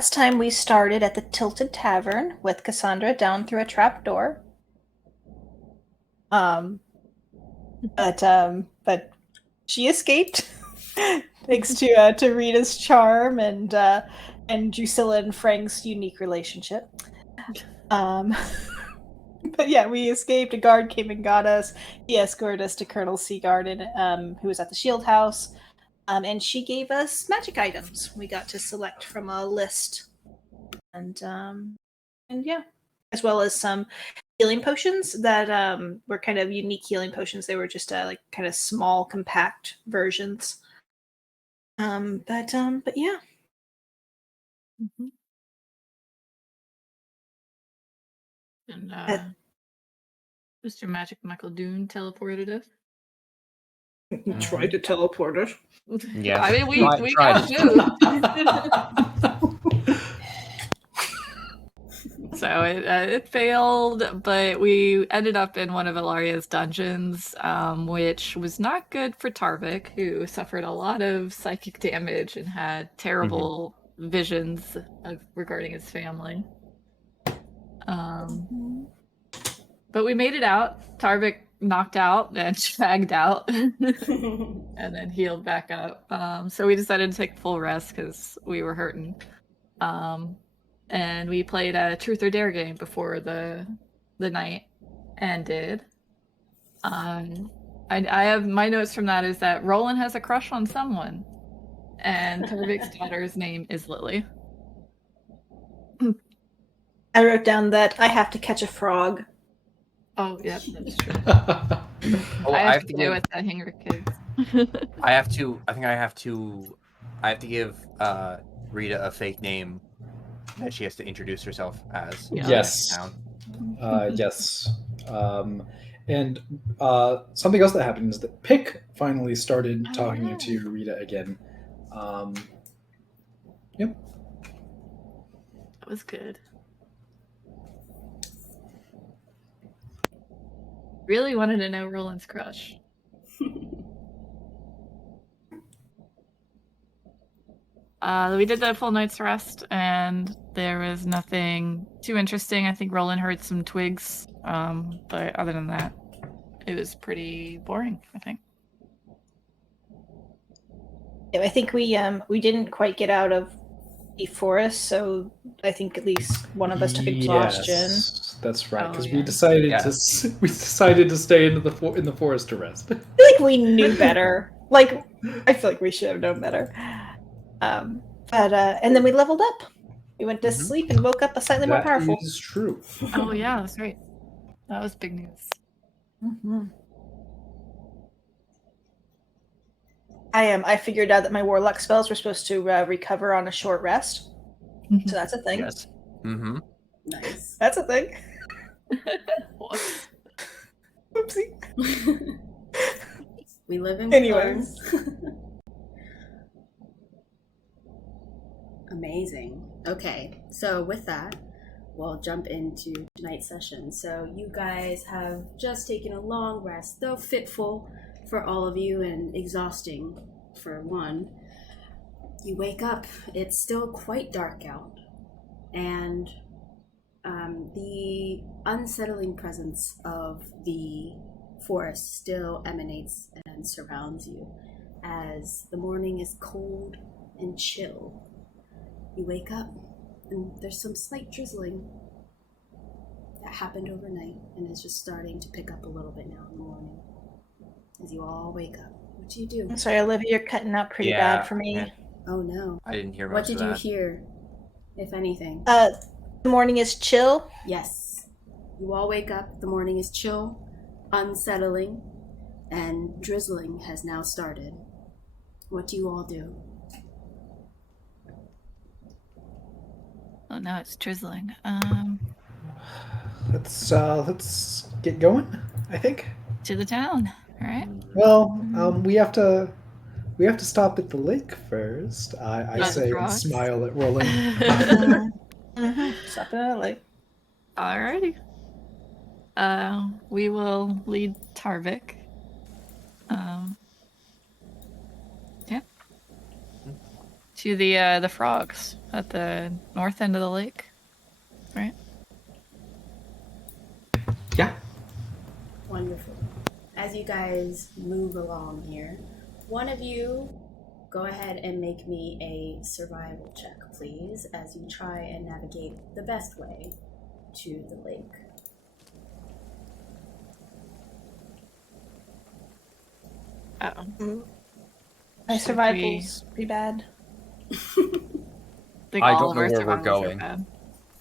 Last time we started at the Tilted Tavern with Cassandra down through a trap door. But she escaped thanks to Rita's charm and Drusilla and Frank's unique relationship. But yeah, we escaped. A guard came and got us. He escorted us to Colonel Seagarden, who was at the Shield House, and she gave us magic items. We got to select from a list, and yeah, as well as some healing potions that were kind of unique healing potions. They were just like kind of small, compact versions. But yeah. Mm-hmm. And Mr. Magic Michael Dune teleported us. Tried to teleport us. Yeah, I mean, we tried. So it failed, but we ended up in one of Ilaria's dungeons, which was not good for Tarvik, who suffered a lot of psychic damage and had terrible visions regarding his family. But we made it out. Tarvik knocked out and shagged out and then healed back up. So we decided to take a full rest because we were hurting. And we played a truth or dare game before the night ended. I have my notes from that is that Roland has a crush on someone, and Tarvik's daughter's name is Lily. I wrote down that I have to catch a frog. Oh, yeah, that's true. I have to play with the Hinger kids. I have to give Rita a fake name that she has to introduce herself as. Yes. Yes. And something else that happened is that Pick finally started talking to Rita again. Yep. That was good. Really wanted to know Roland's crush. We did the full night's rest, and there was nothing too interesting. I think Roland heard some twigs, but other than that, it was pretty boring, I think. Yeah, I think we didn't quite get out of the forest, so I think at least one of us took exhaustion. Yes, that's right. Because we decided to stay in the forest to rest. I feel like we knew better. Like I feel like we should have known better. But and then we leveled up. We went to sleep and woke up slightly more powerful. That is true. Oh yeah, that's right. That was big news. Mm-hmm. I figured out that my warlock spells were supposed to recover on a short rest. So that's a thing. Yes. Mm-hmm. Nice. That's a thing. Oopsie. We live in Anyways. Amazing. Okay, so with that, we'll jump into tonight's session. So you guys have just taken a long rest, though fitful for all of you and exhausting for one. You wake up, it's still quite dark out, and the unsettling presence of the forest still emanates and surrounds you as the morning is cold and chill. You wake up and there's some slight drizzling that happened overnight and is just starting to pick up a little bit now in the morning. As you all wake up, what do you do? I'm sorry, Olivia, you're cutting out pretty bad for me. Oh no. I didn't hear much What did of you that. hear, if anything? The morning is chill. Yes. You all wake up, the morning is chill, unsettling, and drizzling has now started. What do you all do? Oh no, it's drizzling. Let's get going, I think. To the town, all right? Well, we have to stop at the lake first. I say and smile at Roland. Stop at the lake. Alrighty. We will lead Tarvik. Yeah. To the frogs at the north end of the lake, right? Yeah. Wonderful. As you guys move along here, one of you go ahead and make me a survival check, please, as you try and navigate the best way to the lake. Oh. My Should survival's pretty bad. Think I all don't of know our where we're survivals are going. bad.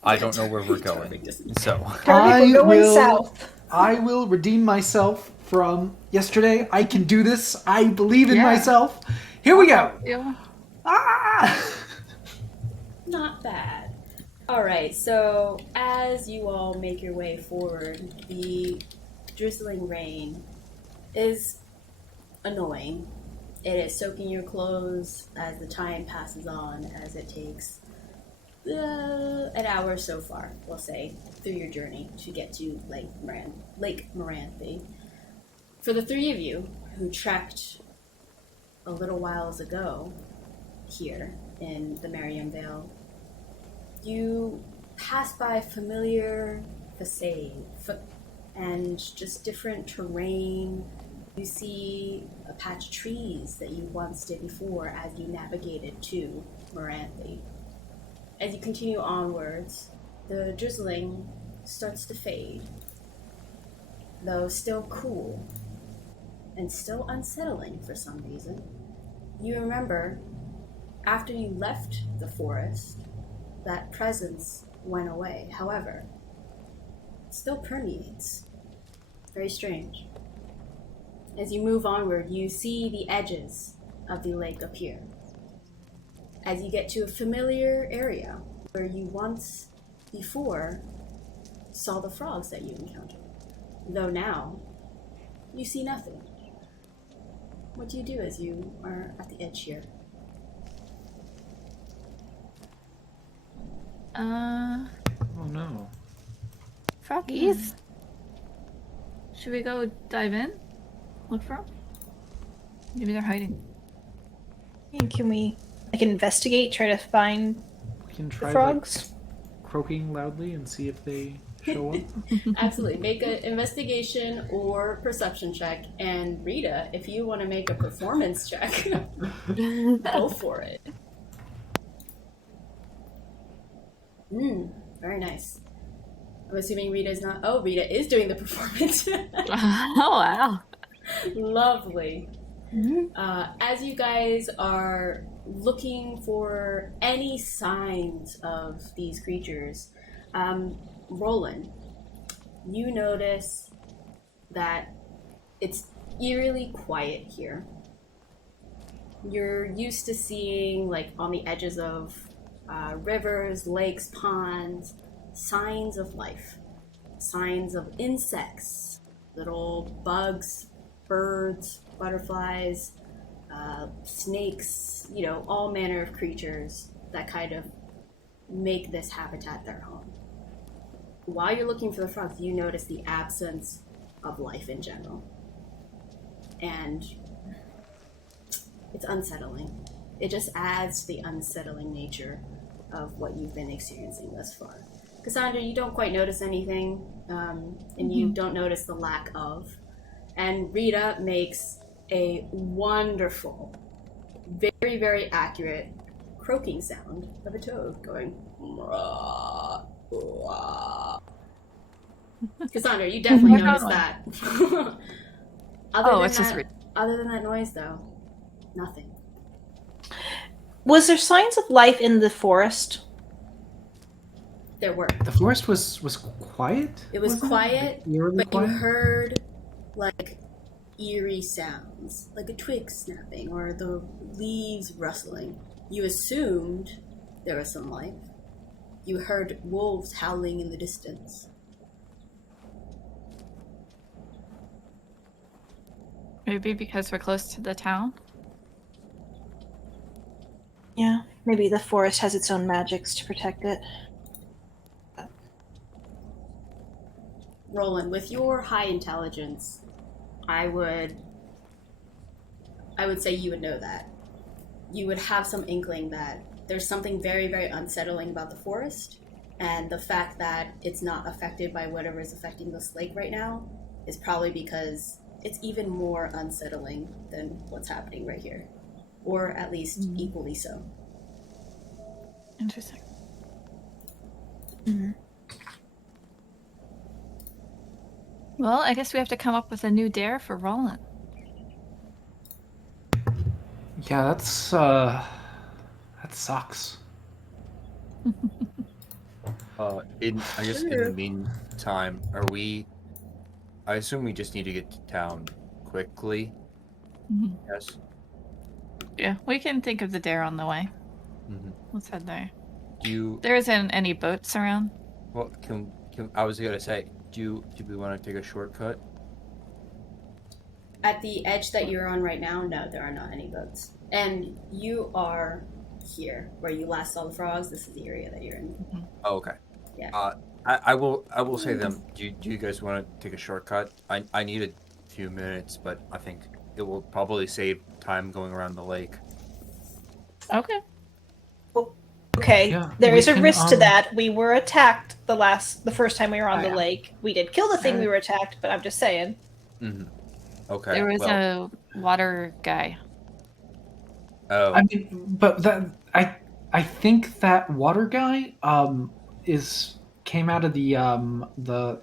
I don't know where we're going. So We're going south. I will redeem myself from yesterday. I can do this. I believe in Yeah. myself. Here we go. Yeah. Ah! Not bad. Alright, so as you all make your way forward, the drizzling rain is annoying. It is soaking your clothes as the time passes on, as it takes an hour so far, we'll say, through your journey to get to Lake Maranthe. For the three of you who trekked a little whiles ago here in the Merriam Vale, you pass by familiar facade and just different terrain. You see a patch of trees that you once did before as you navigated to Maranthe. As you continue onwards, the drizzling starts to fade, though still cool and still unsettling for some reason. You remember, after you left the forest, that presence went away. However, it still permeates. Very strange. As you move onward, you see the edges of the lake appear. As you get to a familiar area where you once before saw the frogs that you encountered, though now you see nothing. What do you do as you are at the edge here? Oh no. Froggies. Should we go dive in? Look for them? Maybe they're hiding. Can we investigate, try to find We can the try frogs? croaking loudly and see if they show up. Absolutely. Make an investigation or perception check. And Rita, if you want to make a performance check, go for it. Very nice. I'm assuming Rita is not... Oh, Rita is doing the performance. Oh, wow. Lovely. As you guys are looking for any signs of these creatures, Roland, you notice that it's eerily quiet here. You're used to seeing, like, on the edges of rivers, lakes, ponds, signs of life, signs of insects, little bugs, birds, butterflies, snakes, all manner of creatures that kind of make this habitat their home. While you're looking for the frogs, you notice the absence of life in general. And it's unsettling. It just adds to the unsettling nature of what you've been experiencing thus far. Cassandra, you don't quite notice anything, and you don't notice the lack of. And Rita makes a wonderful, very, very accurate croaking sound of a toad going. Cassandra, you definitely noticed that. Other than that noise, though, nothing. Was there signs of life in the forest? There were. The forest was quiet? It was quiet, Eerily but quiet? you heard, like, eerie sounds, like a twig snapping or the leaves rustling. You assumed there was some life. You heard wolves howling in the distance. Maybe because we're close to the town? Yeah, maybe the forest has its own magics to protect it. Roland, with your high intelligence, I would say you would know that. you would have some inkling that there's something very, very unsettling about the forest, and the fact that it's not affected by whatever is affecting this lake right now is probably because it's even more unsettling than what's happening right here, or at least equally so. Interesting. Mm-hmm. Well, I guess we have to come up with a new dare for Roland. Yeah, that sucks. I guess in the meantime, I assume we just need to get to town quickly. Mhm. Yes. Yeah, we can think of the dare on the way. Mm-hmm. Let's head there. There isn't any boats around. Well, I was gonna say, do we want to take a shortcut? At the edge that you're on right now, no, there are not any boats. And you are here, where you last saw the frogs. This is the area that you're in. Mm-hmm. Oh, okay. Yeah. I will say them. Do you guys want to take a shortcut? I need a few minutes, but I think it will probably save time going around the lake. Okay. Okay, Yeah, there we is a can, risk to that. We were attacked the first time we were on the yeah. lake. We did kill the thing we were attacked, but I'm just saying. Mm-hmm. Okay. There was a water guy. Oh. I mean, but I think that water guy came out of the gym The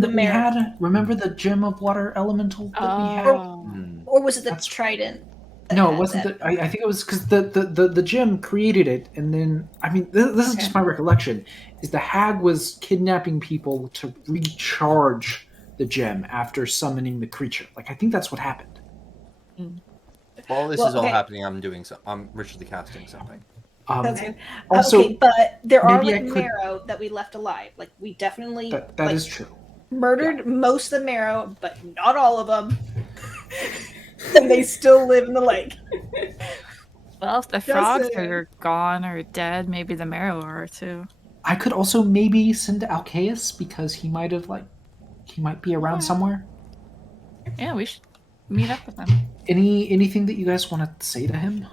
that we mirror. had. Remember the gym of water elemental that we had? Or was it the That's- trident? No, it wasn't. I think it was because the gym created it, and then I mean this is just my recollection. Is the hag was kidnapping people to recharge the gem after summoning the creature? Like I think that's what happened. While this is all happening, I'm ritually casting something. Also, okay, but there are maybe like marrow that we left alive. Like we definitely that is true. Murdered most of the marrow, but not all of them. And they still live in the lake. Well, if the frogs are gone or dead, maybe the marrow are too. I could also maybe send to Alcaeus because he might be around somewhere. Yeah, we should meet up with him. Anything that you guys want to say to him?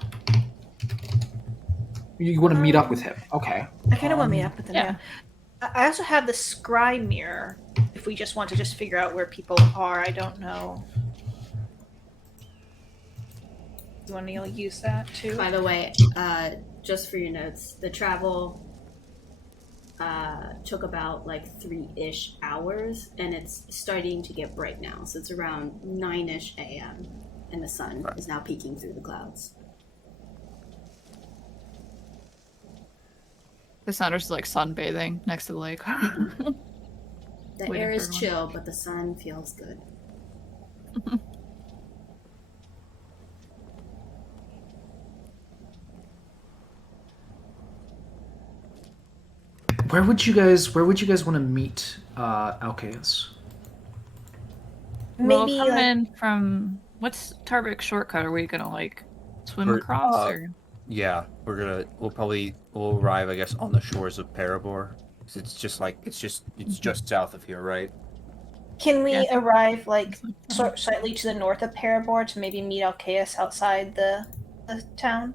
You want to meet up with him? Okay. I kind of want to meet up with him. yeah. I also have the scry mirror. If we just want to figure out where people are, I don't know. You want to use that too? By the way, just for your notes, the travel took about like 3-ish hours, and it's starting to get bright now. So it's around 9-ish a.m. and the sun is now peeking through the clouds. The Sounders like sunbathing next to the lake. The Waiting air for is everyone. chill, but the sun feels good. Where would you guys want to meet Alcaeus? We'll Maybe come in from what's Tarbik's shortcut? Are we gonna like swim across or? Yeah, we'll arrive, I guess, on the shores of Parabor. 'Cause it's just south of here, right? Can we arrive slightly to the north of Parabor to maybe meet Alcaeus outside the town?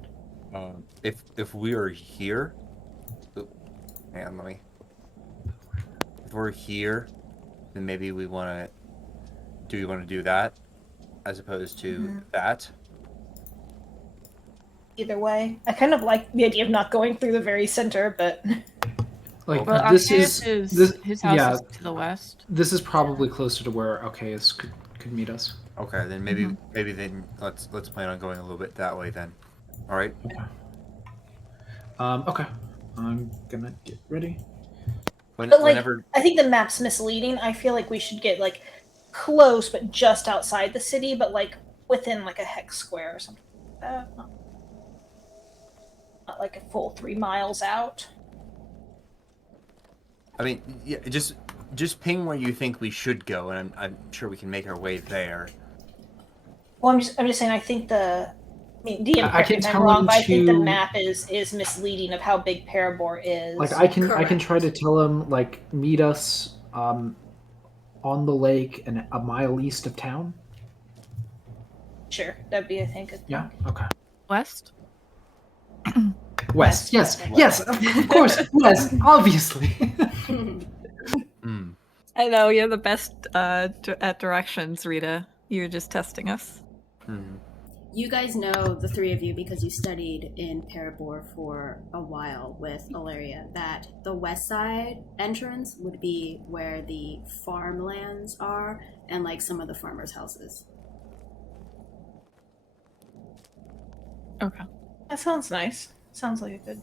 If we are here, hang on, if we're here, then maybe we want to. Do you want to do that, as opposed to that? Either way, I kind of like the idea of not going through the very center, but Like Well, his house is to the west. This is probably closer to where Alcaeus could meet us. Okay, then maybe then let's plan on going a little bit that way then. All right. Okay. I'm gonna get ready. Whenever I think the map's misleading. I feel like we should get close, but just outside the city, but within a hex square or something like that. Not like a full 3 miles out. I mean, yeah, just ping where you think we should go, and I'm sure we can make our way there. Well, I'm just saying. I think DM, I can correct me if I'm tell wrong, him but I think the to- map is misleading of how big Parabor is. Like I can Correct. try to tell him meet us on the lake and a mile east of town. Sure, that'd be, I think, a Yeah. Okay. West? West. Yes. Okay. Yes. Of course. West. Obviously. Mm. I know, you're the best at directions, Rita. You were just testing us. Mm. You guys know, the three of you, because you studied in Parabor for a while with Ilaria, that the west side entrance would be where the farmlands are and like some of the farmers' houses. Okay. That sounds nice. Sounds like a good.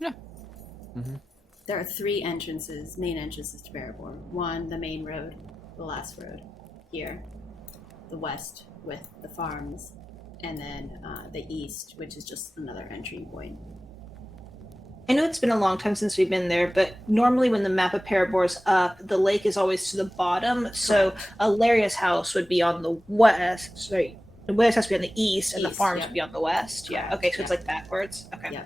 Mm-hmm. There are three entrances, main entrances to Parabor. One, the main road, the last road here. The west with the farms, and then the east, which is just another entry point. I know it's been a long time since we've been there, but normally when the map of Parabor's up, the lake is always to the bottom. So Alaria's house would be on the west. Sorry, the west has to be on the east, and the East, farms yeah. would be on the west. Yeah. Okay, so it's Yeah. like backwards. Okay. Yeah.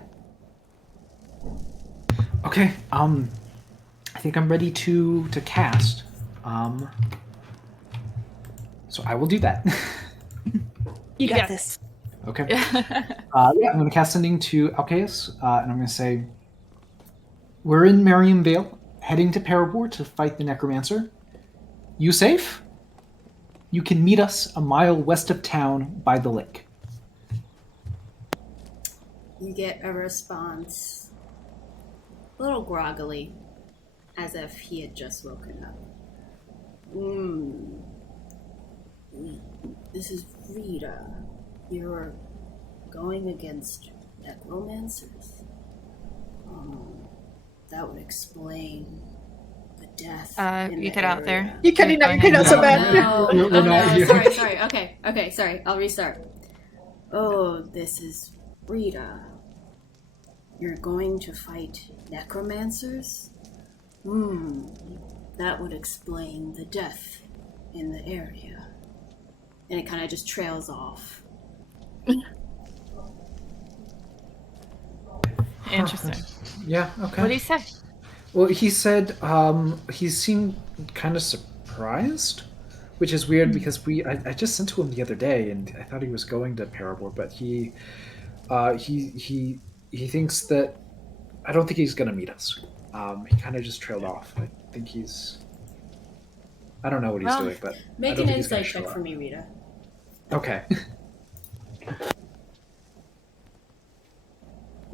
Okay. I think I'm ready to cast. So I will do that. You got Yes. this. Okay. Yeah, I'm going to cast sending to Alcaeus, and I'm going to say, we're in Mariam Vale, heading to Parabor to fight the Necromancer. You safe? You can meet us a mile west of town by the lake. You get a response, a little groggily, as if he had just woken up. This is Rita. You're going against necromancers. That would explain the death. in You the get out there. area. You're cutting out. You're cutting out so bad. No, We're oh, not no. here. Sorry. Okay, sorry. I'll restart. Oh, this is Rita. You're going to fight necromancers? That would explain the death in the area. And it kind of just trails off. Interesting. Yeah, okay. What did he say? Well, he said he seemed kind of surprised, which is weird because I just sent to him the other day, and I thought he was going to Parabor, but he thinks that I don't think he's going to meet us. He kind of just trailed off. I think I don't know what he's Well, doing, but I Make don't an think he's gonna insight show check up. for me, Rita. Okay.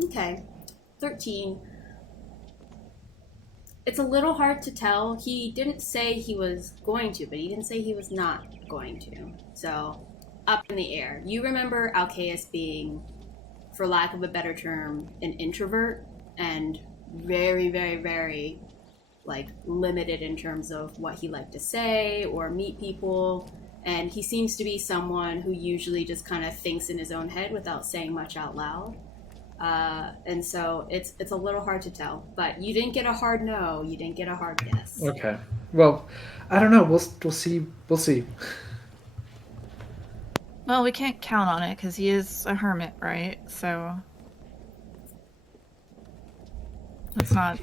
Okay. 13. It's a little hard to tell. He didn't say he was going to, but he didn't say he was not going to. So, up in the air. You remember Alcaeus being, for lack of a better term, an introvert and very, very, very, limited in terms of what he liked to say or meet people. And he seems to be someone who usually just kind of thinks in his own head without saying much out loud. And so it's a little hard to tell, but you didn't get a hard no, you didn't get a hard yes. Okay. Well, I don't know. We'll see. We'll see. Well, we can't count on it because he is a hermit, right? So let's not.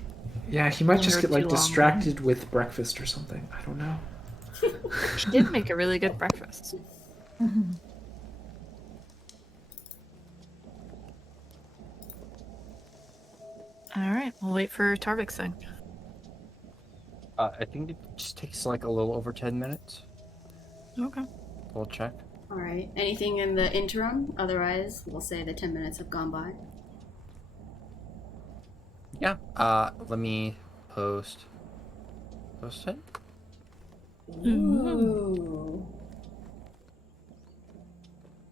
Yeah, he might just Linger get too long. distracted with breakfast or something. I don't know. She did make a really good breakfast. All right, we'll wait for Tarvik's thing. I think it just takes like a little over 10 minutes. Okay. We'll check. All right. Anything in the interim? Otherwise, we'll say the 10 minutes have gone by. Yeah. Let me post it. Ooh.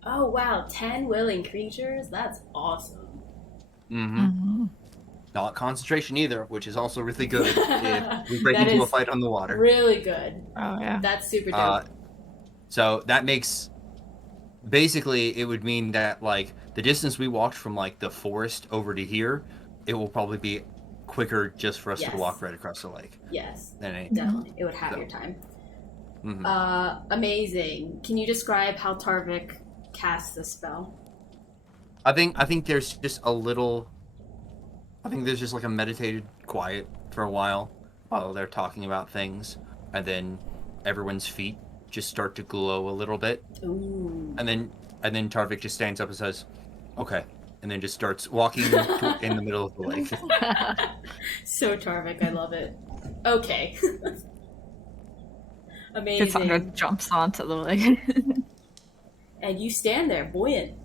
Oh, wow. 10 willing creatures? That's awesome. Mm-hmm. Not concentration either, which is also really good if we break That into a is fight on the water. Really good. Oh yeah. That's super dope. So that makes... Basically, it would mean that, the distance we walked from, the forest over to here, it will probably be quicker just for us Yes. to walk right across the lake. Yes, Than anything. definitely. It would have So. your time. Mm-hmm. Amazing. Can you describe how Tarvik casts the spell? I think there's just a little... I think there's just a meditated quiet for a while they're talking about things, and then everyone's feet just start to glow a little bit. Ooh. And then Tarvik just stands up and says, "Okay," and then just starts walking in the middle of the lake. So Tarvik, I love it. Okay. Amazing. Cassandra jumps onto the lake. And you stand there, buoyant.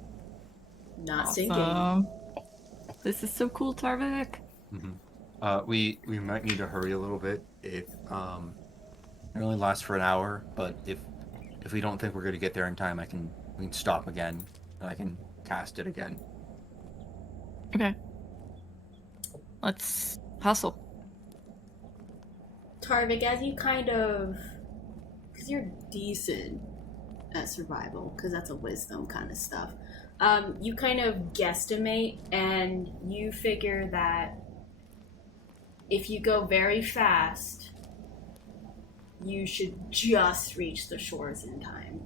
Not sinking. This is so cool, Tarvik. Mm-hmm. We might need to hurry a little bit. If it only lasts for an hour, but if we don't think we're going to get there in time, we can stop again and I can cast it again. Okay. Let's hustle. Tarvik, as you kind of, because you're decent at survival, because that's a wisdom kind of stuff. You kind of guesstimate, and you figure that if you go very fast, you should just reach the shores in time.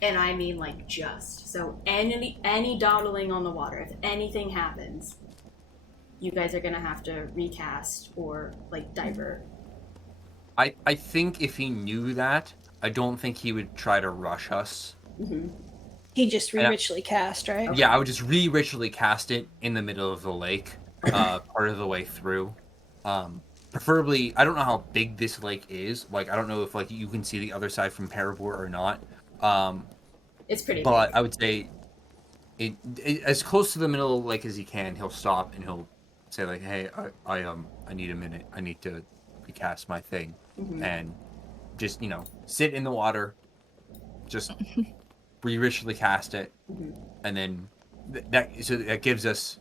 And I mean like just. So any dawdling on the water, if anything happens, you guys are gonna have to recast or like divert. I think if he knew that, I don't think he would try to rush us. Mm-hmm. He just ritually cast, right? Yeah, I would just ritually cast it in the middle of the lake, part of the way through. Preferably, I don't know how big this lake is. Like, I don't know if like you can see the other side from Parabor or not. It's pretty but big. I would say it as close to the middle of the lake as he can. He'll stop and he'll say like, "Hey, I need a minute. I need to recast my thing," and just sit in the water, just ritually cast it, and then that gives us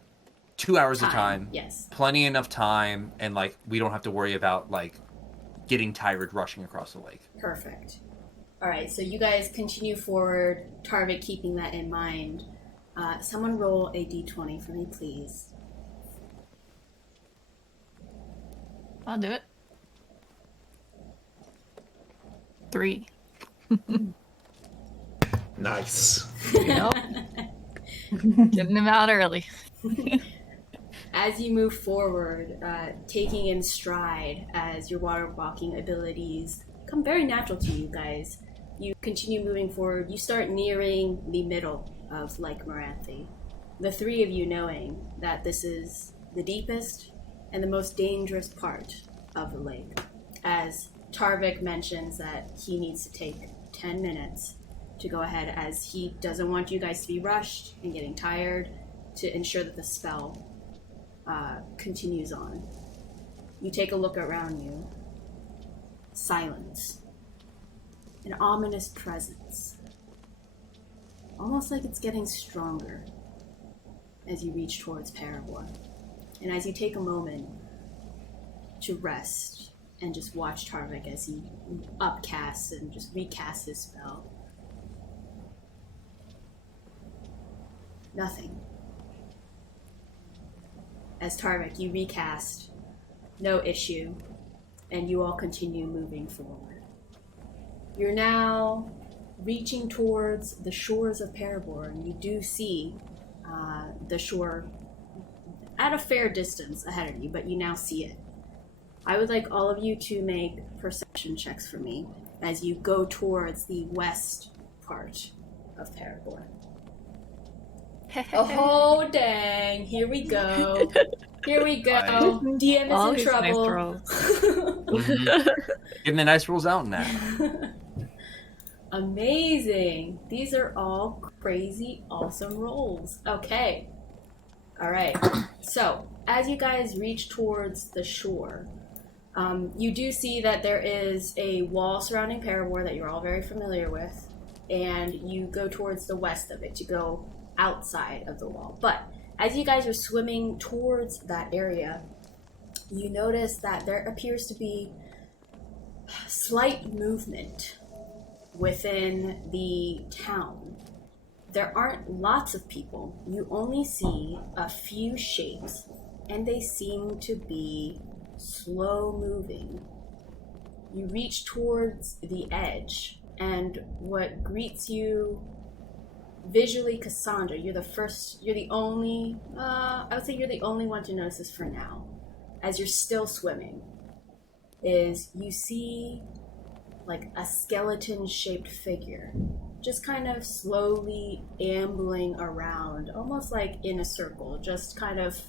2 hours of time. Yes. Plenty enough time, and like we don't have to worry about like getting tired rushing across the lake. Perfect. All right, so you guys continue forward, Tarvik keeping that in mind. Someone roll a d20 for me, please. I'll do it. 3. Nice. Yep. Getting him out early. As you move forward, taking in stride as your water walking abilities come very natural to you guys, you continue moving forward. You start nearing the middle of Lake Moranthi. The three of you knowing that this is the deepest and the most dangerous part of the lake. As Tarvik mentions that he needs to take 10 minutes to go ahead, as he doesn't want you guys to be rushed and getting tired, to ensure that the spell continues on. You take a look around you. Silence. An ominous presence. Almost like it's getting stronger as you reach towards Parabor. And as you take a moment to rest and just watch Tarvik as he upcasts and just recasts his spell. Nothing. As Tarvik, you recast, no issue, and you all continue moving forward. You're now reaching towards the shores of Parabor, and you do see the shore at a fair distance ahead of you, but you now see it. I would like all of you to make perception checks for me as you go towards the west part of Parabor. Oh, dang. Here we go. Here we go. DM All is in these trouble. nice rolls. Getting the nice rolls out now. Amazing. These are all crazy, awesome rolls. Okay. All right. So, as you guys reach towards the shore, you do see that there is a wall surrounding Parabor that you're all very familiar with, and you go towards the west of it to go outside of the wall. But as you guys are swimming towards that area, you notice that there appears to be slight movement within the town. There aren't lots of people. You only see a few shapes, and they seem to be slow moving. You reach towards the edge, and what greets you visually, Cassandra, you're the only one to notice this for now, as you're still swimming, is you see like a skeleton-shaped figure, just kind of slowly ambling around, almost like in a circle, just kind of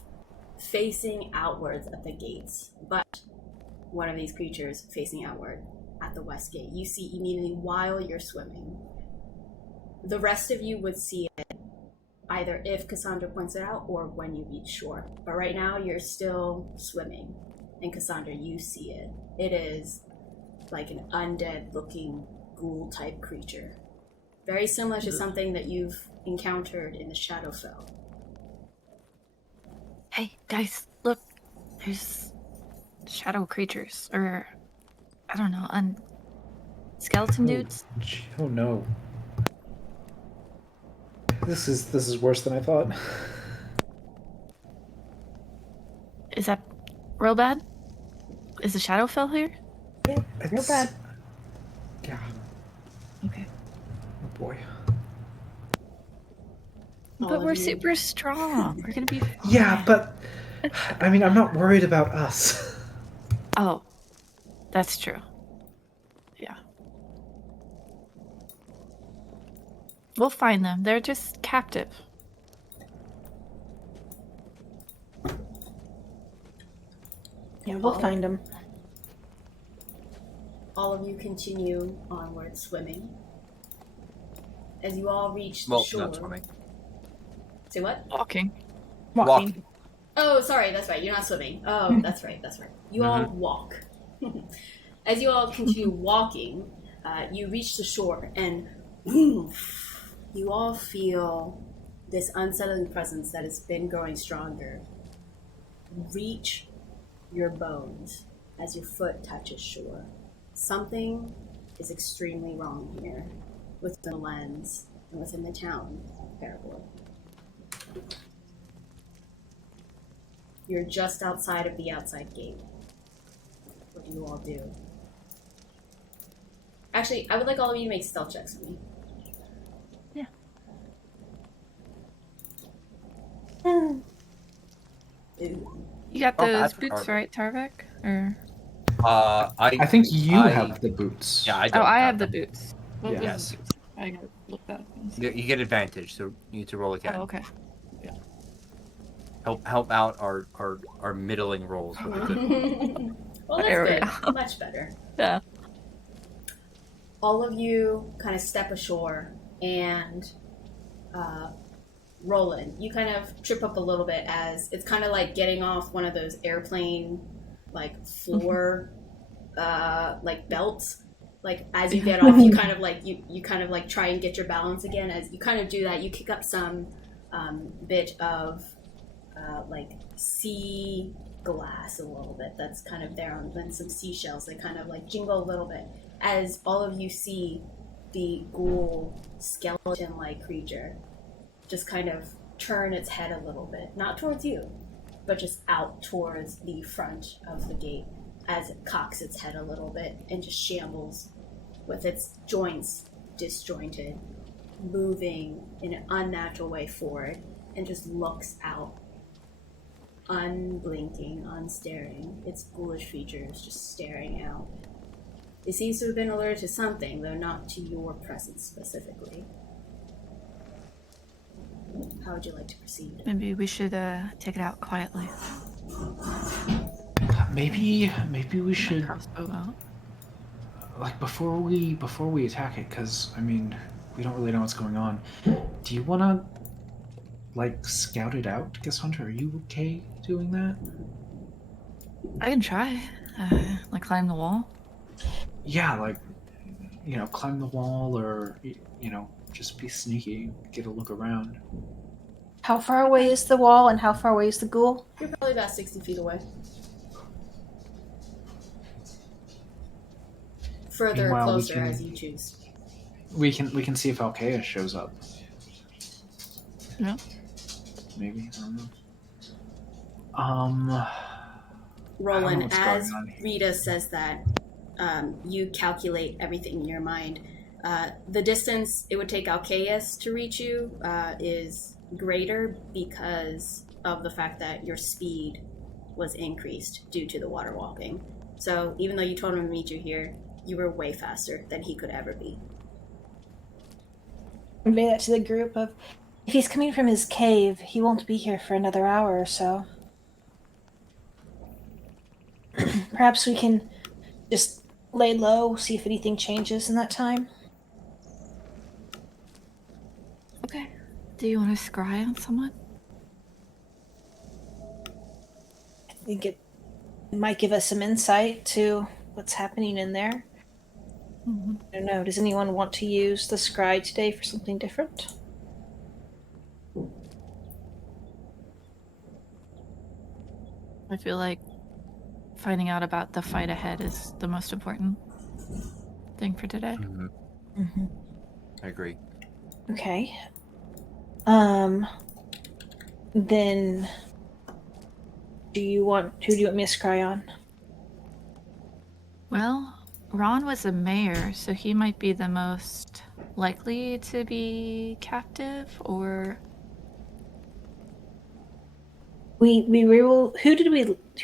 facing outwards at the gates. But one of these creatures facing outward at the west gate, you see immediately while you're swimming. The rest of you would see it either if Cassandra points it out or when you reach shore. But right now you're still swimming, and Cassandra, you see it. It is like an undead-looking ghoul-type creature. Very similar to something that you've encountered in the Shadowfell. Hey, guys, look. There's shadow creatures, or I don't know, skeleton dudes. Oh no. This is worse than I thought. Is that real bad? Is the Shadowfell here? Yeah, real bad. Yeah. Okay. Oh boy. But we're super strong. We're gonna be fine. Yeah, but I mean, I'm not worried about us. Oh, that's true. Yeah. We'll find them. They're just captive. Yeah, we'll find them. All of you continue onward swimming. As you all reach the Well, shore. not swimming. Say what? Walking. Walking. Oh, sorry, that's right. You're not swimming. Oh, that's right. You all walk. As you all continue walking, you reach the shore, and you all feel this unsettling presence that has been growing stronger reach your bones as your foot touches shore. Something is extremely wrong here within the lens and within the town of Parabor. You're just outside of the outside gate. What do you all do? Actually, I would like all of you to make stealth checks for me. Yeah. Ooh. You got Oh, those that's boots, Tarvik. right, Tarvik? Or I think you have the boots. Yeah, I don't. I have the boots. What Yeah. was Yes. the boots? I gotta look that up. You get advantage, so you need to roll again. Oh, okay. Help out our middling rolls with a good. Well, that's There we good. go. Much better. Yeah. All of you kind of step ashore, and Roland, you kind of trip up a little bit as it's kind of like getting off one of those airplane like floor like belts. Like as you get off, you kind of like you kind of like try and get your balance again. As you kind of do that, you kick up some bit of like sea glass a little bit that's kind of there, and then some seashells that kind of like jingle a little bit as all of you see the ghoul skeleton-like creature just kind of turn its head a little bit, not towards you, but just out towards the front of the gate as it cocks its head a little bit and just shambles with its joints disjointed, moving in an unnatural way forward, and just looks out, unblinking, unstaring. Its ghoulish features just staring out. It seems to have been alerted to something, though not to your presence specifically. How would you like to proceed? Maybe we should take it out quietly. Maybe we should Crossbow out. like before we attack it, because I mean we don't really know what's going on. Do you want to like scout it out, Cassandra? Are you okay doing that? I can try. Like climb the wall. Yeah, like climb the wall, or just be sneaky, get a look around. How far away is the wall, and how far away is the ghoul? You're probably about 60 feet away. Further or Meanwhile, we closer can- as you choose. We can see if Alcaeus shows up. Yeah. Maybe, I don't know. Roland, what's as going on here. Rita says that, you calculate everything in your mind. The distance it would take Alcaeus to reach you is greater because of the fact that your speed was increased due to the water walking. So even though you told him to meet you here, You were way faster than he could ever be. Convey that to the group of, if he's coming from his cave, he won't be here for another hour or so. Perhaps we can just lay low, see if anything changes in that time. Okay. Do you want to scry on someone? I think it might give us some insight to what's happening in there. Mm-hmm. I don't know. Does anyone want to use the scry today for something different? I feel like finding out about the fight ahead is the most important thing for today. Mm-hmm. Mm-hmm. I agree. Okay. Then who do you want me to scry on? Well, Ron was a mayor, so he might be the most likely to be captive, or Who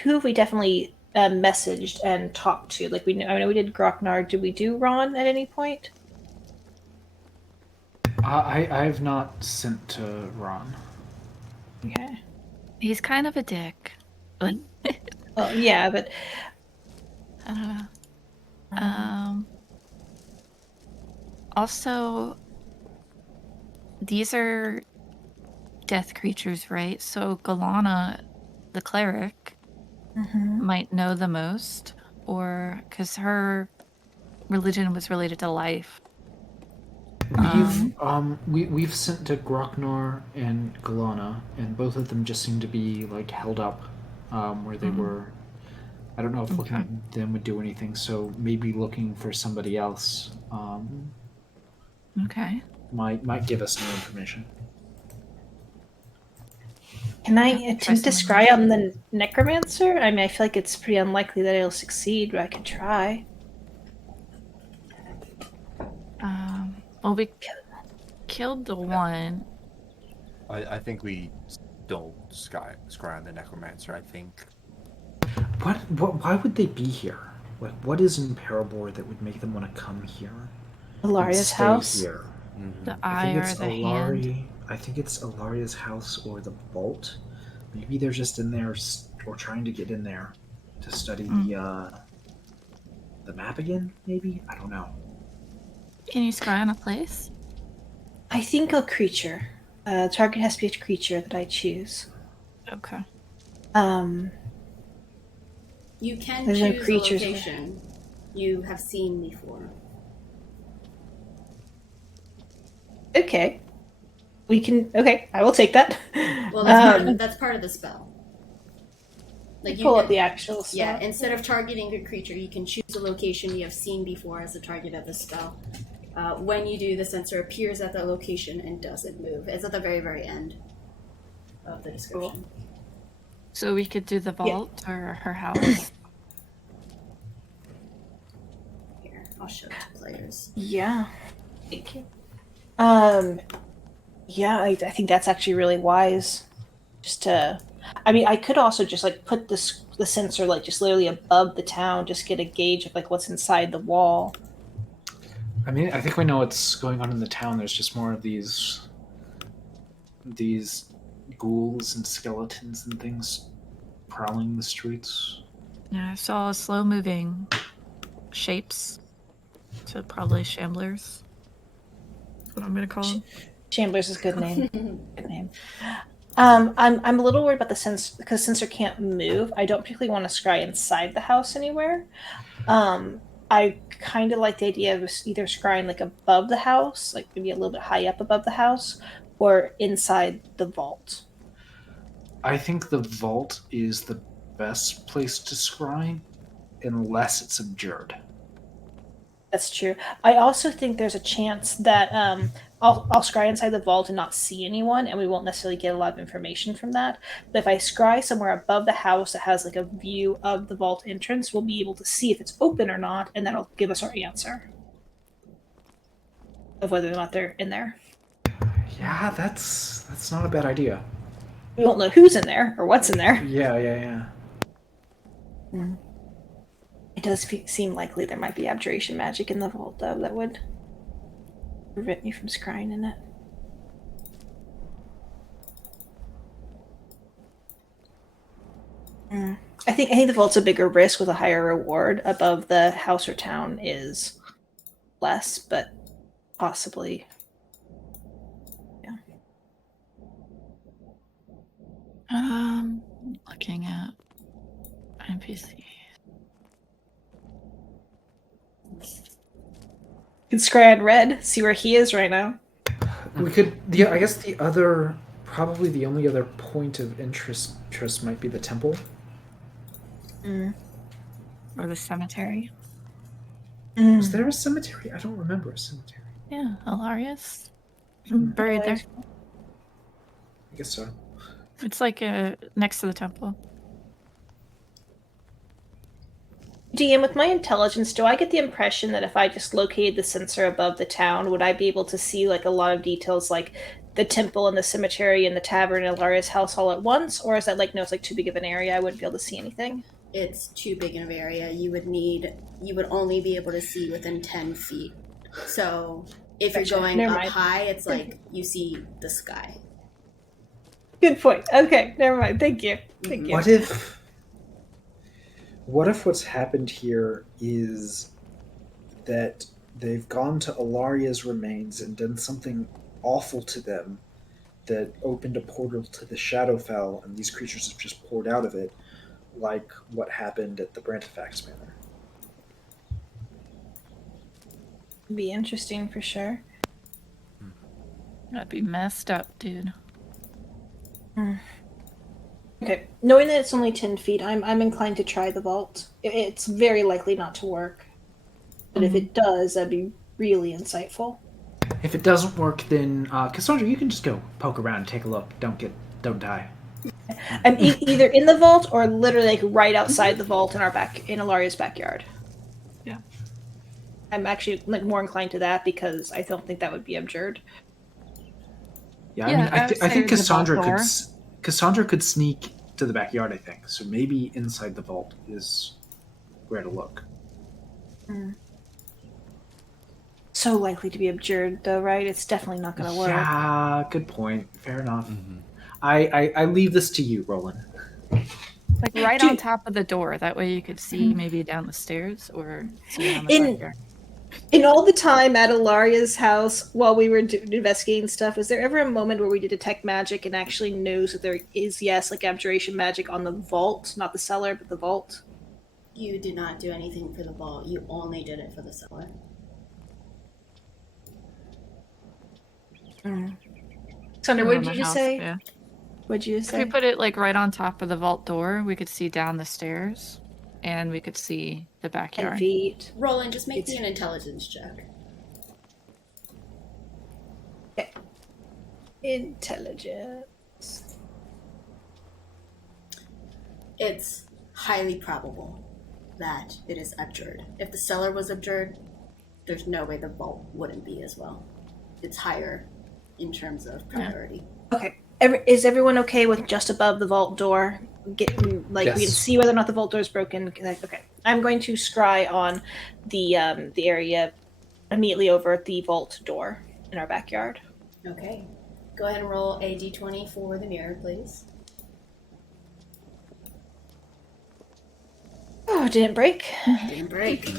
have we definitely messaged and talked to? Like I know we did Grocknar. Did we do Ron at any point? I have not sent to Ron. Okay. he's kind of a dick. But Well, yeah, but I don't know. Also, these are death creatures, right? So Galana, the cleric, might know the most, or because her religion was related to life. We've sent to Grocknar and Galana, and both of them just seem to be like held up where they were. I don't know if looking at them would do anything, so maybe looking for somebody else Okay. might give us new information. can I Yeah, attempt to try scry on the necromancer? I mean, I feel like it's pretty unlikely that it'll succeed, but I could try. Well, we killed the one. I think we don't scry on the necromancer. I think. What? Why would they be here? Like, what is in Parabor that would make them want to come here? and Alaria's stay house. Here? Mm-hmm. The I eye think or it's the hand. I think it's Alaria's house or the vault. Maybe they're just in there or trying to get in there to study the map again. Maybe, I don't know. Can you scry on a place? I think a creature. Target has to be a creature that I choose. Okay. You can There's no choose a creatures location you have seen before. Okay. We can. Okay, I will take that. Well, that's part of the spell. Like you pull can, up the actual stuff. Yeah, instead of targeting a creature, you can choose a location you have seen before as the target of the spell. When you do, the sensor appears at that location and doesn't move. It's at the very, very end of the description. So we could do the vault or her house. Here, I'll show it to players. Yeah. Thank you. Yeah, I think that's actually really wise. Just to, I mean, I could also just like put the sensor like just literally above the town, just get a gauge of like what's inside the wall. I mean, I think we know what's going on in the town. There's just more of these ghouls and skeletons and things prowling the streets. Yeah, I saw slow-moving shapes. So probably shamblers. That's what I'm gonna call them. Shamblers is a good name. Good name. I'm a little worried about the sensor because sensor can't move. I don't particularly want to scry inside the house anywhere. I kind of like the idea of either scrying like above the house, like maybe a little bit high up above the house, or inside the vault. I think the vault is the best place to scry, unless it's abjured. That's true. I also think there's a chance that I'll scry inside the vault and not see anyone, and we won't necessarily get a lot of information from that. But if I scry somewhere above the house that has like a view of the vault entrance, we'll be able to see if it's open or not, and that'll give us our answer of whether or not they're in there. Yeah, that's not a bad idea. We won't know who's in there or what's in there. Yeah. It does seem likely there might be abjuration magic in the vault, though, that would prevent me from scrying in it. I think the vault's a bigger risk with a higher reward. Above the house or town is less, but possibly. Yeah. Looking at NPC. You can scry on red, see where he is right now. We could. Yeah, I guess the other, probably the only other point of interest might be the temple. Or the cemetery. Was there a cemetery? I don't remember a cemetery. Yeah, Alarius. Buried there. I guess so. It's like next to the temple. DM, with my intelligence, do I get the impression that if I just located the sensor above the town, would I be able to see like a lot of details, like the temple and the cemetery and the tavern and Alaria's house all at once? Or is that like, no, it's like too big of an area, I wouldn't be able to see anything? It's too big of an area. You would only be able to see within 10 feet. So if you're going Never up mind. high, it's like you see the sky. Good point. Okay, never mind. Thank you. Thank you. What if what's happened here is that they've gone to Alaria's remains and done something awful to them that opened a portal to the Shadowfell, and these creatures have just poured out of it, like what happened at the Brantifax Manor? Be interesting for sure. That'd be messed up, dude. Okay, knowing that it's only 10 feet, I'm inclined to try the vault. It's very likely not to work. But if it does, that'd be really insightful. If it doesn't work, then Cassandra, you can just go poke around and take a look. Don't die. I'm either in the vault or literally like right outside the vault in Alaria's backyard. Yeah. I'm actually like more inclined to that because I don't think that would be absurd. Yeah, Yeah, I would think say the vault door. Cassandra could sneak to the backyard, I think. So maybe inside the vault is where to look. So likely to be absurd, though, right? It's definitely not going to work. Yeah, good point. Fair enough. I leave this to you, Roland. Like right on top of the door. That way you could see maybe down the stairs or see down the backyard. In all the time at Alaria's house, while we were investigating stuff, was there ever a moment where we did detect magic and actually knows that there is, yes, like abjuration magic on the vault, not the cellar, but the vault? You did not do anything for the vault. You only did it for the cellar. Sandra, what did you Around the just house, say? Yeah. What did you just If we say? put it like right on top of the vault door, we could see down the stairs and we could see the 10 backyard. feet. Roland, just make me an intelligence check. Okay. Intelligence. It's highly probable that it is abjured. If the cellar was abjured, there's no way the vault wouldn't be as well. It's higher in terms of priority. Okay. Is everyone okay with just above the vault door? We can Yes. see whether or not the vault door is broken. Okay. I'm going to scry on the area immediately over the vault door in our backyard. Okay. Go ahead and roll a d20 for the mirror, please. Oh, didn't break. Didn't break.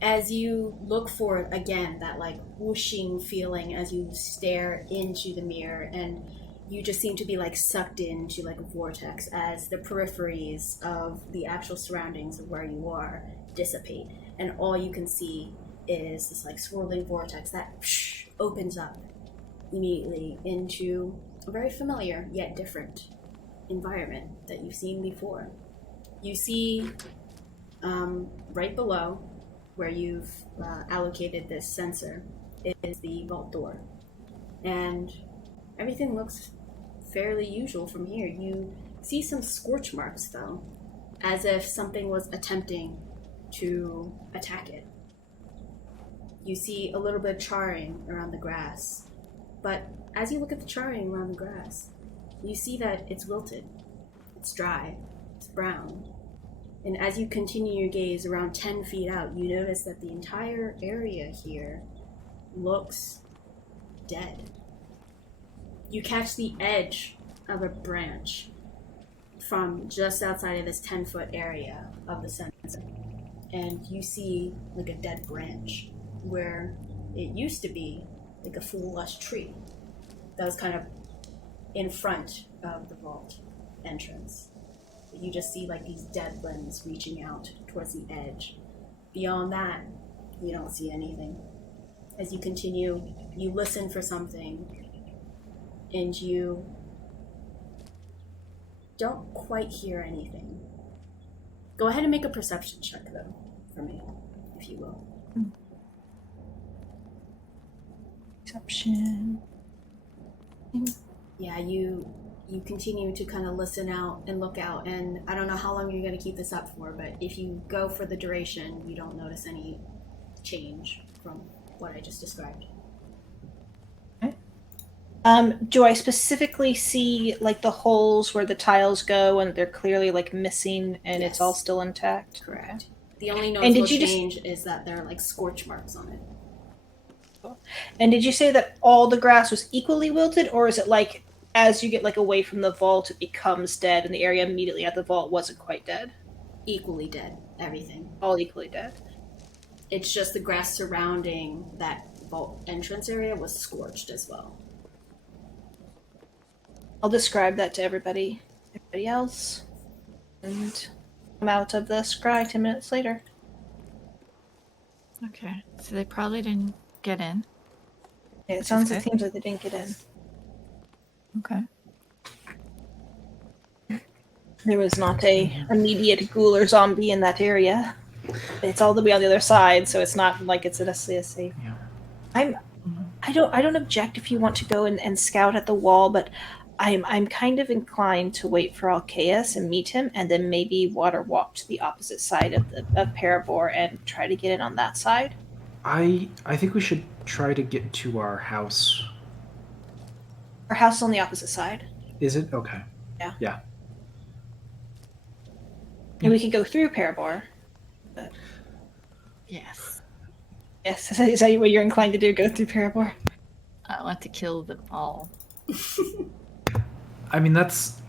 As you look for, again, that like whooshing feeling as you stare into the mirror, and you just seem to be like sucked into like a vortex as the peripheries of the actual surroundings of where you are dissipate, and all you can see is this like swirling vortex that opens up immediately into a very familiar yet different environment that you've seen before. You see right below where you've allocated this sensor is the vault door, and everything looks fairly usual from here. You see some scorch marks though, as if something was attempting to attack it. You see a little bit of charring around the grass, but as you look at the charring around the grass, you see that it's wilted, it's dry, it's brown, And as you continue your gaze around 10 feet out, you notice that the entire area here looks dead. You catch the edge of a branch from just outside of this 10-foot area of the center. And you see like a dead branch where it used to be like a full lush tree that was kind of in front of the vault entrance. You just see like these dead limbs reaching out towards the edge. Beyond that, you don't see anything. As you continue, you listen for something, and you don't quite hear anything. Go ahead and make a perception check, though, for me, if you will. Perception. Yeah, you continue to kind of listen out and look out, and I don't know how long you're going to keep this up for, but if you go for the duration, you don't notice any change from what I just described. Do I specifically see like the holes where the tiles go and they're clearly like missing and Yes. It's all still intact? Correct. The only did noticeable you just- change is that there are like scorch marks on it. And did you say that all the grass was equally wilted, or is it like as you get like away from the vault it becomes dead and the area immediately at the vault wasn't quite dead? Equally dead, everything. All equally dead. It's just the grass surrounding that vault entrance area was scorched as well. I'll describe that to everybody else, and I'm out of the scry 10 minutes later. Okay, so they probably didn't get in. Yeah, it Which seems is like good. seems like they didn't get in. Okay. There was not a immediate ghoul or zombie in that area. It's all the way on the other side, so it's not like it's necessarily a safe. Yeah. I don't object if you want to go and scout at the wall, but I'm kind of inclined to wait for Alcaeus and meet him, and then maybe water walk to the opposite side of Parabor and try to get in on that side. I think we should try to get to our house. Our house is on the opposite side, Is it? Okay. and we could go through Parabor. Yes. Yes, is that what you're inclined to do? Go through Parabor? I want to kill them all. I mean, that's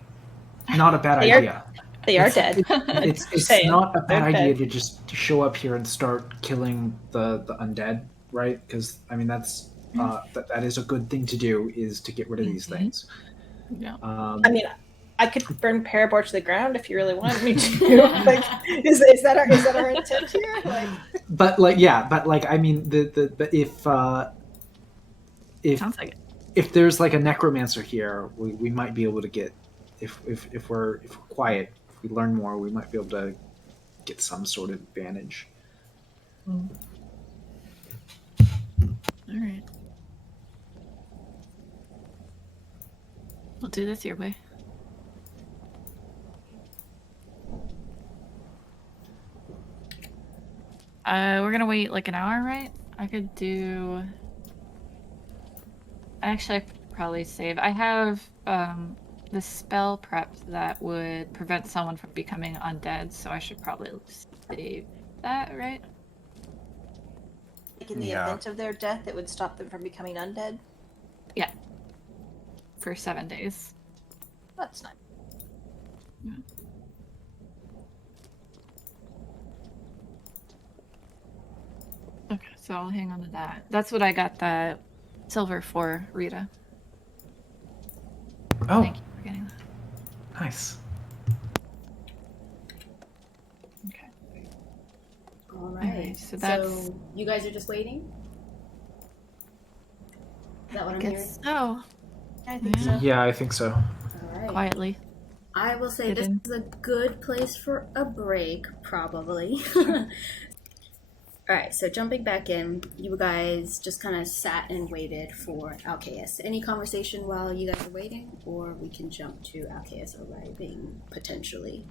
not a bad They are- idea. They are It's- dead. It's saying, not a bad they're idea dead. to just show up here and start killing the undead, right? Because I mean that's that is a good thing to do, is to get rid of these Mhm. things. Yeah. I mean, I could burn Parabor to the ground if you really want me to. Like, is that our intent here? Like, but I mean the if Sounds like it. if there's like a necromancer here, we might be able to get if we're quiet, if we learn more, we might be able to get some sort of advantage. All right. We'll do this your way. We're gonna wait like an hour, right? I could do. Actually, I could probably save. I have the spell prep that would prevent someone from becoming undead, so I should probably save that, right? like in the Yeah. event of their death, it would stop them from becoming undead. For 7 days. That's nice. Okay, so I'll hang on to that. That's what I got the silver for, Rita. Oh, Thank you for getting that. nice. Okay. All right. Alright, so that's- So you guys are just waiting? Is that what I'm hearing? Guess so. I think Yeah. so. Yeah, I think so. All right. Quietly. I will say Get this in. is a good place for a break, probably. All right, so jumping back in, you guys just kind of sat and waited for Alcaeus. Any conversation while you guys are waiting, or we can jump to Alcaeus arriving potentially.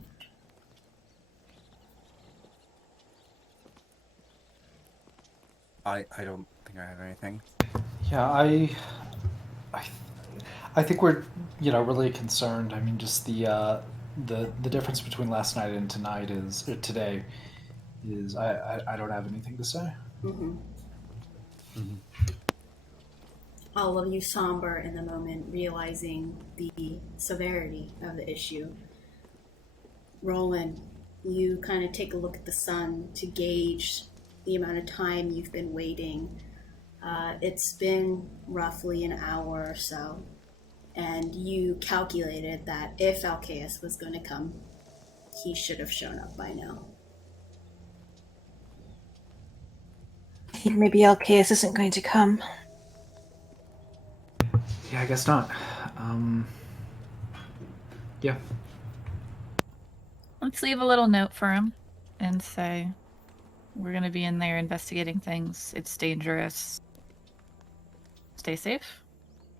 I don't think I have anything. Yeah, I think we're really concerned. I mean, just the the difference between last night and tonight is or today is I don't have anything to say. Mm-hmm. Mhm. All of you somber in the moment, realizing the severity of the issue. Roland, you kind of take a look at the sun to gauge the amount of time you've been waiting. It's been roughly an hour or so, and you calculated that if Alcaeus was going to come, he should have shown up by now. I think maybe Alcaeus isn't going to come. Yeah, I guess not. Yeah. Let's leave a little note for him and say, we're going to be in there investigating things. It's dangerous. Stay safe.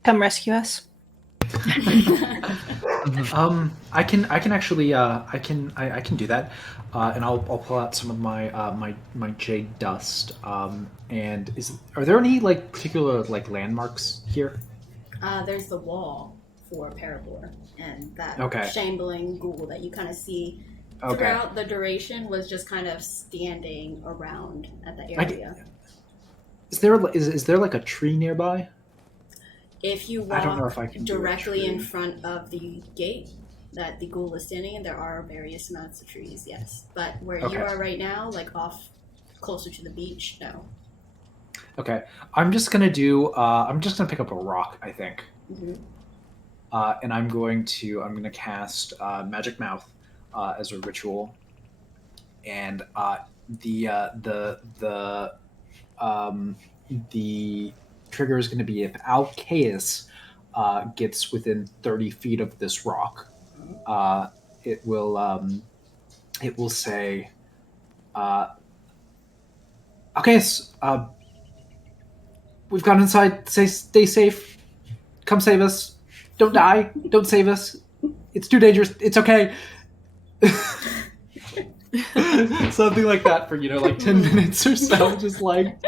Come rescue us. I can actually I can do that, and I'll pull out some of my jade dust. And are there any like particular like landmarks here? There's the wall for Parabor, and that Okay. shambling ghoul that you kind of see Okay. throughout the duration was just kind of standing around at the area. Is there like a tree nearby? If you I don't know walk if I can do a directly in tree. front of the gate that the ghoul is standing in, there are various amounts of trees, yes. But where Okay. you are right now, like off closer to the beach, no. Okay, I'm just gonna pick up a rock, I think, Mhm. and I'm gonna cast Magic Mouth as a ritual, and the trigger is going to be if Alcaeus gets within 30 feet of this rock. It will say, Alcaeus, we've gone inside. Stay safe. Come save us. Don't die. Don't save us. It's too dangerous. It's okay. Something like that for like 10 minutes or so. Just like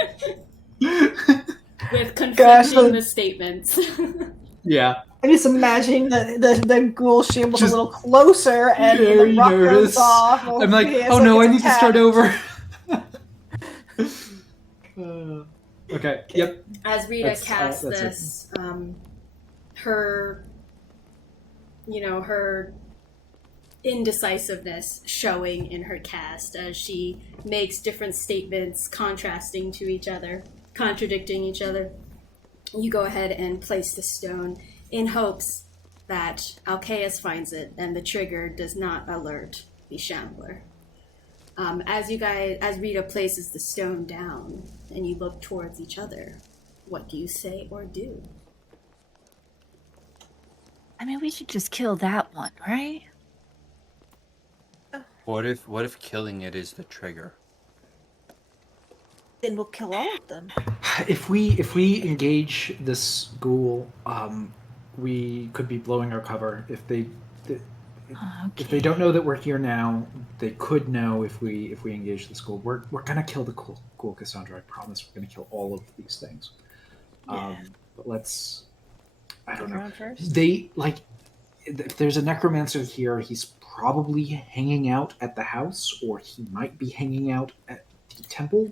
With Gosh, conflicting the statements. yeah. I'm just imagining the ghoul shambles Just a little closer and when very the rock nervous. goes off. I'm like, Alcaeus, oh no, I gets need to start attacked. over. Okay. Yep. As Rita That's casts it. this, her indecisiveness showing in her cast as she makes different statements contrasting to each other, contradicting each other. You go ahead and place the stone in hopes that Alcaeus finds it and the trigger does not alert the shambler. As Rita places the stone down and you look towards each other, what do you say or do? I mean, we should just kill that one, right? What if killing it is the trigger? Then we'll kill all of them. If we engage this ghoul, we could be blowing our cover. If they don't know that we're here now, they could know if we engage this ghoul. We're gonna kill the ghoul, Cassandra. I promise. We're gonna kill all of these things. Yeah. But let's. I don't Look know. around first. They like. If there's a necromancer here, he's probably hanging out at the house, or he might be hanging out at the temple.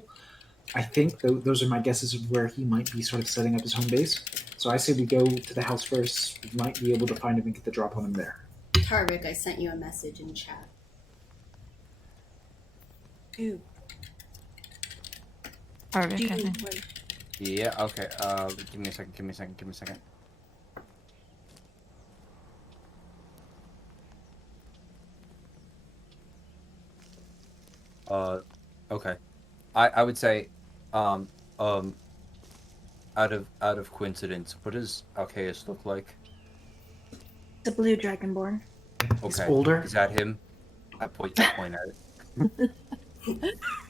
I think those are my guesses of where he might be sort of setting up his home base. So I say we go to the house first. We might be able to find him and get the drop on him there. Tarvik, I sent you a message in chat. Ooh. Perfect, I think. Yeah. Okay. Give me a second. Okay. I would say, out of coincidence, what does Alcaeus look like? The blue dragonborn. He's Okay. older. Is that him? I point at it.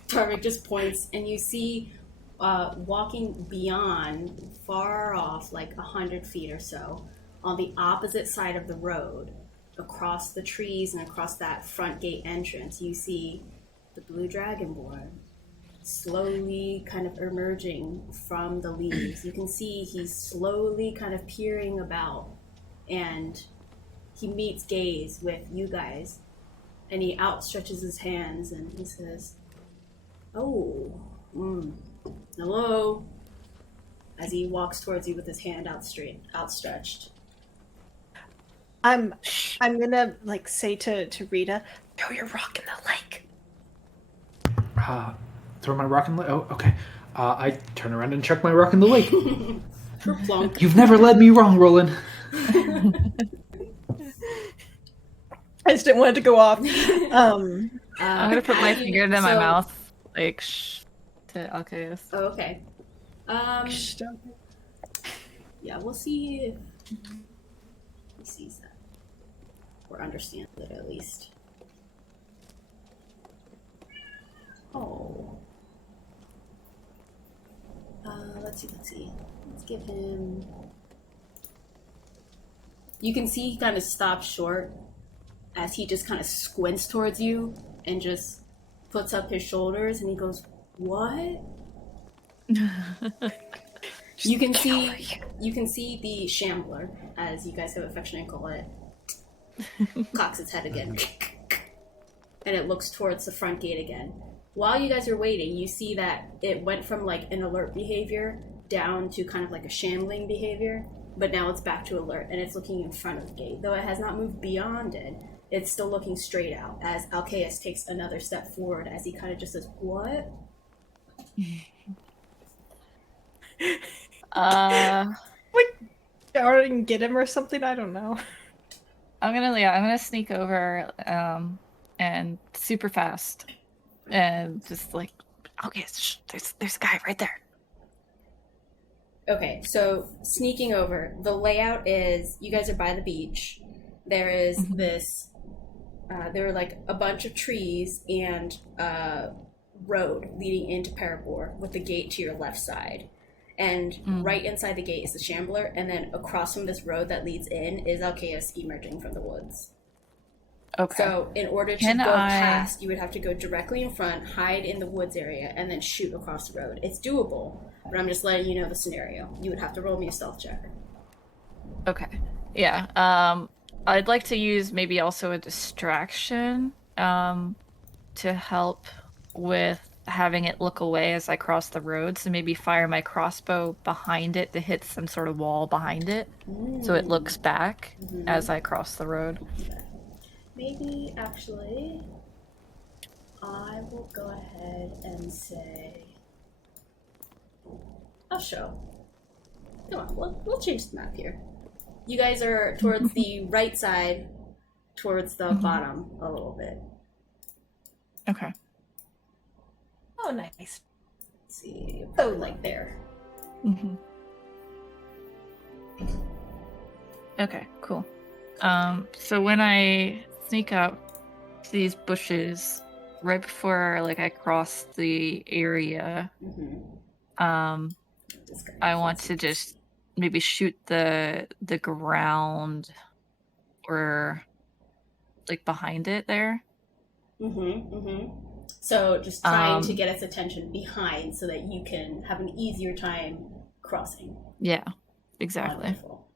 Tarvik just points, and you see walking beyond, far off, like 100 feet or so, on the opposite side of the road, across the trees and across that front gate entrance, you see the blue dragonborn slowly kind of emerging from the leaves. You can see he's slowly kind of peering about, and he meets gaze with you guys, and he outstretches his hands and he says, "Oh, hello," as he walks towards you with his hand outstretched. I'm gonna like say to Rita, throw your rock in the lake. Throw my rock in the lake? Oh, okay. I turn around and chuck my rock in the lake. Plonk. You've never led me wrong, Roland. I just didn't want it to go off. I'm gonna put my finger in my mouth, like to Alcaeus. Oh, okay. Yeah, we'll see if he sees that. Or understands it, at least. Oh. Let's see. Let's give him... You can see he kind of stops short as he just kind of squints towards you and just puts up his shoulders and he goes, "What?" You can see the shambler, as you guys have affectionately call it, cocks its head again, and it looks towards the front gate again. While you guys are waiting, you see that it went from like an alert behavior down to kind of like a shambling behavior, but now it's back to alert and it's looking in front of the gate. Though it has not moved beyond it, it's still looking straight out as Alcaeus takes another step forward as he kind of just says, "What?" Like, I can get him or something. I don't know. I'm gonna sneak over, and super fast, and just like, okay, there's a guy right there. Okay, so sneaking over, the layout is you guys are by the beach. There is this, there are like a bunch of trees and road leading into Parabor with the gate to your left side. And right inside the gate is the shambler, and then across from this road that leads in is Alcaeus emerging from the woods. Okay. So in order to go past, you would have to go directly in front, hide in the woods area, and then shoot across the road. It's doable, but I'm just letting you know the scenario. You would have to roll me a stealth check. Okay. Yeah. I'd like to use maybe also a distraction to help with having it look away as I cross the road. So maybe fire my crossbow behind it to hit some sort of wall behind it, so it looks back as I cross the road. Okay. Maybe, actually, I will go ahead and say... I'll show. Come on, we'll change the map here. You guys are towards the right side, towards the bottom a little bit. Okay. Oh, nice. Let's see, oh, like there. Okay, cool. So when I sneak up to these bushes, right before like I cross the area, I want to just maybe shoot the ground or like behind it there. So just trying to get its attention behind so that you can have an easier time crossing. Yeah, exactly. Wonderful.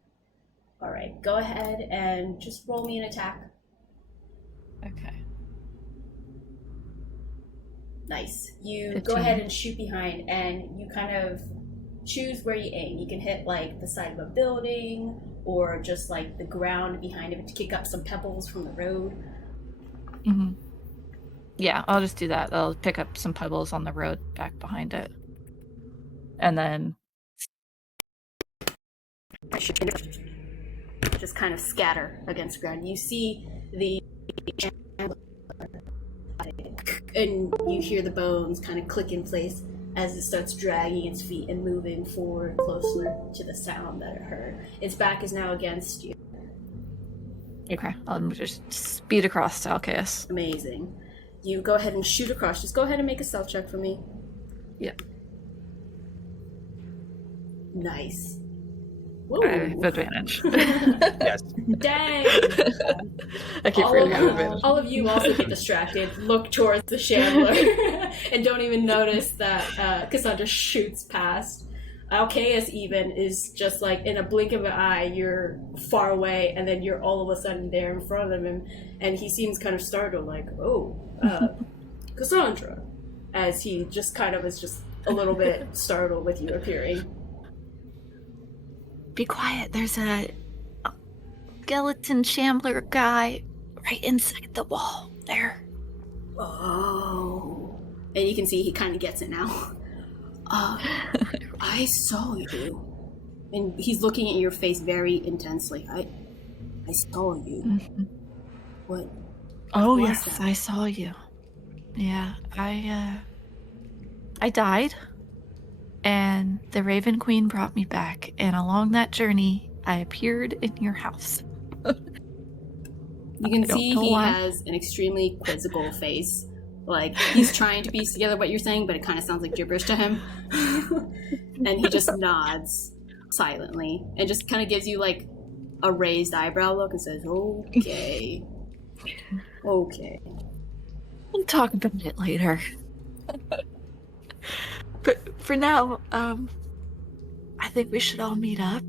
All right, go ahead and just roll me an attack. Okay. Nice. You 15. go ahead and shoot behind, and you kind of choose where you aim. You can hit like the side of a building or just like the ground behind it to kick up some pebbles from the road. Yeah, I'll just do that. I'll pick up some pebbles on the road back behind it. And then just kind of scatter against the ground. You see the and you hear the bones kind of click in place as it starts dragging its feet and moving forward closer to the sound that it heard. Its back is now against you. okay, I'll just speed across to Alcaeus. Amazing. You go ahead and shoot across. Just go ahead and make a stealth check for me. Yep. Nice. I have advantage. Yes. Dang! I keep forgetting I have advantage. All of you also get distracted, look towards the shambler, and don't even notice that Cassandra shoots past. Alcaeus even is just like in a blink of an eye, you're far away, and then you're all of a sudden there in front of him, and he seems kind of startled, like, Cassandra, as he just kind of is just a little bit startled with you appearing. Be quiet. There's a skeleton shambler guy right inside the wall there. Oh. And you can see he kind of gets it now. I saw you. And he's looking at your face very intensely. I saw you. Mm-hmm. What? Oh, was yes, that? I saw you. Yeah, I died, and the Raven Queen brought me back, and along that journey, I appeared in your house. You can I don't see know he why. has an extremely quizzical face. Like, he's trying to piece together what you're saying, but it kind of sounds like gibberish to him. And he just nods silently and just kind of gives you, like, a raised eyebrow look and says, okay. Okay. We'll talk about it later. But for now, I think we should all meet up.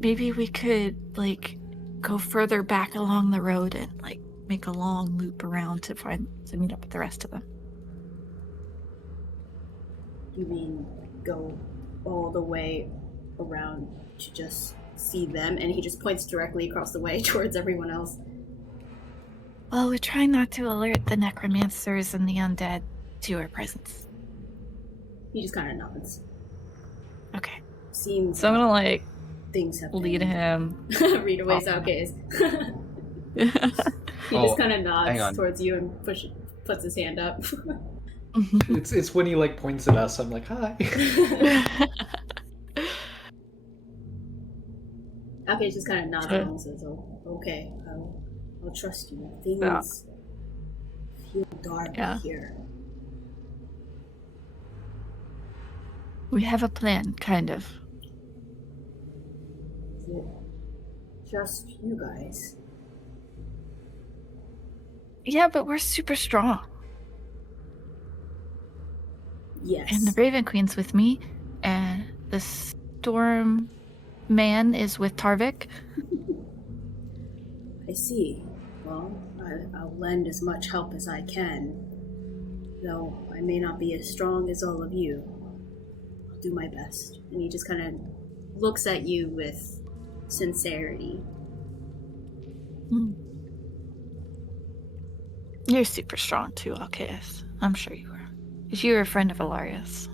Maybe we could, like, go further back along the road and, like, make a long loop around to meet up with the rest of them. You mean go all the way around to just see them? And he just points directly across the way towards everyone else. Well, we're trying not to alert the necromancers and the undead to our presence. He just kind of nods. Okay. Seems So I'm gonna, like, things have lead him. Read away Alcaeus. He just kind of nods towards you and puts his hand up. It's when he like points at us. I'm like, hi. Alcaeus just kind of nods and says, "Oh, okay, I'll trust you. Things feel dark here." We have a plan, kind of. Is it just you guys? Yeah, but we're super strong. Yes. And the Raven Queen's with me, and the Storm Man is with Tarvik. I see. Well, I'll lend as much help as I can. Though I may not be as strong as all of you. I'll do my best. And he just kind of looks at you with sincerity. You're super strong too, Alcaeus. I'm sure you are. Because you're a friend of Alarius.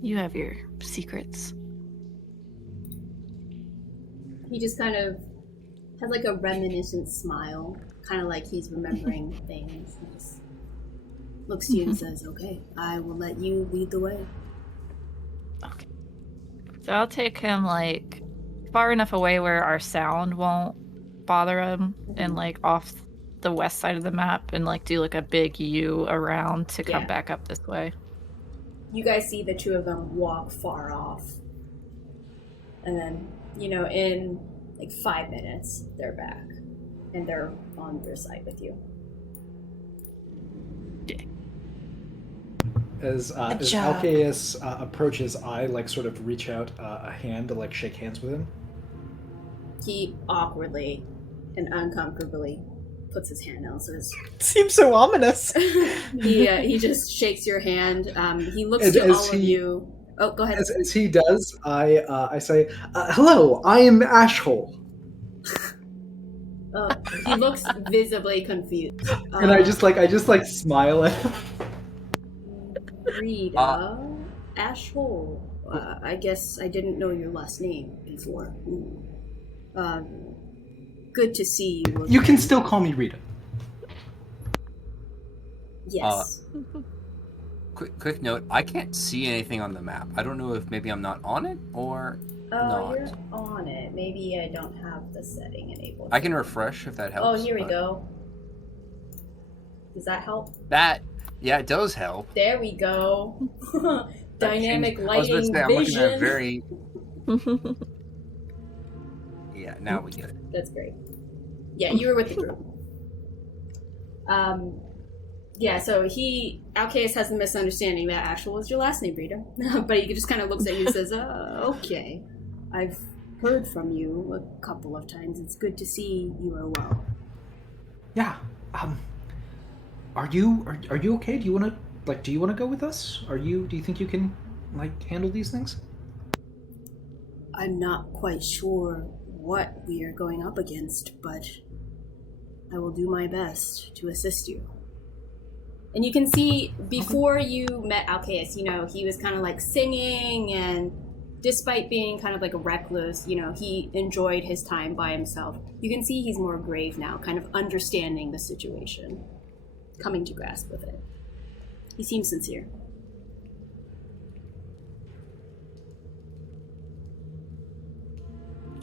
You have your secrets. He just kind of has like a reminiscent smile, kind of like he's remembering things. He just looks to you and says, "Okay, I will let you lead the way." Okay. So I'll take him, like, far enough away where our sound won't bother him, and, like, off the west side of the map, and, like, do, like, a big U around to come back up this way. You guys see the two of them walk far off. And then, in, like, 5 minutes, they're back. And they're on their side with you. As Alcaeus approaches, I, like, sort of reach out a hand to, like, shake hands with him. He awkwardly and uncomfortably puts his hand out and says, Seems so ominous. he just shakes your hand. He looks to all of you. Oh, go ahead. As he does, I say, "Hello, I am Ashhole." He looks visibly confused. And I just smile at him. Rita, Ashhole. I guess I didn't know your last name before. Good to see you. You can still call me Rita. Yes. Quick note, I can't see anything on the map. I don't know if maybe I'm not on it or not. You're on it. Maybe I don't have the setting enabled. I can refresh if that helps. Oh, here we go. Does that help? Yeah, it does help. There we go. Dynamic lighting, I was going to say, I'm looking at very... Yeah, now we get it. That's great. Yeah, you were with the group. Yeah, so Alcaeus has the misunderstanding that Ashhole was your last name, Rita. But he just kind of looks at you and says, okay. I've heard from you a couple of times. It's good to see you are well. Yeah. Are you okay? Do you want to go with us? Do you think you can handle these things? I'm not quite sure what we are going up against, but I will do my best to assist you. And you can see, before you met Alcaeus, he was kind of singing, and despite being kind of a recluse, he enjoyed his time by himself. You can see he's more grave now, kind of understanding the situation, coming to grasp with it. He seems sincere.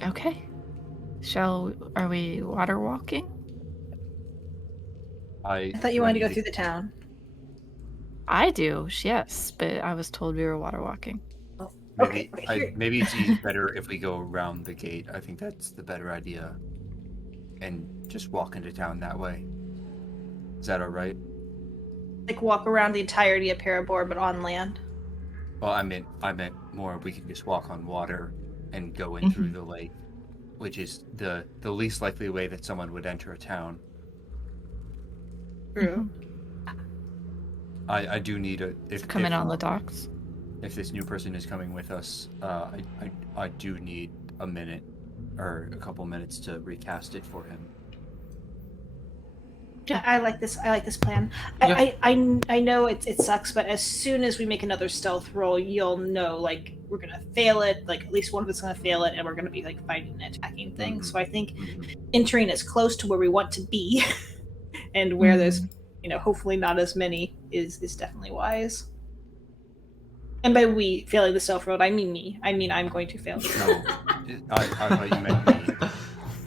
Okay. Are we water walking? I thought you wanted to go through the town. I do, yes, but I was told we were water walking. Maybe it's better if we go around the gate. I think that's the better idea. And just walk into town that way. Is that alright? Walk around the entirety of Parabor, but on land? Well, I meant more we could just walk on water and go in through the lake, which is the least likely way that someone would enter a town. True. I do need come in on the docks. If this new person is coming with us, I do need a minute or a couple minutes to recast it for him. Yeah, I like this plan. Yeah. I know it sucks, but as soon as we make another stealth roll, you'll know we're gonna fail it. At least one of us is gonna fail it, and we're gonna be fighting and attacking things. So I think entering as close to where we want to be, and where there's hopefully not as many is definitely wise. And by we failing the stealth roll, I mean me. I mean I'm going to fail. No, I thought you meant me.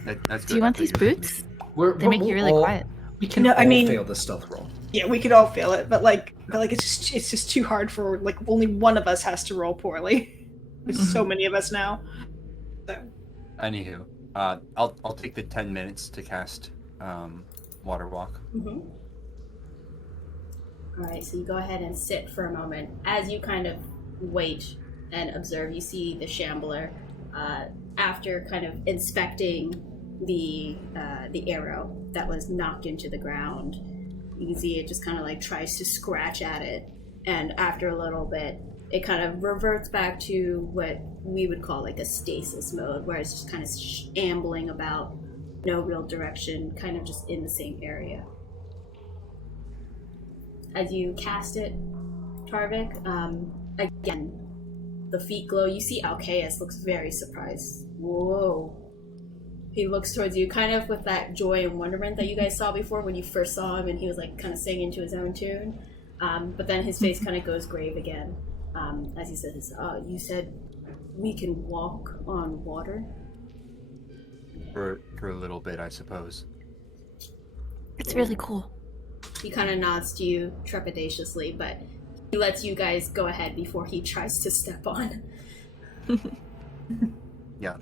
That's good. Do you want these boots? They make you really quiet. We can all fail the stealth roll. Yeah, we could all fail it, but it's just too hard for only one of us has to roll poorly. There's so many of us now. So. Anywho, I'll take the 10 minutes to cast Water Walk. Mm-hmm. All right, so you go ahead and sit for a moment. As you kind of wait and observe, you see the Shambler, after kind of inspecting the arrow that was knocked into the ground. You can see it just kind of tries to scratch at it, and after a little bit, it kind of reverts back to what we would call a stasis mode, where it's just kind of ambling about, no real direction, kind of just in the same area. As you cast it, Tarvik, again, the feet glow. You see Alcaeus looks very surprised. Whoa. He looks towards you kind of with that joy and wonderment that you guys saw before when you first saw him and he was kind of singing to his own tune. But then his face kind of goes grave again as he says, you said we can walk on water? For a little bit, I suppose. It's really cool. He kind of nods to you trepidatiously, but he lets you guys go ahead before he tries to step on. Yeah.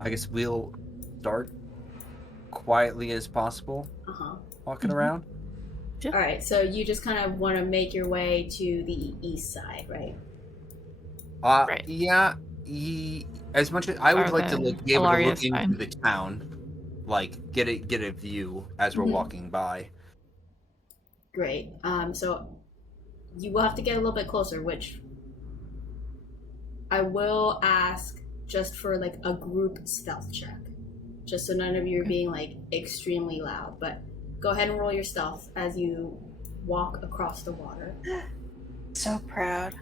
I guess we'll start quietly as possible, walking around. Yeah. All right, so you just kind of want to make your way to the east side, right? Right. Yeah. As much as I would like to be able to look into the town, get a view as we're walking by. Great. So you will have to get a little bit closer, which I will ask just for a group stealth check, just so none of you are being extremely loud. But go ahead and roll your stealth as you walk across the water. So proud.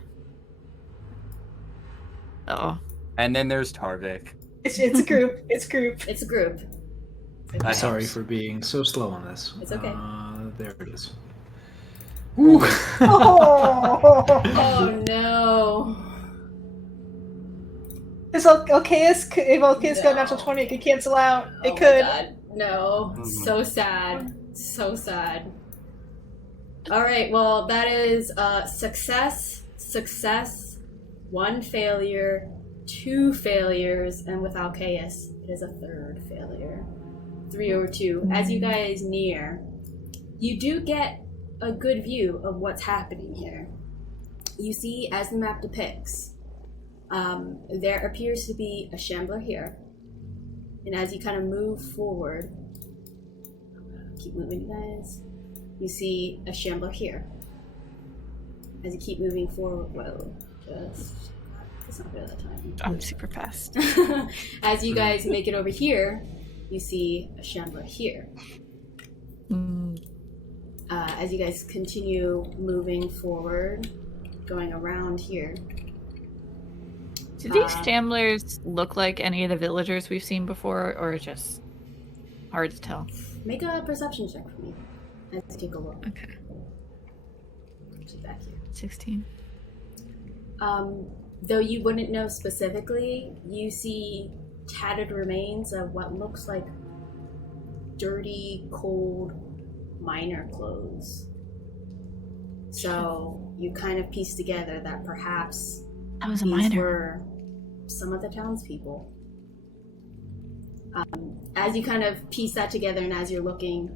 Oh. And then there's Tarvik. It's a group. It's group. It's a group. I'm sorry for being so slow on this. It's okay. There it is. Ooh. Oh no. Is Alcaeus, if Alcaeus got a natural 20, it could cancel out. It could. My God. No. So sad. So sad. Alright, well, that is success, 1 failure, 2 failures, and with Alcaeus, it is a 3rd failure. 3 over 2. As you guys near, you do get a good view of what's happening here. You see, as the map depicts, there appears to be a shambler here. And as you kind of move forward, keep moving, guys, you see a shambler here. As you keep moving forward, whoa, it's not good at that time. I'm super fast. As you guys make it over here, you see a shambler here. As you guys continue moving forward, going around here. Do these shamblers look like any of the villagers we've seen before, or just hard to tell? Make a perception check for me. Let's take a look. Okay. Back here. 16. Though you wouldn't know specifically, you see tattered remains of what looks like dirty, cold miner clothes. So you kind of piece together that perhaps That was a these miner. were some of the townspeople. As you kind of piece that together and as you're looking,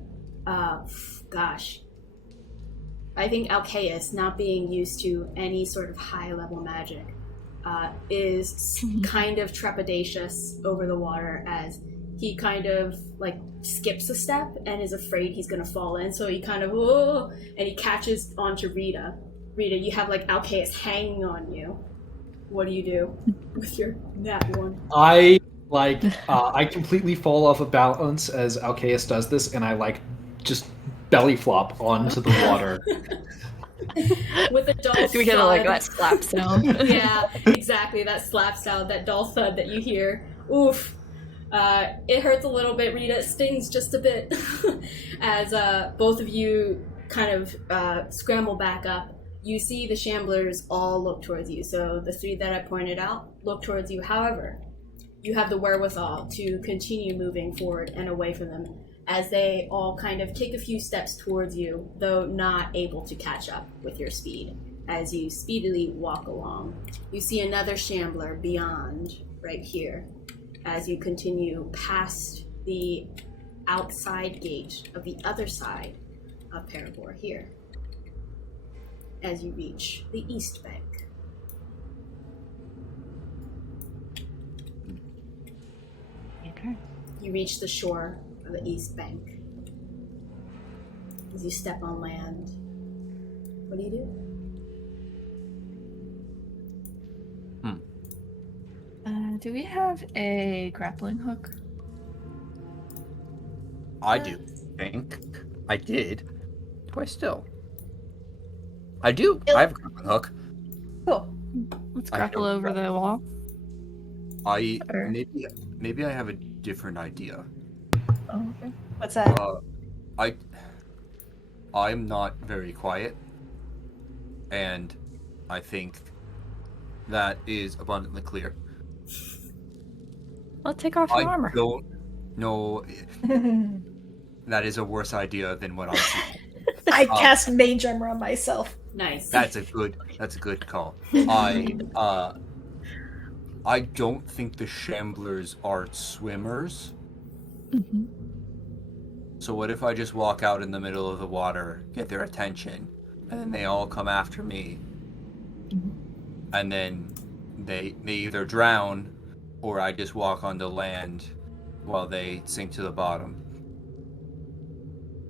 gosh, I think Alcaeus, not being used to any sort of high-level magic, is kind of trepidatious over the water as he kind of like skips a step and is afraid he's gonna fall in. So he kind of, whoa, and he catches onto Rita. Rita, you have like Alcaeus hanging on you. What do you do with your nat one? I completely fall off of balance as Alcaeus does this, and I just belly flop onto the water. With a dull Do we get thud. that slap sound? Yeah, exactly. That slap sound, that dull thud that you hear. Oof. It hurts a little bit, Rita. It stings just a bit. As both of you kind of scramble back up, you see the shamblers all look towards you. So the three that I pointed out look towards you. However, you have the wherewithal to continue moving forward and away from them as they all kind of take a few steps towards you, though not able to catch up with your speed. As you speedily walk along, you see another shambler beyond, right here, as you continue past the outside gate of the other side of Parabor here, as you reach the east bank. Okay. You reach the shore of the east bank. As you step on land, what do you do? Do we have a grappling hook? I do think I did. Do I still? I do. I have a grappling hook. Cool. Let's I grapple don't over the wall. Or- Maybe I have a different idea. Oh, okay. What's that? I'm not very quiet, and I think that is abundantly clear. Let's take off your I armor. don't know. That is a worse idea than what I'm seeing. I cast mage armor on myself. Nice. That's a good call. I don't think the shamblers are swimmers. Mm-hmm. So what if I just walk out in the middle of the water, get their attention, and then they all come after me, and then they either drown, or I just walk onto land while they sink to the bottom.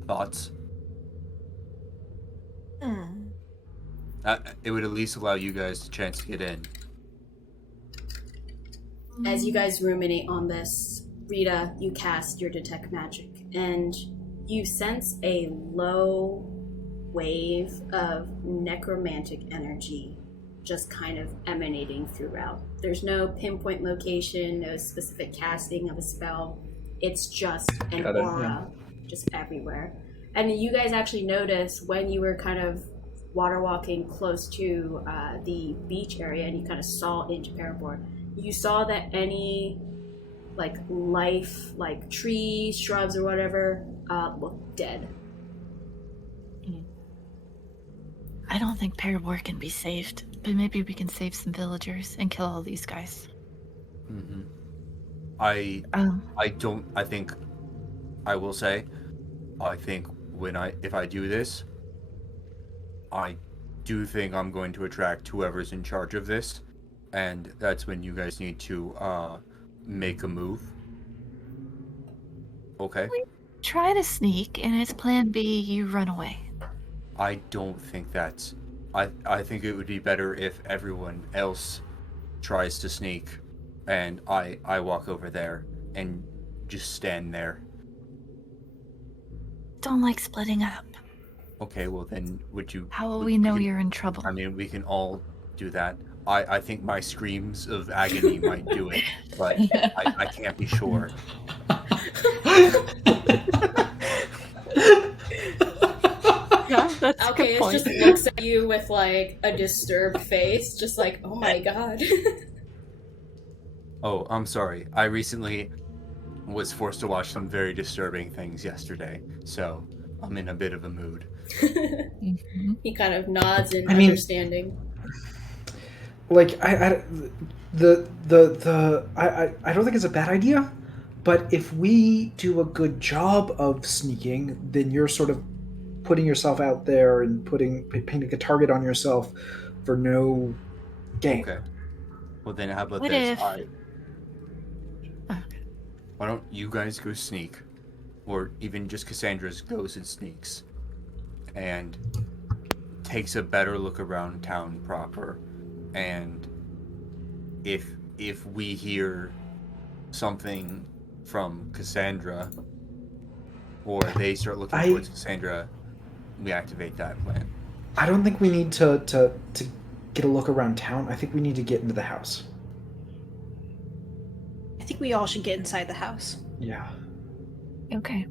Thoughts? It would at least allow you guys a chance to get in. As you guys ruminate on this, Rita, you cast your detect magic, and you sense a low wave of necromantic energy just kind of emanating throughout. There's no pinpoint location, no specific casting of a spell. It's just an aura just everywhere. And you guys actually notice when you were kind of water walking close to the beach area and you kind of saw into Parabor, you saw that any life, like trees, shrubs, or whatever, looked dead. I don't think Parabor can be saved, but maybe we can save some villagers and kill all these guys. Mm-hmm. I will say, I think if I do this, I do think I'm going to attract whoever's in charge of this, and that's when you guys need to make a move. Okay? Try to sneak, and it's plan B, you run away. I don't think that's... I think it would be better if everyone else tries to sneak, and I walk over there and just stand there. Don't like splitting up. Okay, well then, would you... How will we know you're in trouble? I mean, we can all do that. I think my screams of agony might do it, but I can't be sure. Yeah, that's a Alcaeus good point. just looks at you with like a disturbed face, just like, oh my god. Oh, I'm sorry. I recently was forced to watch some very disturbing things yesterday, so I'm in a bit of a mood. Mhm. He kind of nods in I mean- understanding. Like I don't think it's a bad idea, but if we do a good job of sneaking, then you're sort of putting yourself out there and painting a target on yourself for no gain. Okay. Well then, how about What this? if- Why don't you guys go sneak, or even just Cassandra goes and sneaks, and takes a better look around town proper, and if we hear something from Cassandra, or they start looking towards Cassandra, we activate that plan. I don't think we need to get a look around town. I think we need to get into the house. I think we all should get inside the house. Yeah. Okay.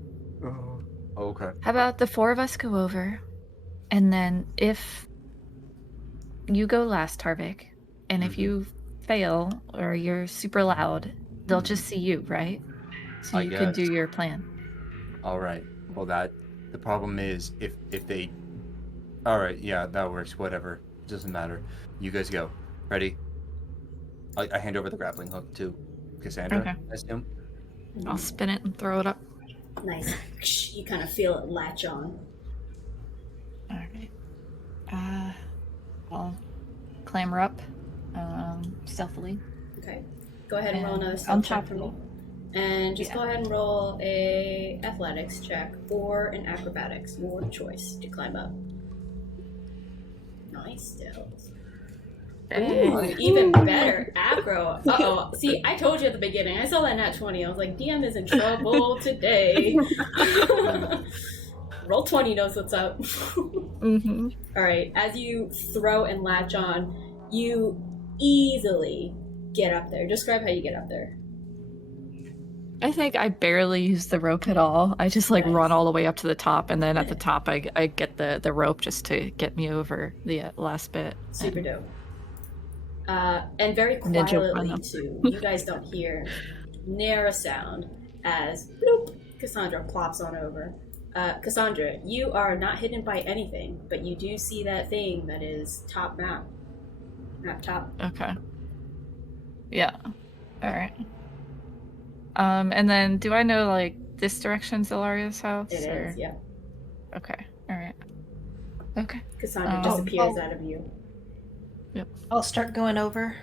Okay. How about the four of us go over, and then if you go last, Tarvik, and if you fail or you're super loud, they'll just see you, right? So I you can do guess. your plan. All right. Well, the problem is if they. All right. Yeah, that works. Whatever. Doesn't matter. You guys go. Ready? I hand over the grappling hook to Cassandra. Okay. I assume. I'll spin it and throw it up. Nice. You kind of feel it latch on. All right. I'll clamber up stealthily. Okay. Go ahead and roll another on stealth check top for of me. it. And just Yeah. go ahead and roll a athletics check or an acrobatics, your choice to climb up. Nice stealth. Ooh, even better. Acro. Uh-oh. See, I told you at the beginning. I saw that nat 20. I was like, DM is in trouble today. Roll 20 knows what's up. Mm-hmm. Alright, as you throw and latch on, you easily get up there. Describe how you get up there. I think I barely use the rope at all. I just like Nice. run all the way up to the top, and then at the top I get the rope just to get me over the last bit. Super dope. And very Ninja quietly run up. too. You guys don't hear near a sound as bloop, Cassandra plops on over. Cassandra, you are not hidden by anything, but you do see that thing that is top map. Map top. Okay. Yeah. All right. And then do I know like this direction's Ilaria's house? It or... is, yeah. Okay. All right. Okay. Cassandra Oh. disappears out of view. I'll start going over.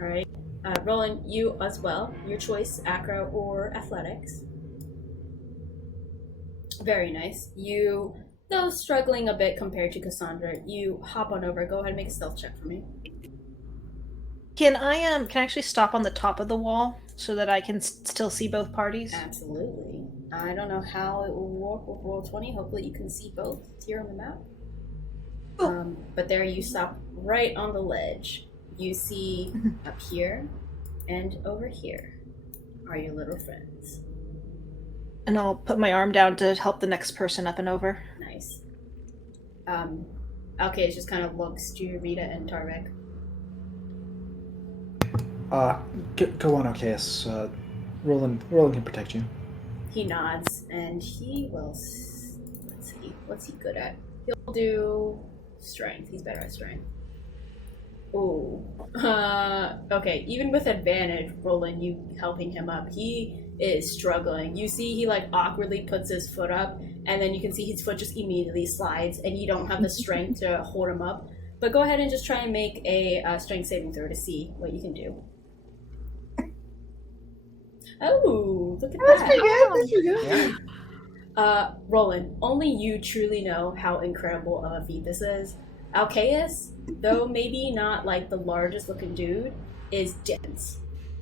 Alright. Roland, you as well. Your choice, acro or athletics. Very nice. You, though struggling a bit compared to Cassandra, you hop on over. Go ahead and make a stealth check for me. Can I actually stop on the top of the wall so that I can still see both parties? Absolutely. I don't know how it will work with roll 20. Hopefully you can see both here on the map. But there you stop right on the ledge. You see up here and over here are your little friends. And I'll put my arm down to help the next person up and over. Nice. Alcaeus just kind of looks to Rita and Tarvik. Go on, Alcaeus. Roland can protect you. He nods and he will. Let's see. What's he good at? He'll do strength. He's better at strength. Ooh. Okay. Even with advantage, Roland, you helping him up, he is struggling. You see he like awkwardly puts his foot up, and then you can see his foot just immediately slides, and you don't have the strength to hold him up. But go ahead and just try and make a strength saving throw to see what you can do. Oh, look at that. That's pretty good. That's pretty good. Yeah. Roland, only you truly know how incredible of a feat this is. Alcaeus, though maybe not like the largest looking dude, is dense.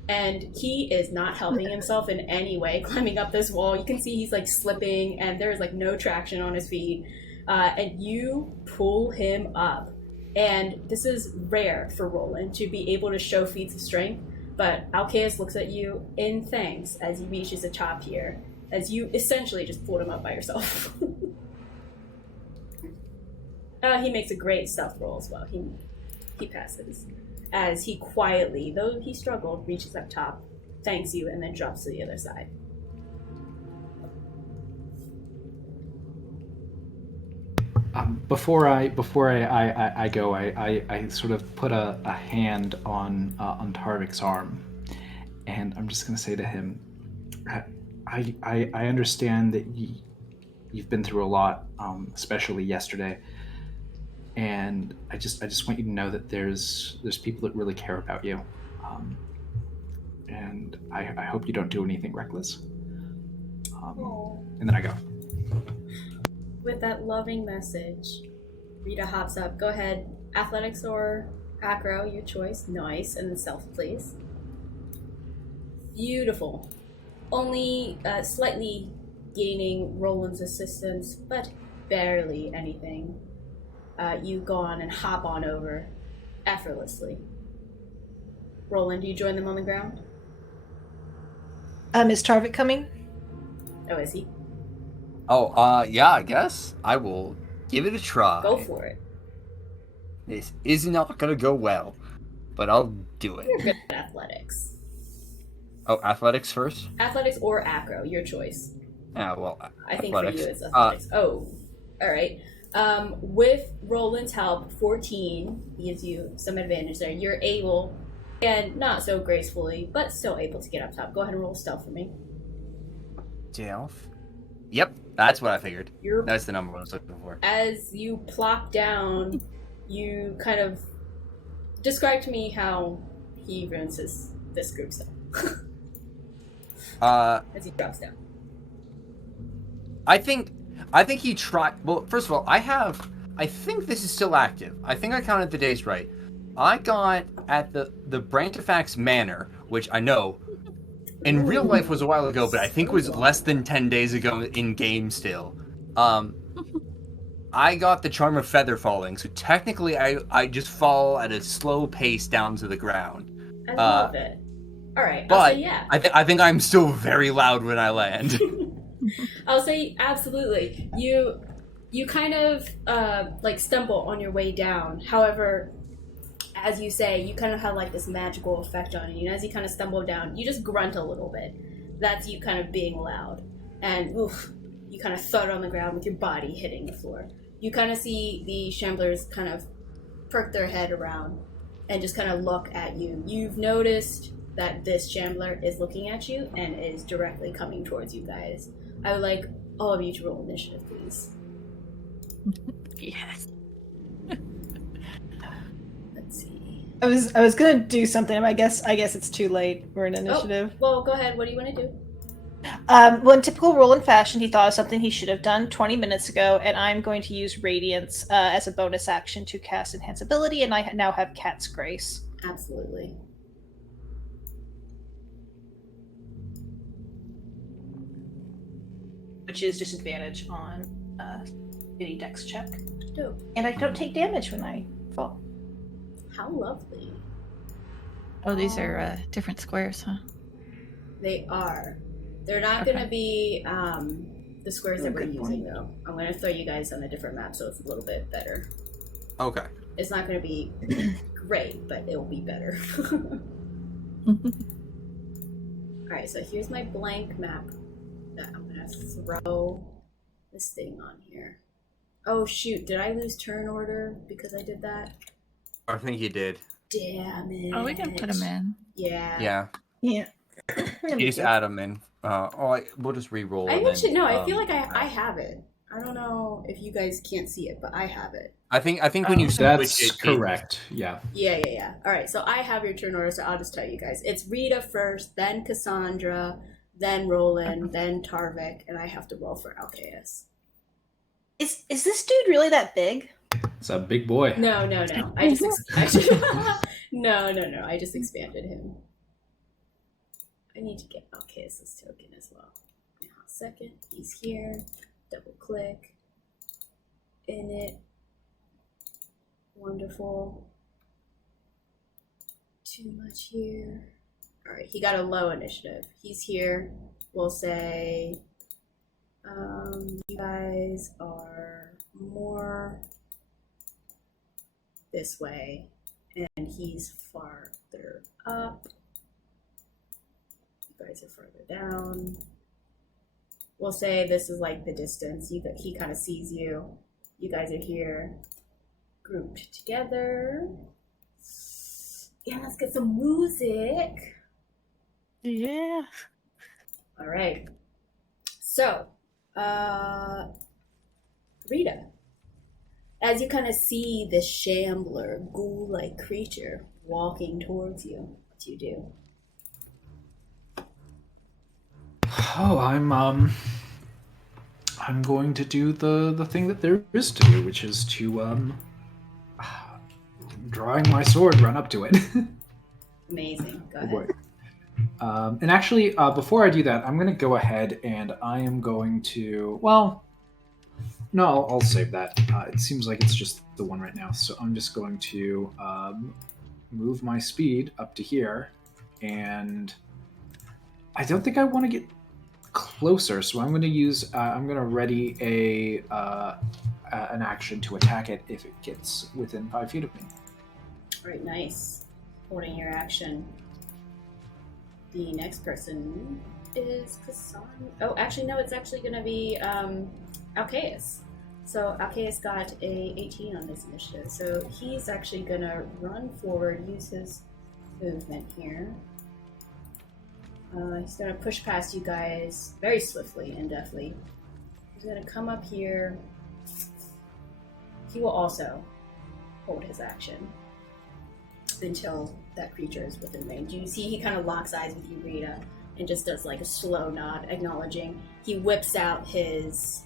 And he is not helping himself in any way climbing up this wall. You can see he's like slipping and there's like no traction on his feet. And you pull him up. And this is rare for Roland to be able to show feats of strength. But Alcaeus looks at you in thanks as he reaches the top here, as you essentially just pulled him up by yourself. He makes a great stealth roll as well. He passes. As he quietly, though he struggled, reaches up top, thanks you, and then drops to the other side. Before I go, I sort of put a hand on Tarvik's arm, and I'm just going to say to him, I understand that you've been through a lot, especially yesterday, and I just want you to know that there's people that really care about you, and I hope you don't do anything reckless. And then I go. With that loving message, Rita hops up. Go ahead, athletics or acro, your choice. Nice, and then stealth, please. Beautiful. Only slightly gaining Roland's assistance, but barely anything. You go on and hop on over effortlessly. Roland, do you join them on the ground? Is Tarvik coming? Oh, is he? Oh, yeah, I guess. I will give it a try. Go for it. This is not gonna go well, but I'll do it. You're good at athletics. Oh, athletics first? Athletics or acro, your choice. Yeah, well, I think athletics. for you it's athletics. Alright. With Roland's help, 14 gives you some advantage there. You're able, and not so gracefully, but still able to get up top. Go ahead and roll stealth for me. Stealth? Yep, that's what I figured. You're, That's the number I was looking for. as you plop down, you kind of describe to me how he ruins this group stuff. As he drops down. I think he tried. Well, first of all, I think this is still active. I think I counted the days right. I got at the Brantifax Manor, which I know in real life was a while ago, but I think was less than 10 days ago in game still. I got the Charm of Feather Falling, so technically I just fall at a slow pace down to the ground. I love it. Alright, But I'll say yeah. I think I'm still very loud when I land. I'll say absolutely. You kind of like stumble on your way down. However, as you say, you kind of have like this magical effect on you. And as you kind of stumble down, you just grunt a little bit. That's you kind of being loud. And oof, you kind of thud on the ground with your body hitting the floor. You kind of see the Shamblers kind of perk their head around and just kind of look at you. You've noticed that this Shambler is looking at you and is directly coming towards you guys. I would like all of you to roll initiative, please. Yes. Let's see. I was gonna do something, but I guess it's too late. We're in initiative. Well, go ahead. What do you want to do? Well, in typical Roland fashion, he thought of something he should have done 20 minutes ago, and I'm going to use Radiance as a bonus action to cast Enhance Ability, and I now have Cat's Grace. Absolutely. Which is disadvantage on any dex check. Dope. And I don't take damage when I fall. How lovely. Oh, these are different squares, huh? They are. They're not going to be the squares that we're using, though. I'm going to throw you guys on a different map so it's a little bit better. Okay. It's not going to be great, but it will be better. Alright, so here's my blank map that I'm going to throw this thing on here. Oh shoot, did I lose turn order because I did that? I think you did. Damn it. Oh, we can put them in. Yeah. Yeah. Yeah. You just add them in We'll just re-roll. I and mentioned then, no. I feel like I have it. I don't know if you guys can't see it, but I have it. I think when you That's switch it, correct. Yeah. Yeah. All right, so I have your turn order, so I'll just tell you guys. It's Rita first, then Cassandra, then Roland, then Tarvik, and I have to roll for Alcaeus. Is this dude really that big? It's a big boy. No. I just expanded him. I need to get Alcaeus' token as well. Now, second, he's here. Double click. In it. Wonderful. Too much here. Alright, he got a low initiative. He's here. We'll say you guys are more this way, and he's farther up. You guys are further down. We'll say this is like the distance. He kind of sees you. You guys are here, grouped together. Yeah, let's get some music. Yeah. All right. So, Rita, as you kind of see this shambler, ghoul-like creature walking towards you, what do you do? Oh, I'm going to do the thing that there is to do, which is to drawing my sword, run up to it. Amazing. Go Oh ahead. boy. And actually, before I do that, I'm going to go ahead and I am going to. Well, no, I'll save that. It seems like it's just the one right now, so I'm just going to move my speed up to here, and I don't think I want to get closer, so I'm going to use. I'm going to ready an action to attack it if it gets within 5 feet of me. All right, nice. Holding your action. The next person is Cassandra. Oh, actually, no, it's actually going to be Alcaeus. So Alcaeus got a 18 on his initiative. So he's actually going to run forward, use his movement here. He's going to push past you guys very swiftly and deftly. He's going to come up here. He will also hold his action until that creature is within range. You see he kind of locks eyes with you, Rita, and just does like a slow nod, acknowledging. He whips out his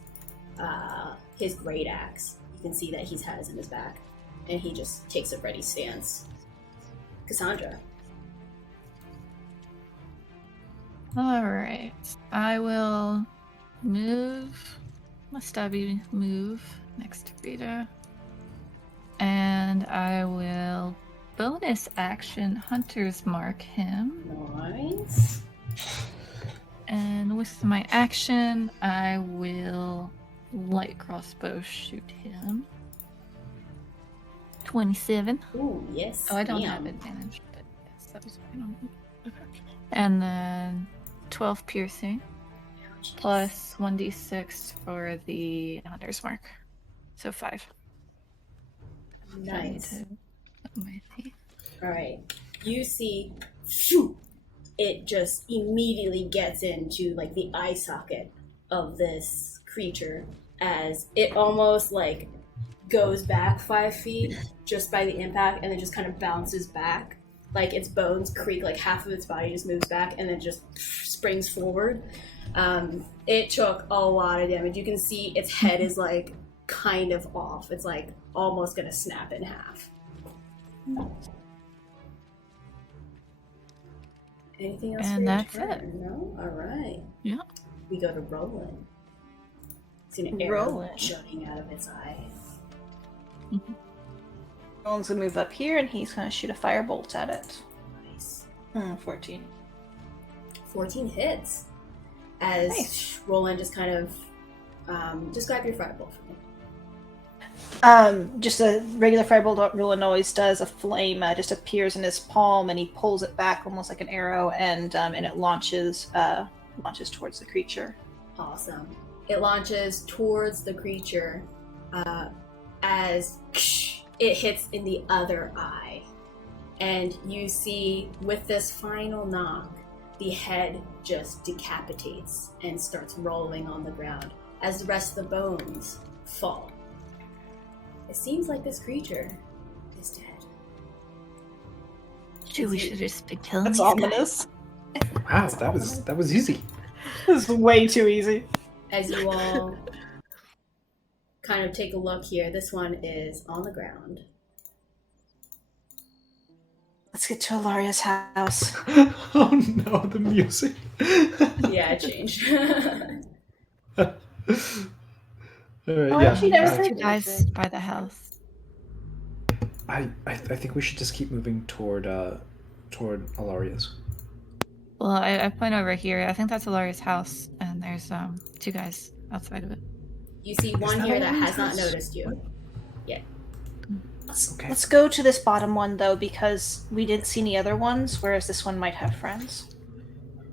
great axe. You can see that he has in his back, and he just takes a ready stance. Cassandra. Alright. I will move my stabby move next to Rita. And I will bonus action Hunter's Mark him. Nice. And with my action, I will light crossbow shoot him. 27. Ooh, yes. Oh, I don't ma'am. have advantage, but yes, that was fine on me. Okay. And then 12 piercing, plus 1d6 for the Hunter's Mark. So 5. Nice. My teeth. All right. You see, shoo, it just immediately gets into like the eye socket of this creature as it almost like goes back 5 feet just by the impact, and then just kind of bounces back. Like its bones creak, like half of its body just moves back and then just springs forward. It took a lot of damage. You can see its head is like kind of off. It's like almost gonna snap in half. Anything else? And for your that's turn? it. No? Alright. Yeah. We go to Roland. See an arrow Roland. jutting out of its eye. Roland's gonna move up here and he's gonna shoot a firebolt at it. Nice. 14. 14 hits. As Nice. Roland just kind of just grab your firebolt for me. Just a regular firebolt Roland always does. A flame just appears in his palm, and he pulls it back almost like an arrow, and it launches towards the creature. Awesome. It launches towards the creature as it hits in the other eye. And you see, with this final knock, the head just decapitates and starts rolling on the ground as the rest of the bones fall. It seems like this creature is dead. We should just be killing That's these ominous. Wow, that was easy. This is way too easy. As you all kind of take a look here, this one is on the ground. Let's get to Alaria's house. Oh no, the music. Yeah, it changed. Actually, there's Two guys by the house. I think we should just keep moving toward Alaria's. Well, I point over here. I think that's Alaria's house, and there's two guys outside of it. You see one here that has not noticed you. Okay. Let's go to this bottom one, though, because we didn't see any other ones, whereas this one might have friends.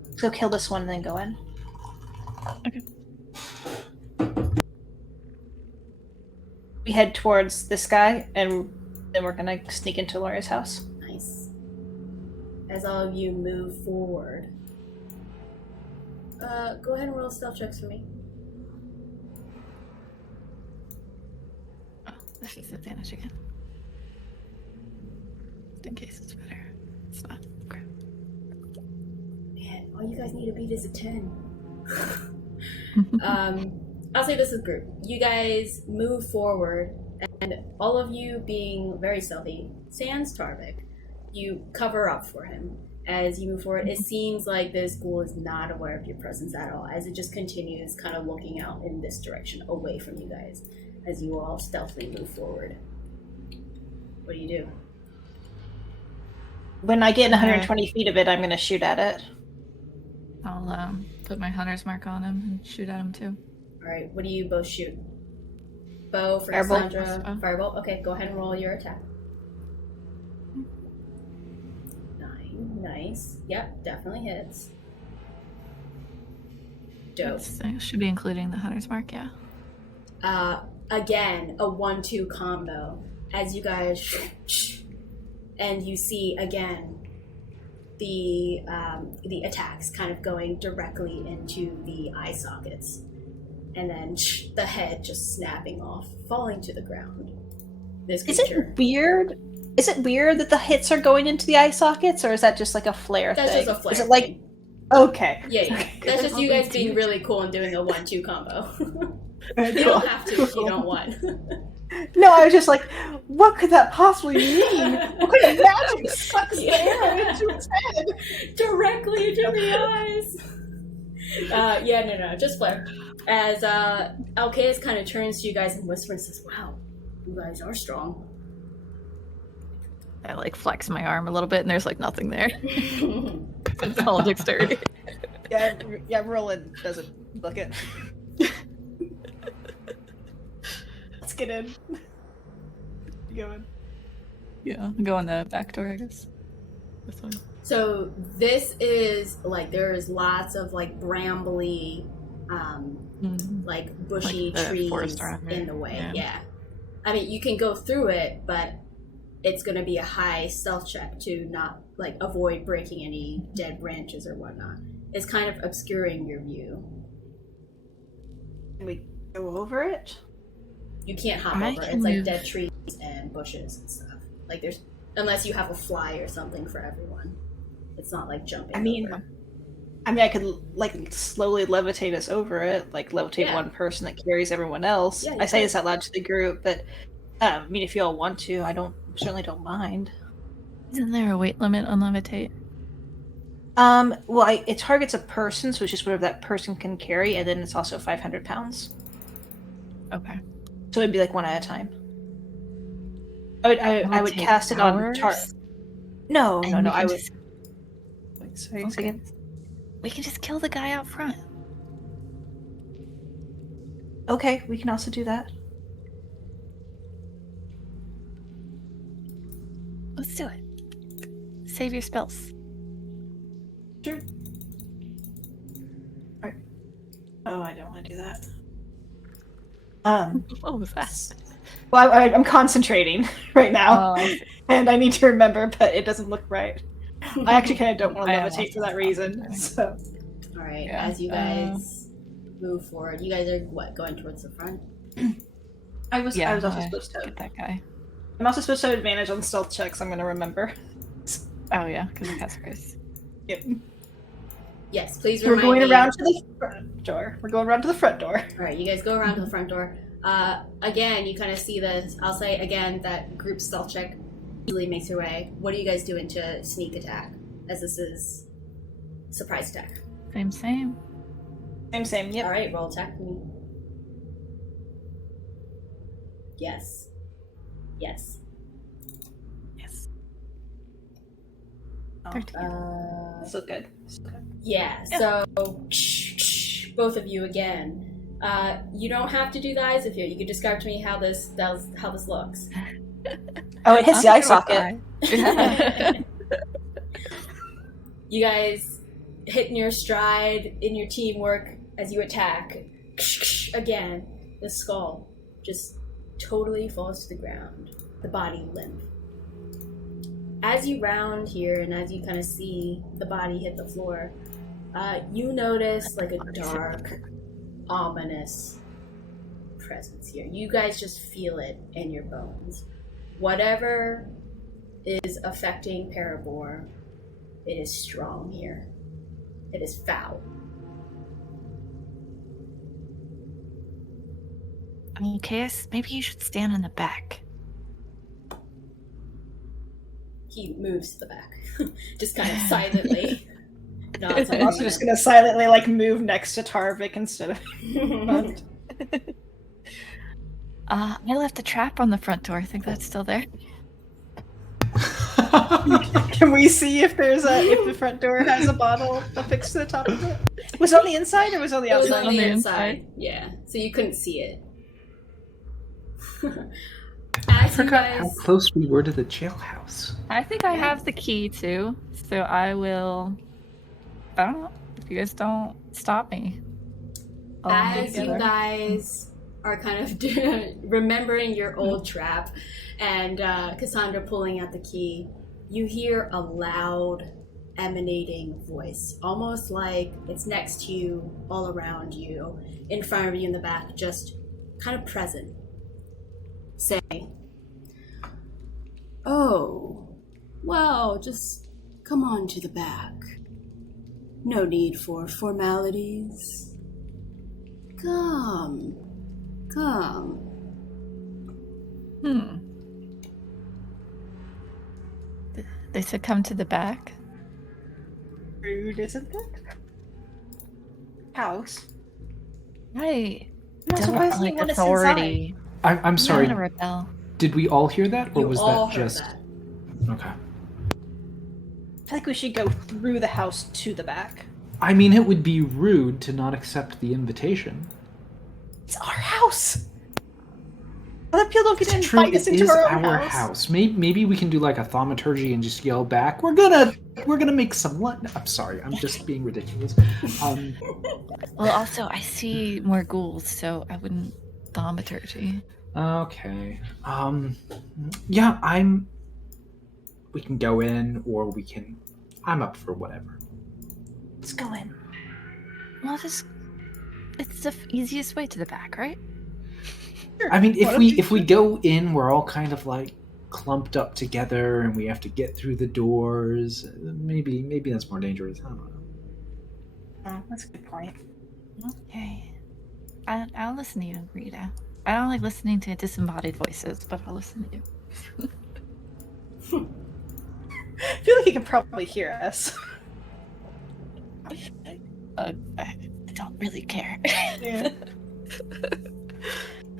Let's go kill this one and then go in. Okay. We head towards this guy, and then we're gonna sneak into Laura's house. Nice. As all of you move forward, go ahead and roll stealth checks for me. Oh, this is advantage again. Just in case it's better. It's not. Okay. Man, all you guys need to beat is a 10. I'll say this as a group. You guys move forward, and all of you being very stealthy, sans Tarvik, you cover up for him. As you move forward, it seems like this ghoul is not aware of your presence at all, as it just continues kind of looking out in this direction, away from you guys, as you all stealthily move forward. What do you do? When I get in 120 feet of it, I'm gonna shoot at it. I'll put my hunter's mark on him and shoot at him too. Alright, what do you both shoot? Bow for Firebolt. Cassandra. Firebolt? Okay, go ahead and roll your attack. 9. Nice. Yep, definitely hits. Dope. It should be including the hunter's mark, yeah. Again, a 1-2 combo. As you guys and you see again the attacks kind of going directly into the eye sockets, and then the head just snapping off, falling to the ground. This creature. Is it weird that the hits are going into the eye sockets, or is that just like a flare That's thing? just a flare. Is it like okay? Yeah. That's just you guys being really cool and doing a 1-2 combo. Very You cool. don't have to if you don't want. No, I was just like, what could that possibly mean? What kind of magic sucks the arrow into its head? Directly into the eyes. No, just flare. As Alcaeus kind of turns to you guys and whispers and says, "Wow, you guys are strong." I like flex my arm a little bit, and there's like nothing there. It's all dexterity. Yeah, Roland doesn't look it. Let's get in. You going? Yeah, I'll go in the back door, I guess. This one. So this is like there is lots of like brambly, like bushy Like the trees forest around in it, the way. yeah. Yeah, I mean you can go through it, but it's going to be a high stealth check to not like avoid breaking any dead branches or whatnot. It's kind of obscuring your view. Can we go over it? You can't hop I over. can It's like move. dead trees and bushes and stuff. Like there's unless you have a fly or something for everyone. It's not like jumping. I mean, over. I could like slowly levitate us over it, like levitate Yeah. one person that carries everyone else. Yeah, you I say could. this out loud to the group, but I mean, if you all want to, I certainly don't mind. Isn't there a weight limit on levitate? Well, it targets a person, so it's just whatever that person can carry, and then it's also 500 pounds. Okay. So it'd be like one at a time. I would Take cast it on powers? No, And no, we no. can I would. just- Wait, sorry, Okay. again. We can just kill the guy out front. Okay, we can also do that. Let's do it. Save your spells. Sure. Alright. Oh, I don't want to do that. What was that? Well, I'm concentrating right now, Oh, I see. and I need to remember, but it doesn't look right. I actually kind of don't want to I am levitate for that also reason. stopping. So All right, Yeah, as you guys move forward, you guys are going towards the front? I was Yeah, also supposed to. get that guy. I'm also supposed to have advantage on stealth checks. I'm going to remember. Oh yeah, because of Hesperus. Yep. Yes, please We're remind going me. around to the front door. We're going around to the front door. All right, you guys go around to the front door. Again, you kind of see this. I'll say again that group stealth check easily makes your way. What are you guys doing to sneak attack? As this is surprise attack. Same. Same. Yep. All right, roll attack for me. Yes. Yes. Oh, 13. so good. Yeah. So both of you again. You don't have to do the eyes of you. You can describe to me how this looks. Oh, it hits the eye socket. eye. You guys hit in your stride in your teamwork as you attack. Again, the skull just totally falls to the ground. The body limp. As you round here and as you kind of see the body hit the floor, you notice like a dark, ominous presence here. You guys just feel it in your bones. Whatever is affecting Parabor, it is strong here. It is foul. Alcaeus, maybe you should stand in the back. He moves to the back, just kind of silently. Nods I'm also just going to silently move next to Tarvik instead of. I left a trap on the front door. I think that's still there. Can we see if if the front door has a bottle affixed to the top of it? Was it on the inside or was it on the It was outside? on the inside. Yeah, so you couldn't see it. I As you forgot guys, how close we were to the jailhouse. I think I have the key too, so I will. I don't know if you guys don't stop me. I'll move as you together. guys are kind of remembering your old trap, and Cassandra pulling out the key, you hear a loud, emanating voice, almost like it's next to you, all around you, in front of you, in the back, just kind of present. Say, "Oh, well, just come on to the back. No need for formalities. Come. They said come to the back. Rude, isn't it? House. I I'm not don't surprised you like want us authority. I'm sorry. I'm gonna rebel. Did we all hear that, or You was all that heard just that. okay? I feel like we should go through the house to the back. I mean, it would be rude to not accept the invitation. It's our house. Other people don't get to It's true. invite us It into is our own our house. house. Maybe we can do like a thaumaturgy and just yell back. We're gonna make some lunch. I'm sorry. I'm just being ridiculous. Well, also I see more ghouls, so I wouldn't thaumaturgy. Okay. Yeah. We can go in, or we can. I'm up for whatever. Let's go in. Well, it's the easiest way to the back, right? I mean, Why don't you if we go in, we're all kind of like clumped up together, and we have to get through the doors. Maybe that's more dangerous. I don't know. Oh, that's a good point. Okay. I'll listen to you, Rita. I don't like listening to disembodied voices, but I'll listen to you. I feel like he can probably hear us. I don't really care. Yeah.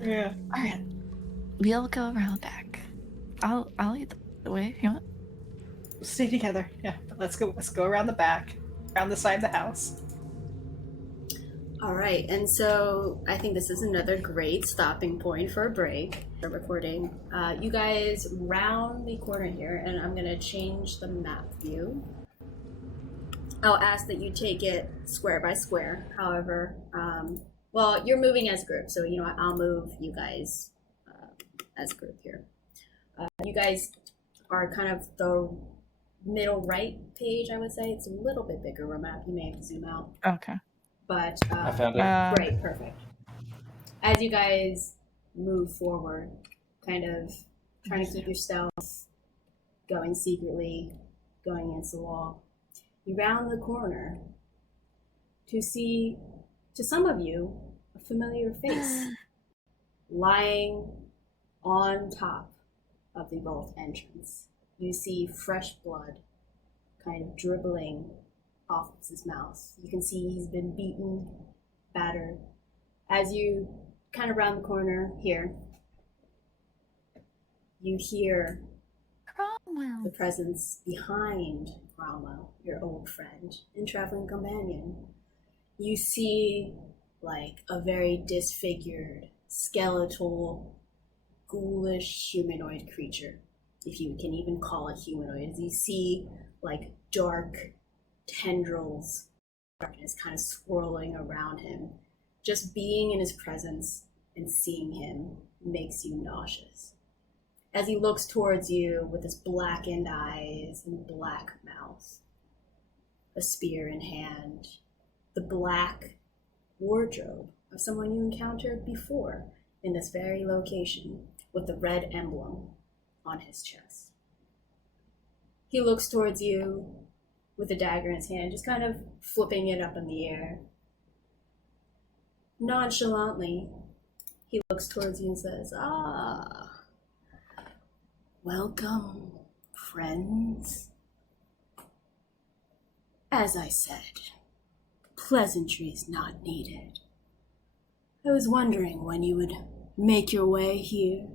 Yeah. All right, we'll go around back. I'll lead the way if you want. We'll stay together. Yeah. But let's go around the back, around the side of the house. All right, and so I think this is another great stopping point for a break. For recording. You guys round the corner here, and I'm gonna change the map view. I'll ask that you take it square by square. However, well, you're moving as a group, so you know what? I'll move you guys as a group here. You guys are kind of the middle right page, I would say. It's a little bit bigger of a map. You may have to zoom out. Okay. But I found it. great, perfect. As you guys move forward, kind of trying to keep your stealth, going secretly, going against the wall, you round the corner to see, to some of you, a familiar face lying on top of the vault entrance. You see fresh blood kind of dribbling off of his mouth. You can see he's been beaten, battered. As you kind of round the corner here, you hear the presence behind Cromwell, your old friend and traveling companion. You see like a very disfigured, skeletal, ghoulish humanoid creature, if you can even call it humanoid. As you see like dark tendrils, darkness kind of swirling around him. Just being in his presence and seeing him makes you nauseous. As he looks towards you with his blackened eyes and black mouth, a spear in hand, the black wardrobe of someone you encountered before in this very location with the red emblem on his chest. He looks towards you with a dagger in his hand, just kind of flipping it up in the air. Nonchalantly, he looks towards you and says, welcome, friends. As I said, pleasantries not needed. I was wondering when you would make your way here.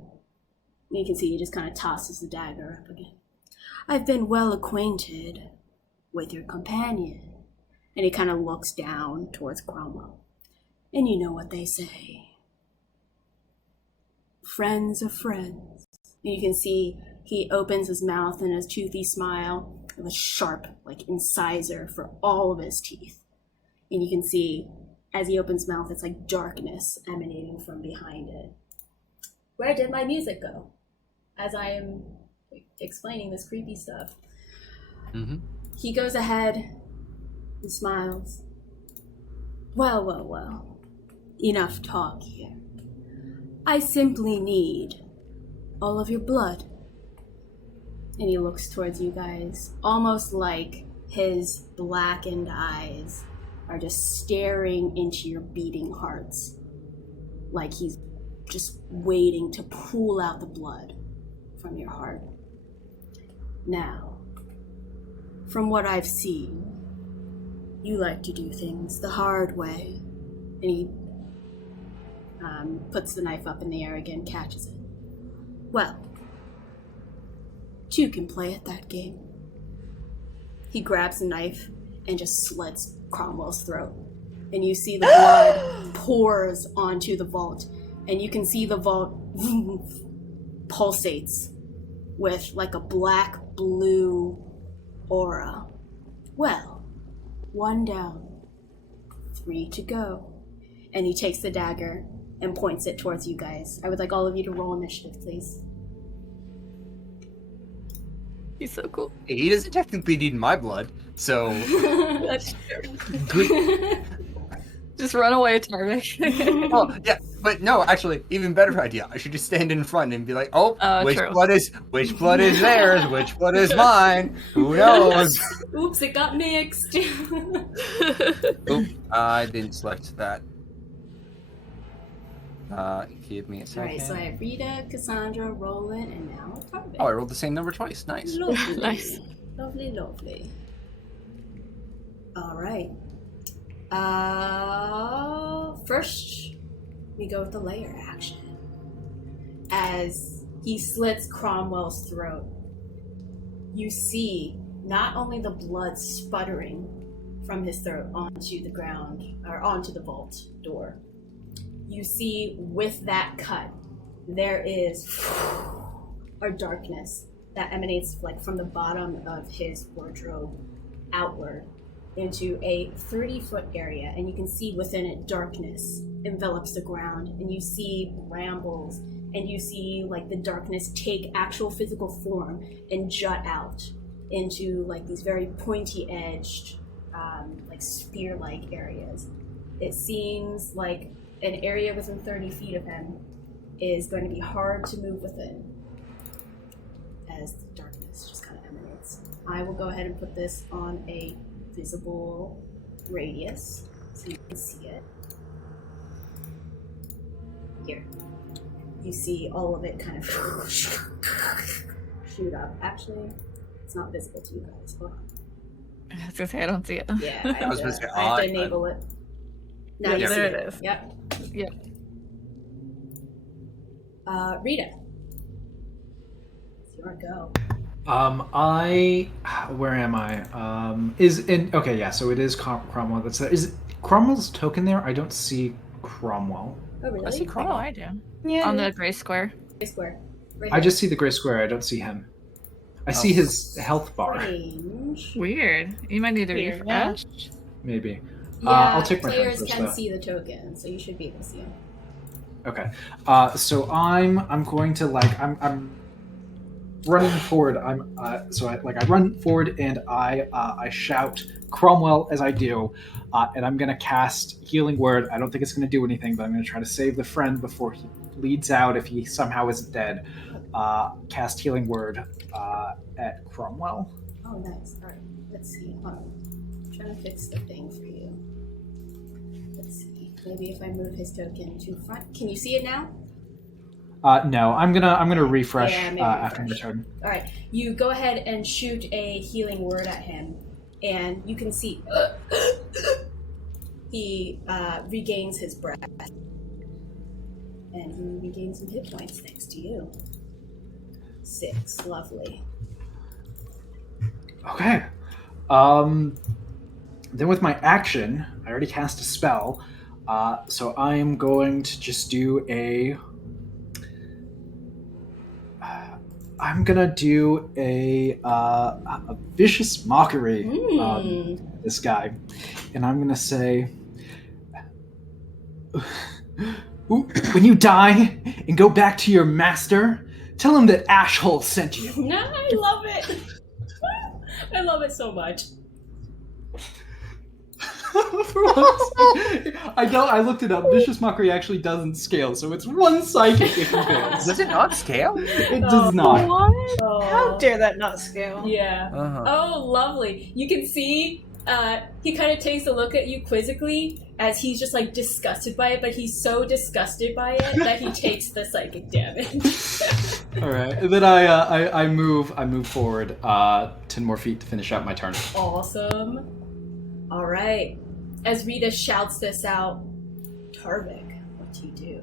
You can see he just kind of tosses the dagger up again. I've been well acquainted with your companion. And he kind of looks down towards Cromwell. And you know what they say. Friends are friends. And you can see he opens his mouth in a toothy smile with a sharp, like, incisor for all of his teeth. And you can see, as he opens his mouth, it's like darkness emanating from behind it. Where did my music go? As I am explaining this creepy stuff. Mm-hmm. He goes ahead and smiles. Well. Enough talk here. I simply need all of your blood. And he looks towards you guys, almost like his blackened eyes are just staring into your beating hearts, like he's just waiting to pull out the blood from your heart. Now, from what I've seen, you like to do things the hard way. And he puts the knife up in the air again, catches it. Well, two can play at that game. He grabs the knife and just slits Cromwell's throat. And you see the blood pours onto the vault. And you can see the vault pulsates with like a black-blue aura. Well, 1 down, 3 to go. And he takes the dagger and points it towards you guys. I would like all of you to roll initiative, please. He's so cool. He doesn't technically need my blood, so That's true. Just run away, Tarvik. well, yeah, but no, actually, even better idea. I should just stand in front and be like, which true. blood is theirs? Which blood is mine? Who knows? Oops, it got mixed. Oop, I didn't select that. Give me a second. Alright, so I have Rita, Cassandra, Roland, and now Tarvik. Oh, I rolled the same number twice. Nice. Lovely. Nice. Lovely. Alright. First, we go with the layer action. As he slits Cromwell's throat, you see not only the blood sputtering from his throat onto the ground, or onto the vault door. You see with that cut, there is a darkness that emanates like from the bottom of his wardrobe outward into a 30-foot area, and you can see within it darkness envelops the ground, and you see brambles, and you see like the darkness take actual physical form and jut out into like these very pointy-edged, like spear-like areas. It seems like an area within 30 feet of him is going to be hard to move within as the darkness just kind of emanates. I will go ahead and put this on a visible radius so you can see it. Here. You see all of it kind of shoot up. Actually, it's not visible to you guys. Hold on. I was gonna say I don't see it. Yeah, I have was gonna say, to enable it. Now you see there it. it is. Yep. Yep. Rita. It's your go. Where am I? Okay, yeah, so it is Cromwell. Is Cromwell's token there? I don't see Cromwell. Oh, really? I see Cromwell. I do. Yeah. On the gray square. Gray square. Right I here. just see the gray square. I don't see him. I see his health bar, Strange. Weird. You might need to Weird, yeah. refresh. maybe. Yeah, I'll take my turn players first, can though. see the token, so you should be able to see him. Okay. So I'm going to I'm running forward. I run forward and I shout Cromwell as I do, and I'm gonna cast Healing Word. I don't think it's gonna do anything, but I'm gonna try to save the friend before he bleeds out if he somehow isn't dead. Cast Healing Word at Cromwell. Oh, nice. All right. Let's see. Hold on. I'm trying to fix the thing for you. Let's see. Maybe if I move his token to front. Can you see it now? No, I'm gonna refresh Yeah, maybe after my refresh. turn. All right. You go ahead and shoot a healing word at him, and you can see he regains his breath, and he regains some hit points thanks to you. 6. Lovely. Okay. Then with my action, I already cast a spell, so I am going to just do I'm gonna do a vicious mockery this guy, and I'm gonna say, when you die and go back to your master, tell him that Ashhole sent you. No, I love it. I love it so much. I looked it up. Vicious mockery actually doesn't scale, so it's 1 psychic if you fail. Does it not scale? It does not. What? How dare that not scale? Yeah. Uh-huh. Oh, lovely. You can see he kind of takes a look at you quizzically as he's just like disgusted by it, but he's so disgusted by it that he takes the psychic damage. All right, and then I move forward 10 more feet to finish out my turn. Awesome. All right. As Rita shouts this out, Tarvik, what do you do?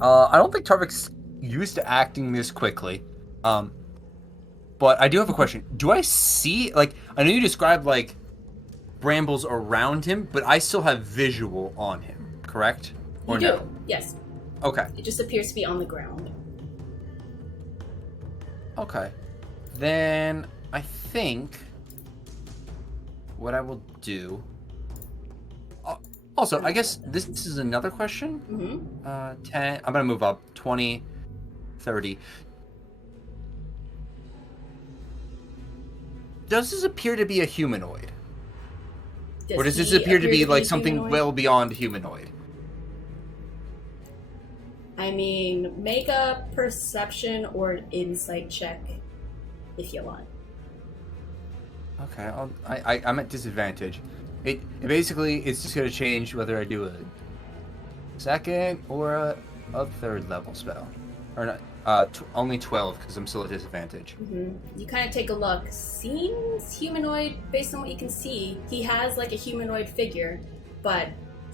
I don't think Tarvik's used to acting this quickly. But I do have a question. Do I see, I know you described, brambles around him, but I still have visual on him, correct? Or You do. no? Yes. Okay. It just appears to be on the ground. Okay. Then I think what I will do... Also, I guess this is another question. Mm-hmm. 10... I'm going to move up. 20, 30... Does this appear to be a humanoid? Or does this he appear to be something humanoid? well beyond humanoid? I mean, make a perception or an insight check if you want. Okay, I'm at disadvantage. It basically, it's just going to change whether I do a second or a third level spell. Or not, only 12 because I'm still at disadvantage. Mm-hmm. You kind of take a look. Seems humanoid based on what you can see. He has a humanoid figure, but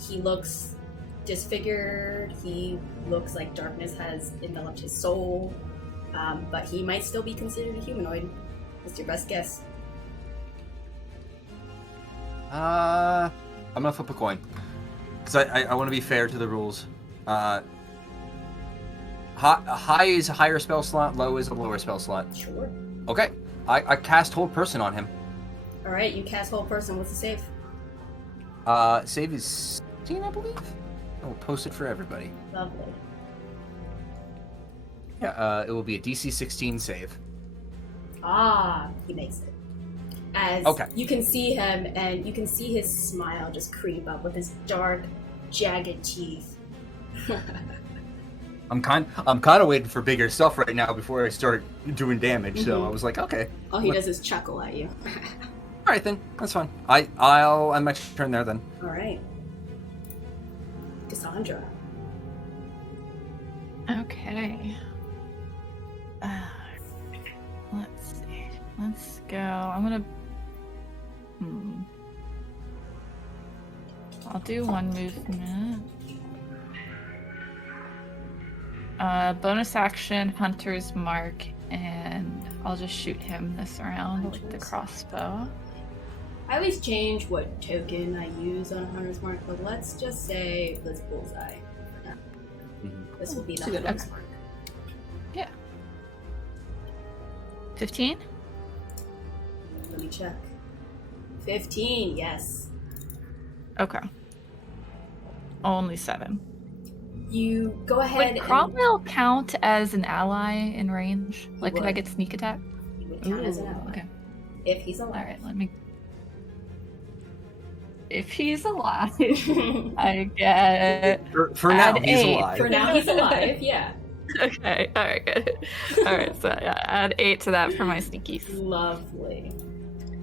he looks disfigured. He looks like darkness has enveloped his soul, but he might still be considered a humanoid. What's your best guess? I'm gonna flip a coin because I want to be fair to the rules. High is a higher spell slot, low is a lower spell slot. Sure. Okay, I cast Hold Person on him. All right, you cast Hold Person. What's the save? Save is 16, I believe. I'll post it for everybody. Lovely. Yeah, it will be a DC 16 save. He makes it. As you can see him, and you can see his smile just creep up with his dark, jagged teeth. I'm kind of waiting for bigger stuff right now before I start doing damage. So I was like, okay. All he does is chuckle at you. All right then, that's fine. I'll end my turn there then. All right, Cassandra. Okay. Let's see. Let's go. I'm gonna. I'll do one movement. Bonus action, Hunter's Mark, and I'll just shoot him this round with the crossbow. I always change what token I use on Hunter's Mark, but let's just say this bullseye. This will be the Hunter's Mark. Yeah. 15? Let me check. 15, yes. Okay. Only 7. You go ahead. Would Cromwell count as an ally in range? Like, could I get sneak attack? He would count as an ally. Okay. If he's alive. Alright, let me... If he's alive, I get... For now, he's 8. alive. For now, he's alive, yeah. Okay, alright, good. Alright, so yeah, add 8 to that for my sneakies. Lovely.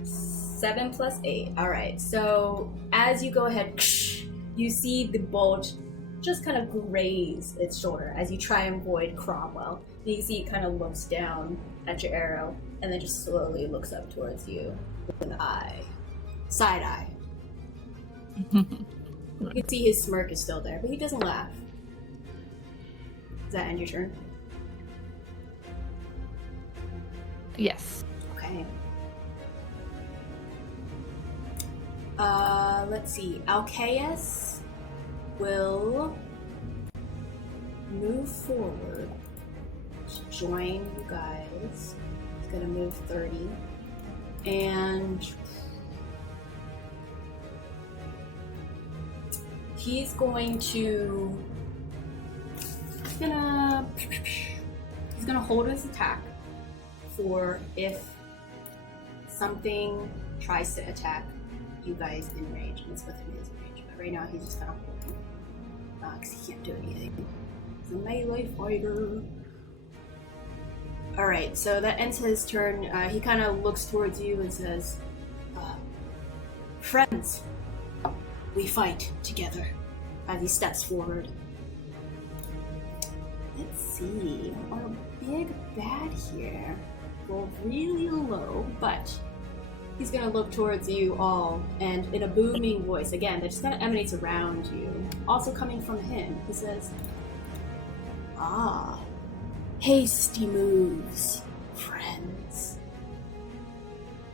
7 plus 8. Alright, so as you go ahead, you see the bolt just kind of graze its shoulder as you try and avoid Cromwell. And you see it kind of looks down at your arrow and then just slowly looks up towards you with an eye. Side eye. You can see his smirk is still there, but he doesn't laugh. Does that end your turn? Yes. Okay. Let's see. Alcaeus will move forward to join you guys. He's gonna move 30. And he's going to he's gonna hold his attack for if something tries to attack you guys in range, and it's within his range. But right now he's just kind of holding, because he can't do anything. He's a melee fighter. Alright, so that ends his turn. He kind of looks towards you and says, friends, we fight together, as he steps forward. Let's see, our big bad here rolled really low, but he's gonna look towards you all, and in a booming voice, again, that just kind of emanates around you, also coming from him, he says, hasty moves, friends.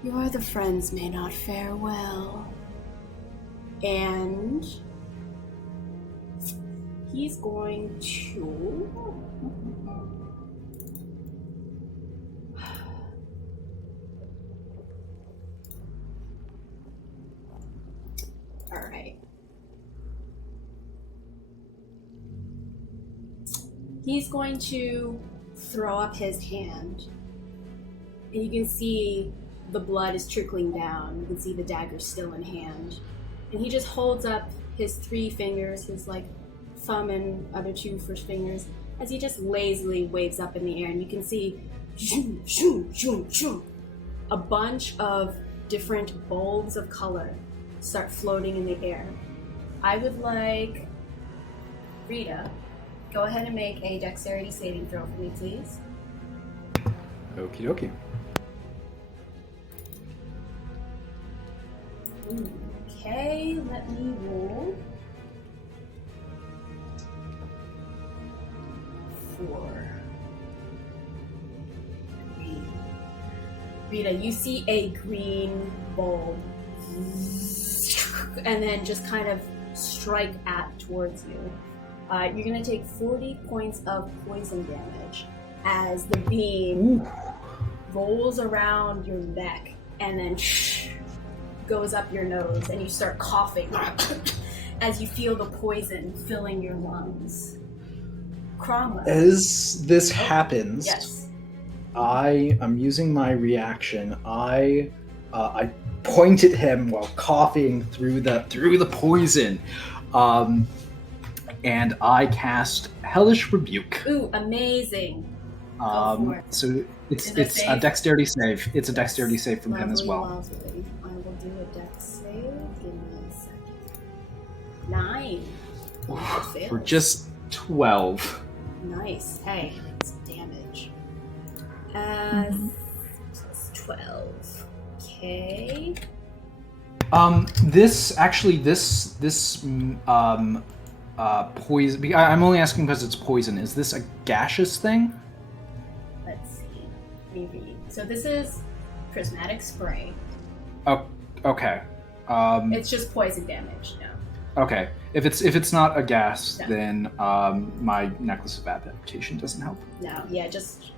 Your other friends may not fare well. And he's going to... Alright. He's going to throw up his hand. And you can see the blood is trickling down. You can see the dagger still in hand. And he just holds up his 3 fingers, his thumb and other 2 first fingers, as he just lazily waves up in the air. And you can see shoo, shoo, shoo, shoo, a bunch of different bulbs of color start floating in the air. I would like Rita, go ahead and make a dexterity saving throw for me, please. Okie dokie. Okay, let me roll. 4. 3. Rita, you see a green bulb and then just kind of strike towards you. You're going to take 40 points of poison damage as the beam rolls around your neck and then goes up your nose, and you start coughing as you feel the poison filling your lungs. Cromwell. As this happens, Yes. I am using my reaction. I point at him while coughing through the poison, and I cast Hellish Rebuke. Ooh, amazing. Go for it. So it's Is it a safe? dexterity save. It's a dexterity save from him as Lovely, well. lovely. I will do a dex save. Give me a second. 9. It fails. For just 12. Nice. Hey, it's damage. 12. Okay. Poison. I'm only asking because it's poison. Is this a gaseous thing? Let's see. Let me read. So this is prismatic spray. Oh, okay. It's just poison damage. No. Okay. If it's not a gas, No. then my necklace of adaptation doesn't help. No. Yeah. Just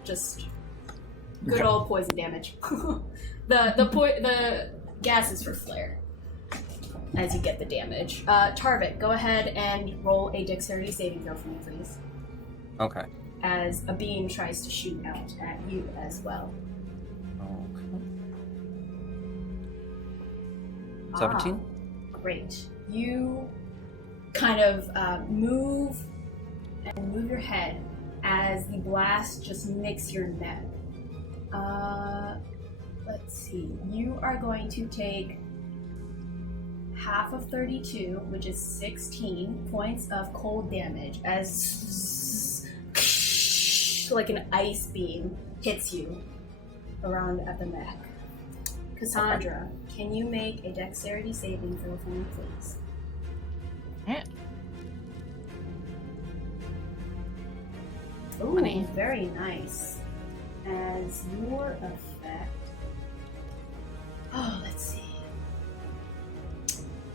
good Okay. old poison damage. the gas is for flare. As you get the damage. Tarvik, go ahead and roll a dexterity saving throw for me, please. Okay. As a beam tries to shoot out at you as well. Okay. 17? Great. You kind of move your head as the blast just nicks your neck. Let's see. You are going to take half of 32, which is 16 points of cold damage as like an ice beam hits you around at the neck. Cassandra, can you make a dexterity saving throw for me, please? Yeah. Ooh, 20. very nice. As your effect... Oh, let's see.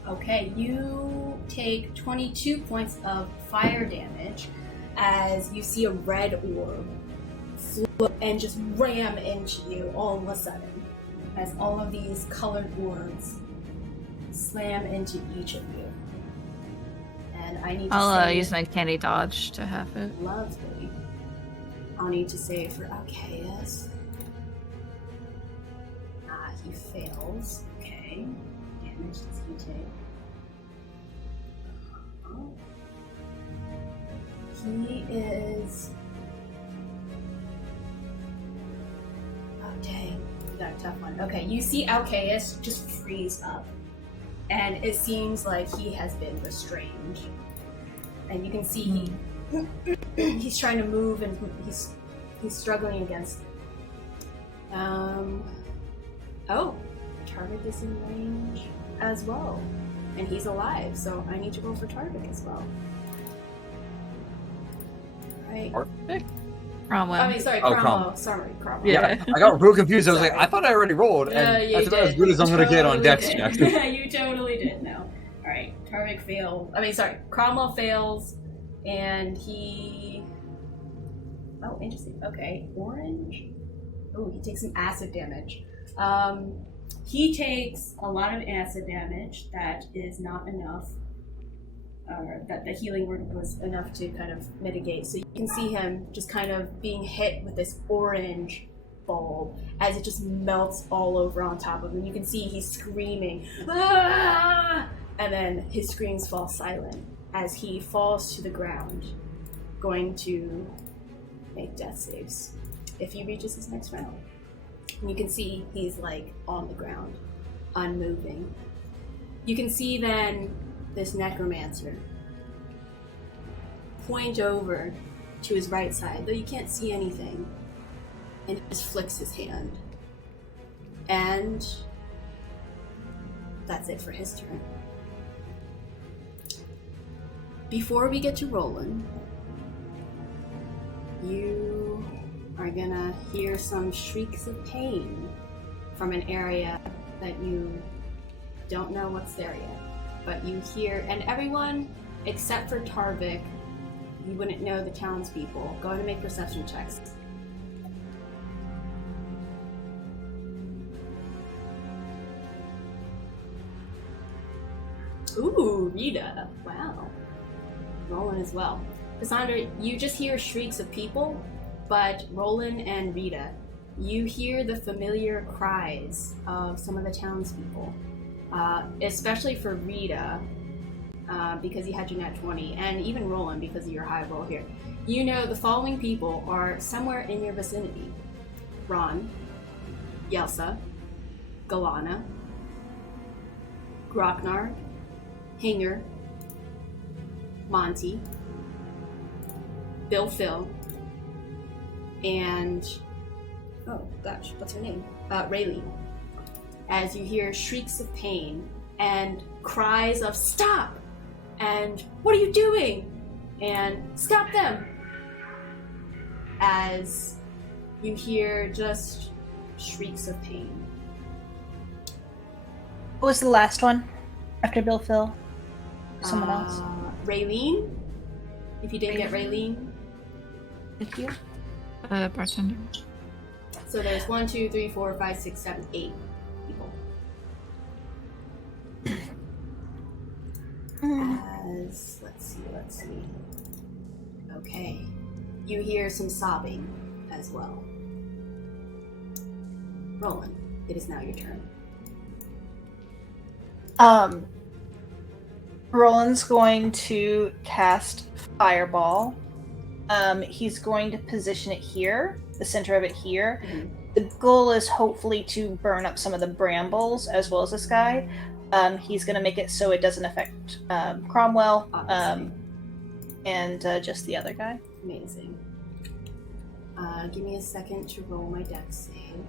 Okay, you take 22 points of fire damage as you see a red orb float and just ram into you all of a sudden, as all of these colored orbs slam into each of you. And I need to I'll save... use my candy dodge to have it. Lovely. I'll need to save for Alcaeus. He fails. Okay. Damage does he take? He is... Oh, dang. We got a tough one. Okay, you see Alcaeus just freeze up. And it seems like he has been restrained. And you can see he's trying to move and he's struggling against it. Oh, Tarvik is in range as well. And he's alive, so I need to roll for Tarvik as well. Right. Perfect. Cromwell. I mean, sorry, Oh, Cromwell. Sorry, Cromwell. Yeah. I got real confused. I was like, I thought I already rolled, Yeah, and you that's about as did. good as I'm gonna get on Totally Dex did. next. You totally did. No. All right. Tarvik fails. I mean, sorry. Cromwell fails, and he. Oh, interesting. Okay, orange. Oh, he takes some acid damage. He takes a lot of acid damage that is not enough. That the healing word was enough to kind of mitigate. So you can see him just kind of being hit with this orange bulb as it just melts all over on top of him. You can see he's screaming, "Ah!" And then his screams fall silent as he falls to the ground, going to make death saves if he reaches his next round. And you can see he's like on the ground, unmoving. You can see then this necromancer point over to his right side, though you can't see anything, and he just flicks his hand. And that's it for his turn. Before we get to Roland, you are gonna hear some shrieks of pain from an area that you don't know what's there yet. But you hear, and everyone except for Tarvik, you wouldn't know the townspeople. Go ahead and make perception checks. Ooh, Rita. Wow. Roland as well. Cassandra, you just hear shrieks of people, but Roland and Rita, you hear the familiar cries of some of the townspeople, especially for Rita, because you had your nat 20, and even Roland because of your high roll here. You know the following people are somewhere in your vicinity. Ron, Yelsa, Galana, Grocknar, Hinger, Monty, Bill Phil, and oh gosh, what's her name? Raylene. As you hear shrieks of pain and cries of "Stop!" and "What are you doing?" and "Stop them!" as you hear just shrieks of pain. What was the last one after Bill Phil? Someone else? Raylene. If you didn't get Raylene. Thank you. Bartender. So there's 1, 2, 3, 4, 5, 6, 7, 8 people. As let's see. Okay. You hear some sobbing as well. Roland, it is now your turn. Roland's going to cast Fireball. He's going to position it here, the center of it here. Mm-hmm. The goal is hopefully to burn up some of the brambles as well as this guy. He's going to make it so it doesn't affect Cromwell and just the other guy. Amazing. Give me a second to roll my dex save.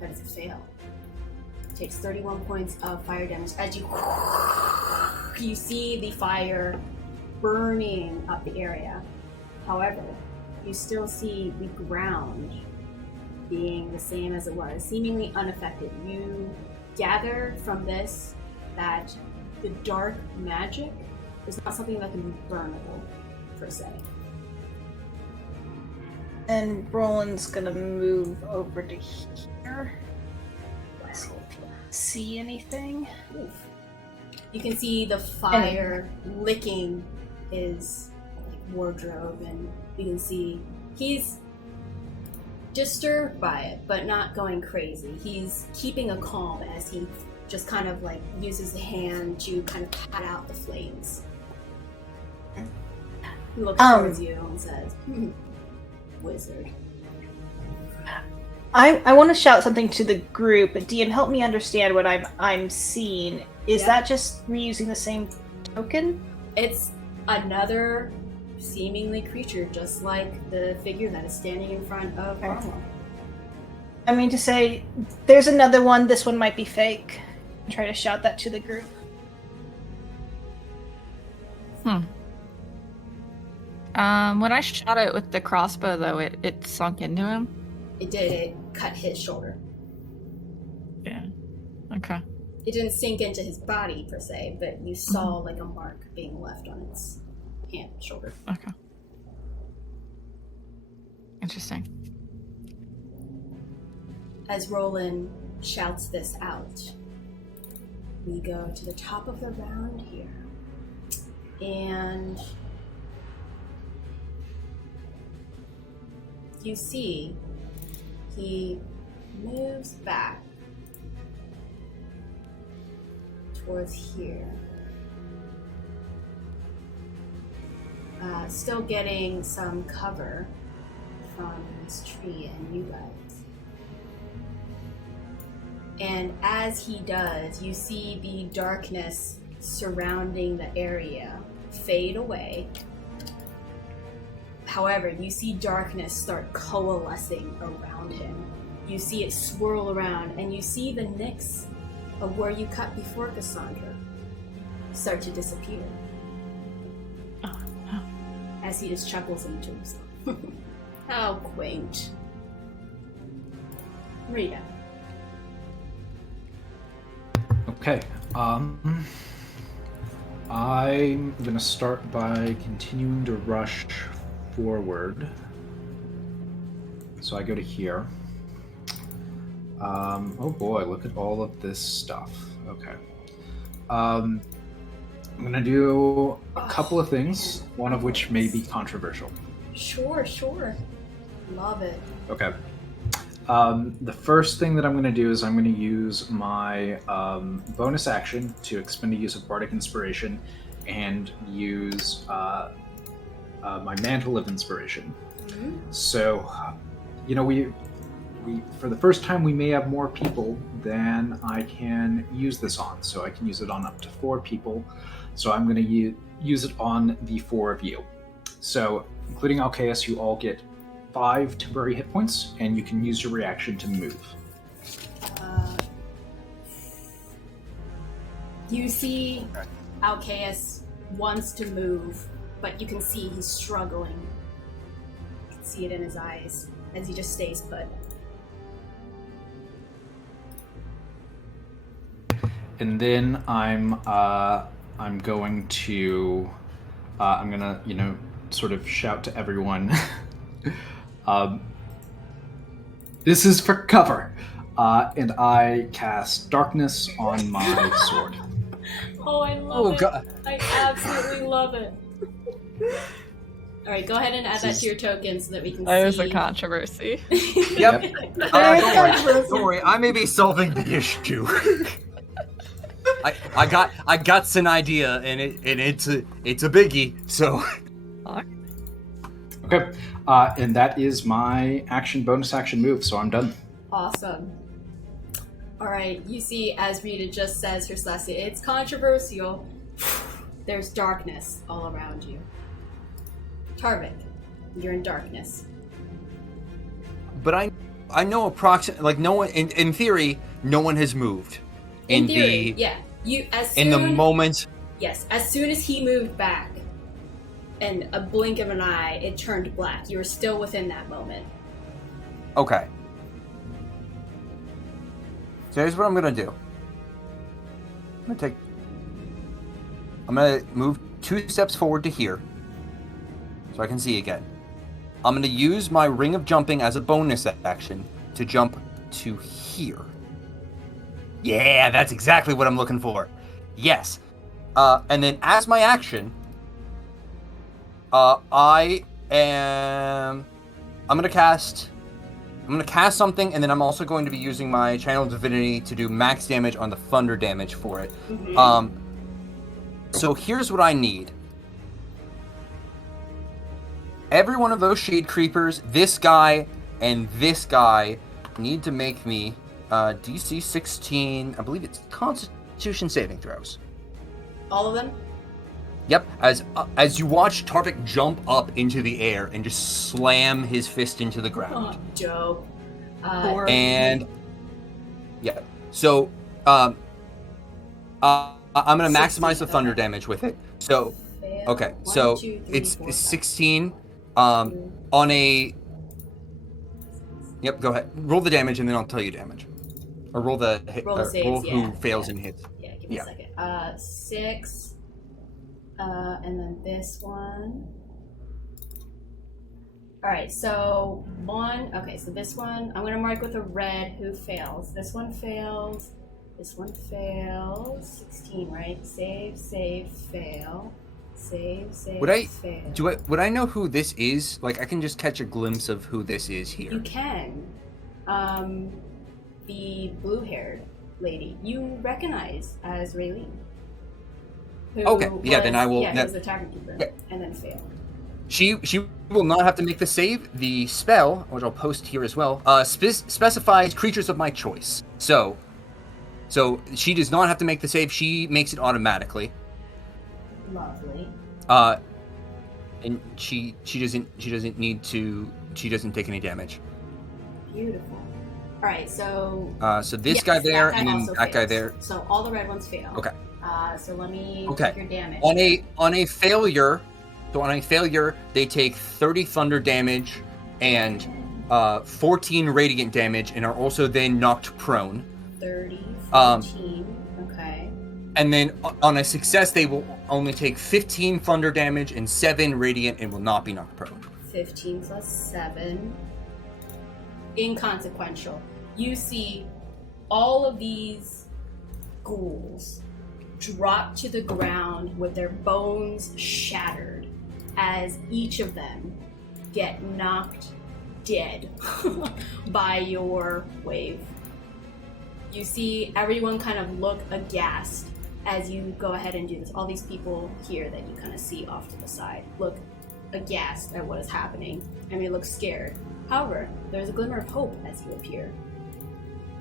That is a fail. Takes 31 points of fire damage as you see the fire burning up the area. However, you still see the ground being the same as it was, seemingly unaffected. You gather from this that the dark magic is not something that can be burnable, per se. And Roland's gonna move over to here. See anything? Oof. You can see the fire licking his wardrobe, and you can see he's disturbed by it, but not going crazy. He's keeping a calm as he just kind of uses the hand to kind of pat out the flames. He looks towards you and says, "Wizard." I want to shout something to the group. DM, help me understand what I'm seeing. Is that just reusing the same token? It's another seemingly creature, just like the figure that is standing in front of Cromwell. I mean to say, there's another one. This one might be fake. Try to shout that to the group. When I shot it with the crossbow, though, it sunk into him. It did. It cut his shoulder. Yeah. Okay. It didn't sink into his body per se, but you saw a mark being left on its hand, shoulder. Okay. Interesting. As Roland shouts this out, we go to the top of the round here, and you see he moves back towards here. Still getting some cover from this tree and you guys. And as he does, you see the darkness surrounding the area fade away. However, you see darkness start coalescing around him. You see it swirl around, and you see the nicks of where you cut before Cassandra start to disappear. Oh, no. As he just chuckles into himself. How quaint. Rita. Okay. I'm gonna start by continuing to rush forward. So I go to here. Oh boy, look at all of this stuff. Okay. I'm gonna do a couple of things, one of which may be controversial. Sure. Love it. Okay. The first thing that I'm going to do is I'm going to use my bonus action to expend a use of Bardic Inspiration and use my Mantle of Inspiration. Mm-hmm. So, we for the first time we may have more people than I can use this on. So I can use it on up to 4 people. So I'm going to use it on the 4 of you. So, including Alcaeus, you all get 5 temporary hit points, and you can use your reaction to move. You see Alcaeus wants to move, but you can see he's struggling. You can see it in his eyes as he just stays put. And then I'm going to sort of shout to everyone. This is for cover, and I cast darkness on my sword. Oh, I love it. God. I absolutely love it. All right, go ahead and add that to your token so that we can There's see. a controversy. Yep. Don't worry. I may be solving the issue. I got an idea, and it's a biggie. So. Okay, and that is my bonus action move. So I'm done. Awesome. All right, you see, as Rita just says her Celestia, it's controversial. There's darkness all around you. Tarvik, you're in darkness. But I know approximately, like, no one in theory, no one has moved. In theory, yeah. In the moment. Yes, as soon as he moved back, in a blink of an eye, it turned black. You were still within that moment. Okay. So here's what I'm gonna do. I'm gonna move 2 steps forward to here, so I can see again. I'm gonna use my ring of jumping as a bonus action to jump to here. Yeah, that's exactly what I'm looking for. Yes. And then as my action, I'm gonna cast something, and then I'm also going to be using my Channel Divinity to do max damage on the thunder damage for it. Mm-hmm. So here's what I need. Every one of those shade creepers, this guy, and this guy need to make me DC 16, I believe it's Constitution saving throws. All of them? Yep, as you watch Tarvik jump up into the air and just slam his fist into the ground. Oh, dope. And yeah, so I'm gonna maximize the thunder damage with it. So okay, so it's 16 on a. Yep, go ahead. Roll the damage, and then I'll tell you damage. Or roll the hit. Roll the saves, roll yeah. who fails and hits. Yeah, give me a second. 6. And then this one. Alright, so 1. Okay, so this one, I'm going to mark with a red who fails. This one fails. This one fails. 16, right? Save, fail. Save, fail. Would I know who this is? Like, I can just catch a glimpse of who this is here. You can. The blue-haired lady you recognize as Raylene. Okay, yeah, then I will. Yeah, he was a tavern keeper, and then failed. She will not have to make the save. The spell, which I'll post here as well, specifies creatures of my choice. So she does not have to make the save. She makes it automatically. Lovely. And she doesn't need to. She doesn't take any damage. Beautiful. All right, so. So this guy there, and then that guy there. So all the red ones fail. Okay. So let me take your damage. On a failure, they take 30 thunder damage and 14 radiant damage, and are also then knocked prone. 30, 14. Okay. And then on a success, they will only take 15 thunder damage and 7 radiant, and will not be knocked prone. 15 plus 7. Inconsequential. you see all of these ghouls drop to the ground with their bones shattered as each of them get knocked dead by your wave. You see everyone kind of look aghast as you go ahead and do this. All these people here that you kind of see off to the side look aghast at what is happening, and they look scared. However, there's a glimmer of hope as you appear,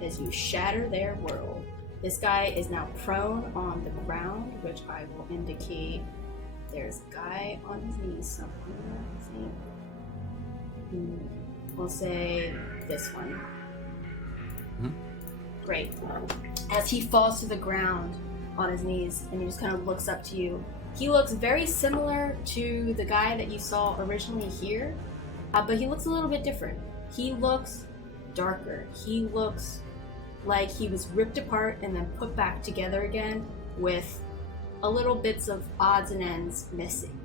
as you shatter their world. This guy is now prone on the ground, which I will indicate there's a guy on his knees somewhere, I think. We'll say this one. Mm-hmm. Great. As he falls to the ground on his knees and he just kind of looks up to you, he looks very similar to the guy that you saw originally here, but he looks a little bit different. He looks darker. He looks like he was ripped apart and then put back together again with a little bits of odds and ends missing.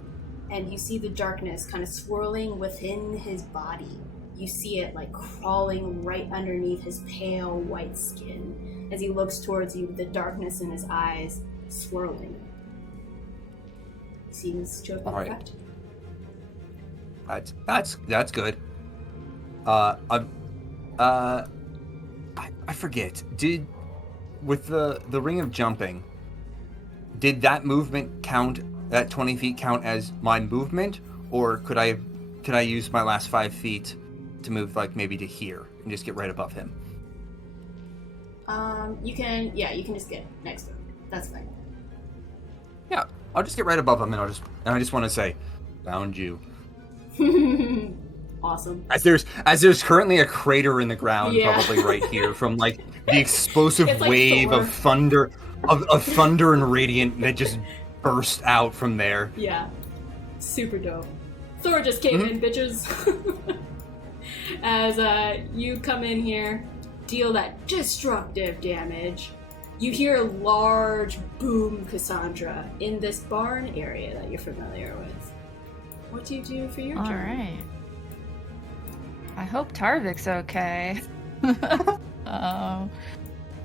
And you see the darkness kind of swirling within his body. You see it like crawling right underneath his pale white skin as he looks towards you with the darkness in his eyes swirling. Seems to have been affected. That's good. I forget. With the ring of jumping, did that movement count? That 20 feet count as my movement, or could I use my last 5 feet to move like maybe to here and just get right above him? You can just get next to him. That's fine. Yeah, I'll just get right above him, and I just want to say, found you. Awesome. As there's currently a crater in the ground, probably right here, from like the explosive like wave Thor. of thunder, of thunder and radiant that just burst out from there. Yeah. Super dope. Thor just came in, bitches. As you come in here, deal that destructive damage. You hear a large boom, Cassandra, in this barn area that you're familiar with. What do you do for your turn? Alright. I hope Tarvik's okay. I'm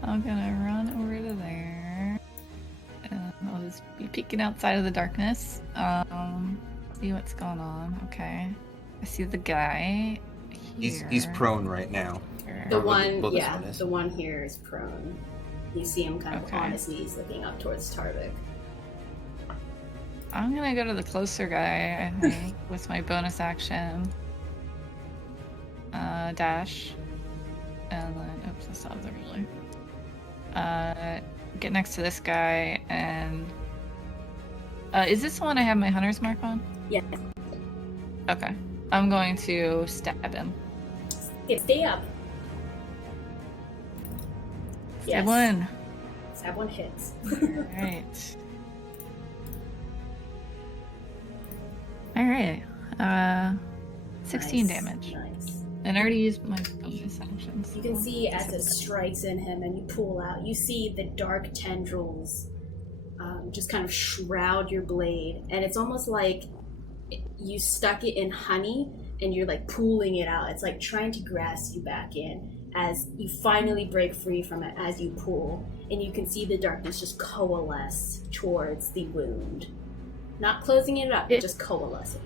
gonna run over to there. And I'll just be peeking outside of the darkness. See what's going on. Okay. I see the guy here. He's prone right now. The Or one, well, this yeah, one is. the one here is prone. You see him kind of Okay. on his knees looking up towards Tarvik. I'm gonna go to the closer guy, I think, with my bonus action. Dash. And then, oops, that's not the ruler. Get next to this guy and... is this the one I have my hunter's mark on? Yes. Okay. I'm going to stab him. Stay up. Stab one. Stab one hits. Alright. Alright. 16 Nice, damage. Nice. And I already used my bonus actions. You can see as it strikes in him and you pull out, you see the dark tendrils just kind of shroud your blade. And it's almost like you stuck it in honey and you're like pulling it out. It's like trying to grasp you back in as you finally break free from it as you pull. And you can see the darkness just coalesce towards the wound. Not closing it up, just coalescing.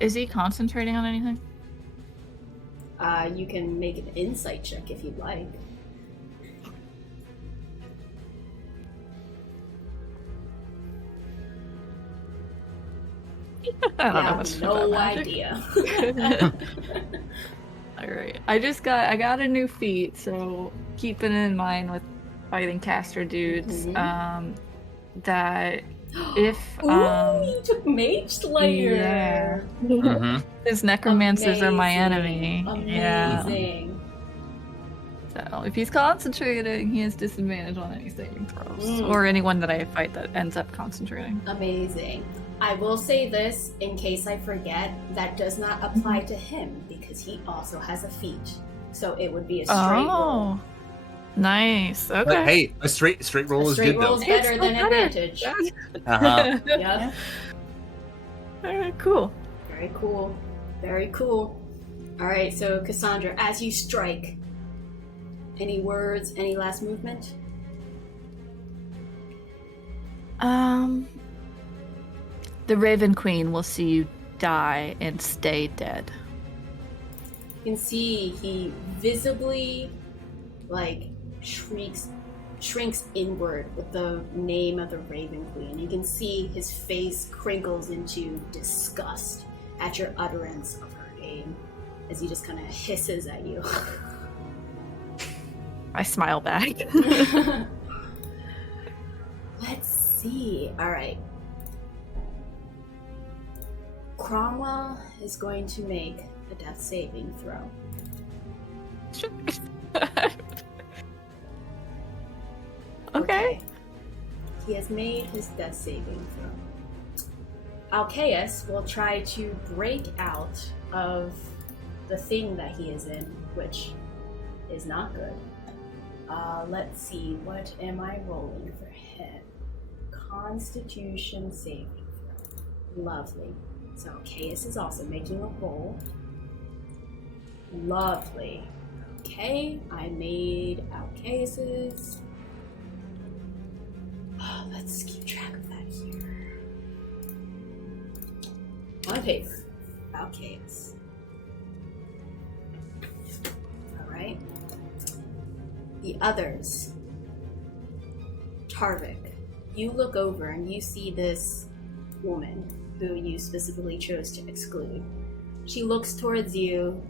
Is he concentrating on anything? You can make an insight check if you'd like. I don't know Yeah, much no about magic. idea. Alright. I got a new feat, so keeping in mind with fighting caster dudes, that if you took Mage Slayer. Yeah. Mm-hmm. His necromancers are my enemy. Amazing. So if he's concentrating, he has disadvantage on any saving throws. Or anyone that I fight that ends up concentrating. Amazing. I will say this, in case I forget, that does not apply to him, because he also has a feat. So it would be a straight roll. Nice. Okay. But hey, a straight roll is Straight good roll though. is better than advantage. Uh-huh. Yep. Alright, cool. Very cool. Very cool. Alright, so Cassandra, as you strike, Any words? Any last movement? The Raven Queen will see you die and stay dead. You can see he visibly, shrinks inward with the name of the Raven Queen. You can see his face crinkles into disgust at your utterance of her name as he just kind of hisses at you. I smile back. Let's see. All right. Cromwell is going to make a death saving throw. Sure. Okay. He has made his death saving throw. Alcaeus will try to break out of the thing that he is in, which is not good. Let's see, what am I rolling for him? Constitution saving throw. Lovely. So Alcaeus is also making a roll. Lovely. Okay, I made Alcaeus's. Let's keep track of that here. On paper, Alcaeus. Alright. The others. Tarvik. You look over and you see this woman who you specifically chose to exclude. She looks towards you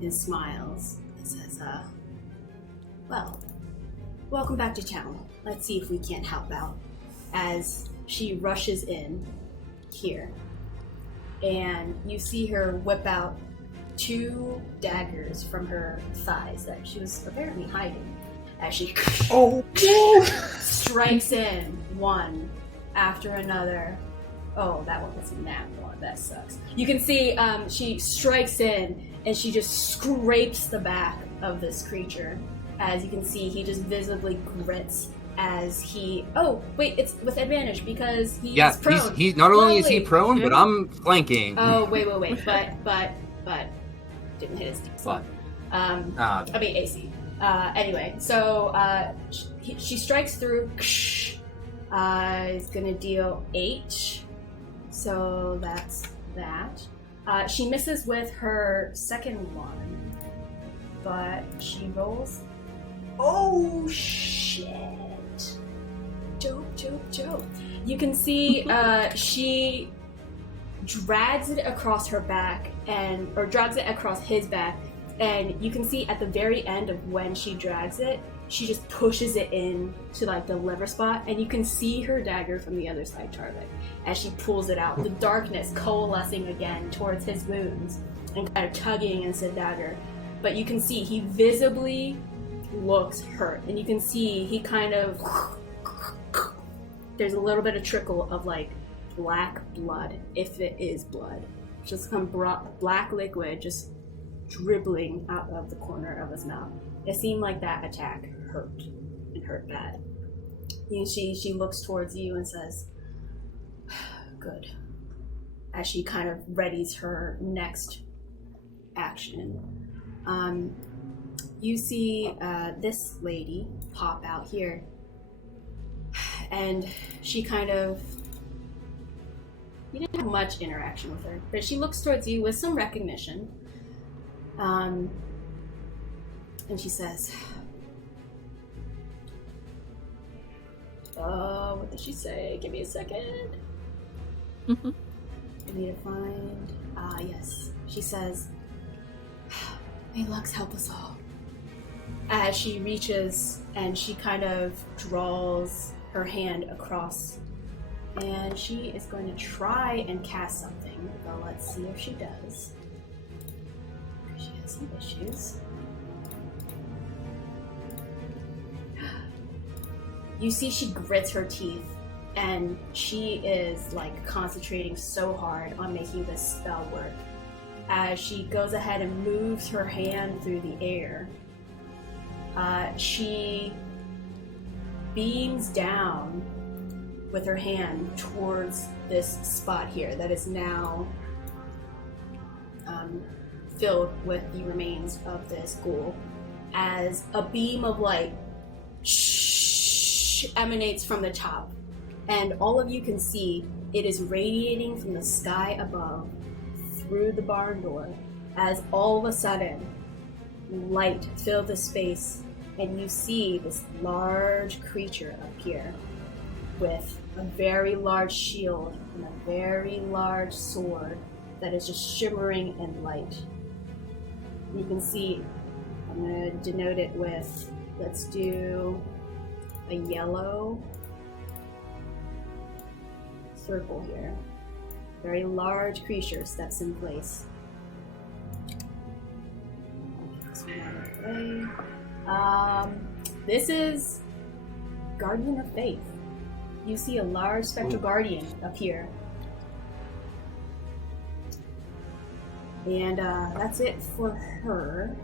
and smiles and says, well, welcome back to town. Let's see if we can't help out. As she rushes in here. And you see her whip out 2 daggers from her thighs that she was apparently hiding. As she strikes in one after another. Oh, that one was a nat one. That sucks. You can see she strikes in and she just scrapes the back of this creature. As you can see, he just visibly grits as he... Oh, wait, it's with advantage because he's prone. He's not only is he prone, but I'm flanking. Oh, wait. But didn't hit his DC. What? I mean AC. Anyway, so she strikes through. Is gonna deal 8. So that's that. She misses with her second one, but she rolls. Oh shit! Dope. You can see she drags it across her back or drags it across his back, and you can see at the very end of when she drags it, she just pushes it in to the lever spot, and you can see her dagger from the other side, Tarvik, as she pulls it out. The darkness coalescing again towards his wounds and kind of tugging against the dagger. But you can see he visibly looks hurt, and you can see he kind of... There's a little bit of trickle of black blood, if it is blood. Just some black liquid just dribbling out of the corner of his mouth. It seemed like that attack hurt, and hurt bad. She looks towards you and says, good, as she kind of readies her next action. You see this lady pop out here, and she kind of... You didn't have much interaction with her, but she looks towards you with some recognition. And she says, what did she say? Give me a second. Mm-hmm. I need to find... yes. She says, may Lux help us all. As she reaches and she kind of draws her hand across, and she is going to try and cast something. Well, let's see if she does. She has some issues. You see she grits her teeth, and she is concentrating so hard on making this spell work. As she goes ahead and moves her hand through the air, she beams down with her hand towards this spot here that is now filled with the remains of this ghoul. as a beam of light emanates from the top. And all of you can see it is radiating from the sky above through the barn door as all of a sudden light fills the space and you see this large creature appear with a very large shield and a very large sword that is just shimmering in light. You can see, I'm going to denote it with, let's do a yellow circle here. Very large creature steps in place. This is Guardian of Faith. You see a large spectral guardian appear. And that's it for her.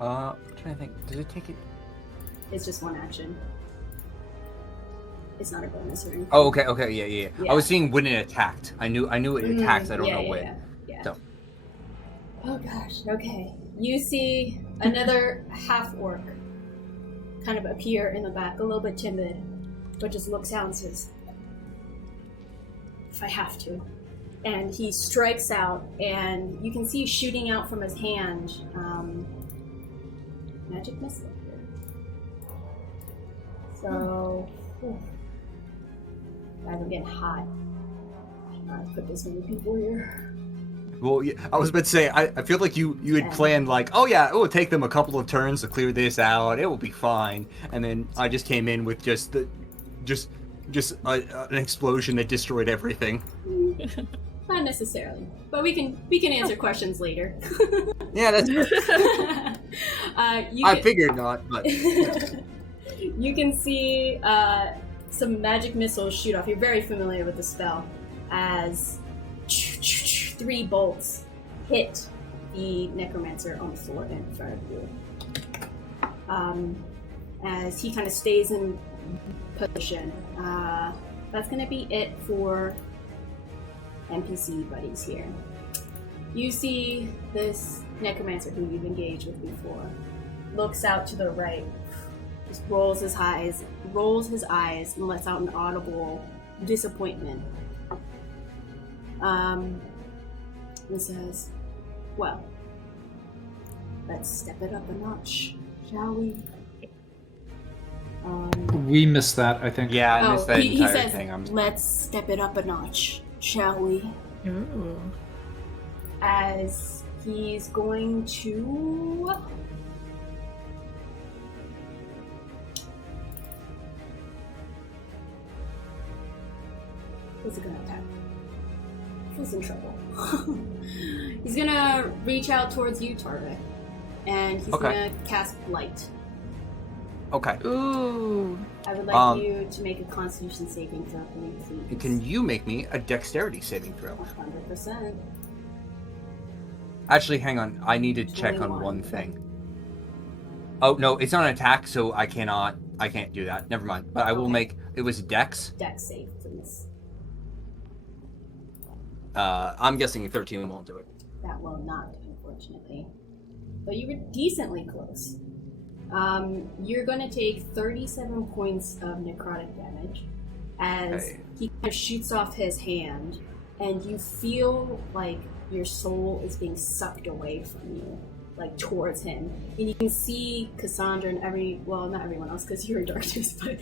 I'm trying to think. Does it take it? It's just one action. It's not a bonus or anything. Oh, okay, yeah. I was seeing when it attacked. I knew it attacked. I don't know when. Yeah. So. Oh gosh. Okay. You see another half orc kind of appear in the back, a little bit timid, but just looks out and says, "If I have to." And he strikes out, and you can see shooting out from his hand, magic missile. So, guys, I'm getting hot. I put this many people here. Well, yeah, I was about to say, I feel like you had planned like, oh yeah, it will take them a couple of turns to clear this out. It will be fine. And then I just came in with just an explosion that destroyed everything. Not necessarily, but we can answer questions later. Yeah, that's. I figured not, but. You can see some magic missiles shoot off. You're very familiar with the spell, as 3 bolts hit the necromancer on the floor in front of you. As he kind of stays in position. That's going to be it for NPC buddies here. You see this necromancer who you've engaged with before looks out to the right, just rolls his eyes, and lets out an audible disappointment. And says, "Well, let's step it up a notch, shall we?" We missed that, I think. Yeah, I missed that he entire says, thing. "Let's step it up a notch, shall we?" Ooh. As he's going to... Who's he gonna attack? Who's in trouble? He's gonna reach out towards you, Tarvik, and he's gonna cast Light. Okay. Ooh. I would like you to make a Constitution saving throw for me, please. Can you make me a Dexterity saving throw? 100%. Actually, hang on. I need to check on one thing. Oh no, it's not an attack, so I can't do that. Never mind. But I will make. It was Dex. Dex save, please. I'm guessing 13 won't do it. That will not, unfortunately. But you were decently close. You're going to take 37 points of necrotic damage as he kind of shoots off his hand, and you feel like your soul is being sucked away from you, like towards him. And you can see Cassandra and not everyone else because you're in darkness, but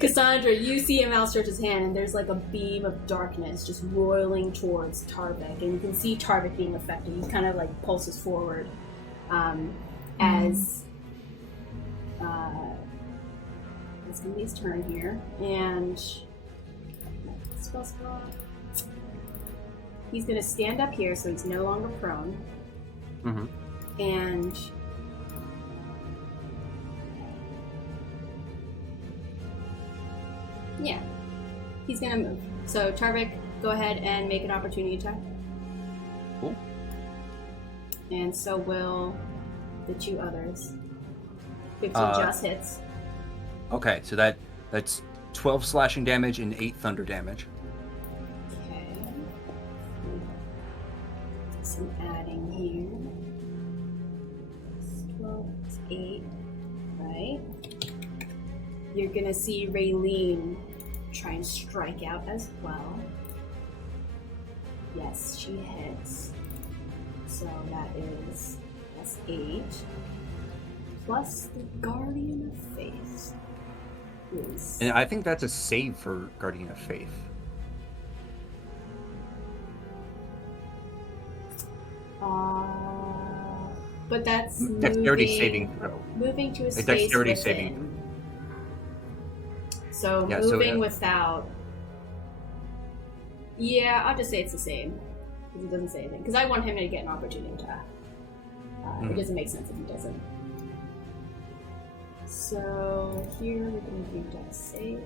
Cassandra, you see him outstretch his hand, and there's like a beam of darkness just roiling towards Tarvik, and you can see Tarvik being affected. He kind of like pulses forward as it's gonna be his turn here, and spell slot. He's gonna stand up here, so he's no longer prone. Mm-hmm. And yeah, he's gonna move. So Tarvik, go ahead and make an opportunity attack. Cool. And so will the 2 others. 15 just hits. Okay, so that's 12 slashing damage and 8 thunder damage. Okay. Some adding here. 8, right? You're gonna see Raylene try and strike out as well. Yes, she hits. So that's 8. Plus the Guardian of Faith is... And I think that's a save for Guardian of Faith. But that's Dexterity saving throw. Moving to a space dexterity within. saving. So Yeah, moving without... Yeah, I'll just say it's the same. Because it doesn't say anything. Because I want him to get an opportunity attack. It doesn't make sense if he doesn't. So here we're going to do dex save.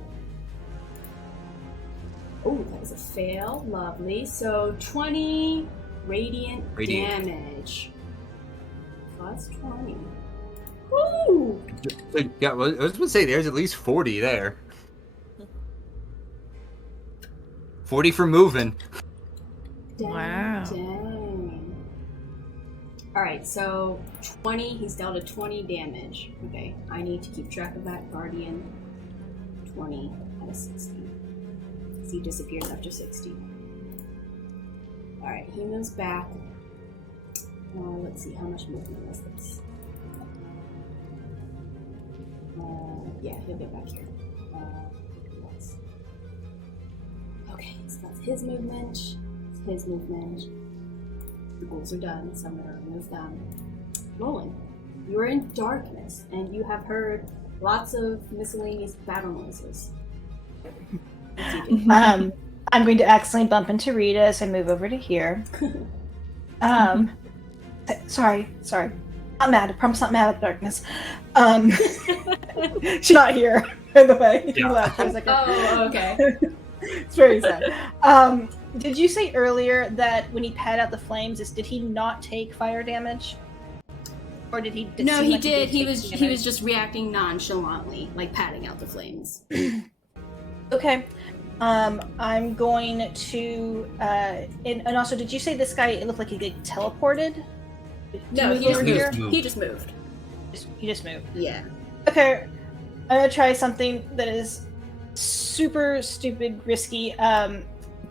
Oh, that was a fail. Lovely. So 20 radiant damage. Plus 20. Woo! Yeah, well, I was going to say, there's at least 40 there. 40 for moving. Dang, Wow. Dang. Alright, so 20, he's dealt a 20 damage. Okay, I need to keep track of that. Guardian, 20 out of 60. So he disappears after 60. Alright, he moves back. Let's see, how much movement was this? Yeah, he'll get back here. Okay, so that's his movement. His movement. The goals are done, so I'm going to remove them. Roland, you are in darkness, and you have heard lots of miscellaneous battle noises. I'm going to accidentally bump into Rita as I move over to here. Sorry. Not mad. I promise not mad at the darkness. She's not here, by the way. Yeah. You laughed for a second. Oh, okay. It's very sad. Did you say earlier that when he pat out the flames, did he not take fire damage? Or did he? No, he did. He take was just reacting nonchalantly, like patting out the flames. Okay. I'm going to and also, did you say this guy? It looked like he teleported. No, he just moved. He just moved. He just moved. Yeah. Okay. I'm gonna try something that is super stupid, risky, but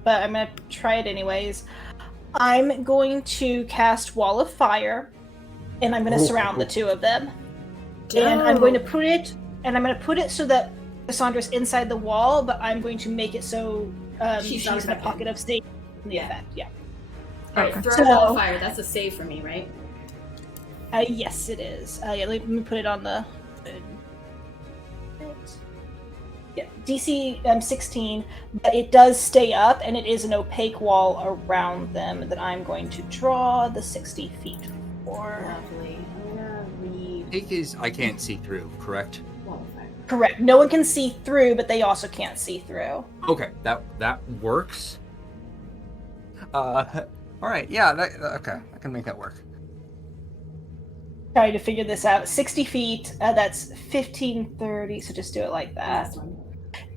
I'm gonna try it anyways. I'm going to cast Wall of Fire, and I'm gonna surround the two of them. And I'm going to put it so that Cassandra's inside the wall, but I'm going to make it so she's in a pocket of state in the effect. Yeah. Alright, Okay. throw Wall of Fire. That's a save for me, right? Yes, it is. Yeah, let me put it on the. Yeah, DC 16, but it does stay up, and it is an opaque wall around them that I'm going to draw the 60 feet for. Lovely. I'm gonna read Take is I can't see through, correct? Wall of Fire. Correct. No one can see through, but they also can't see through. Okay, that works. All right, yeah, okay, I can make that work. Trying to figure this out. 60 feet, that's 1530, so just do it like that. Last one.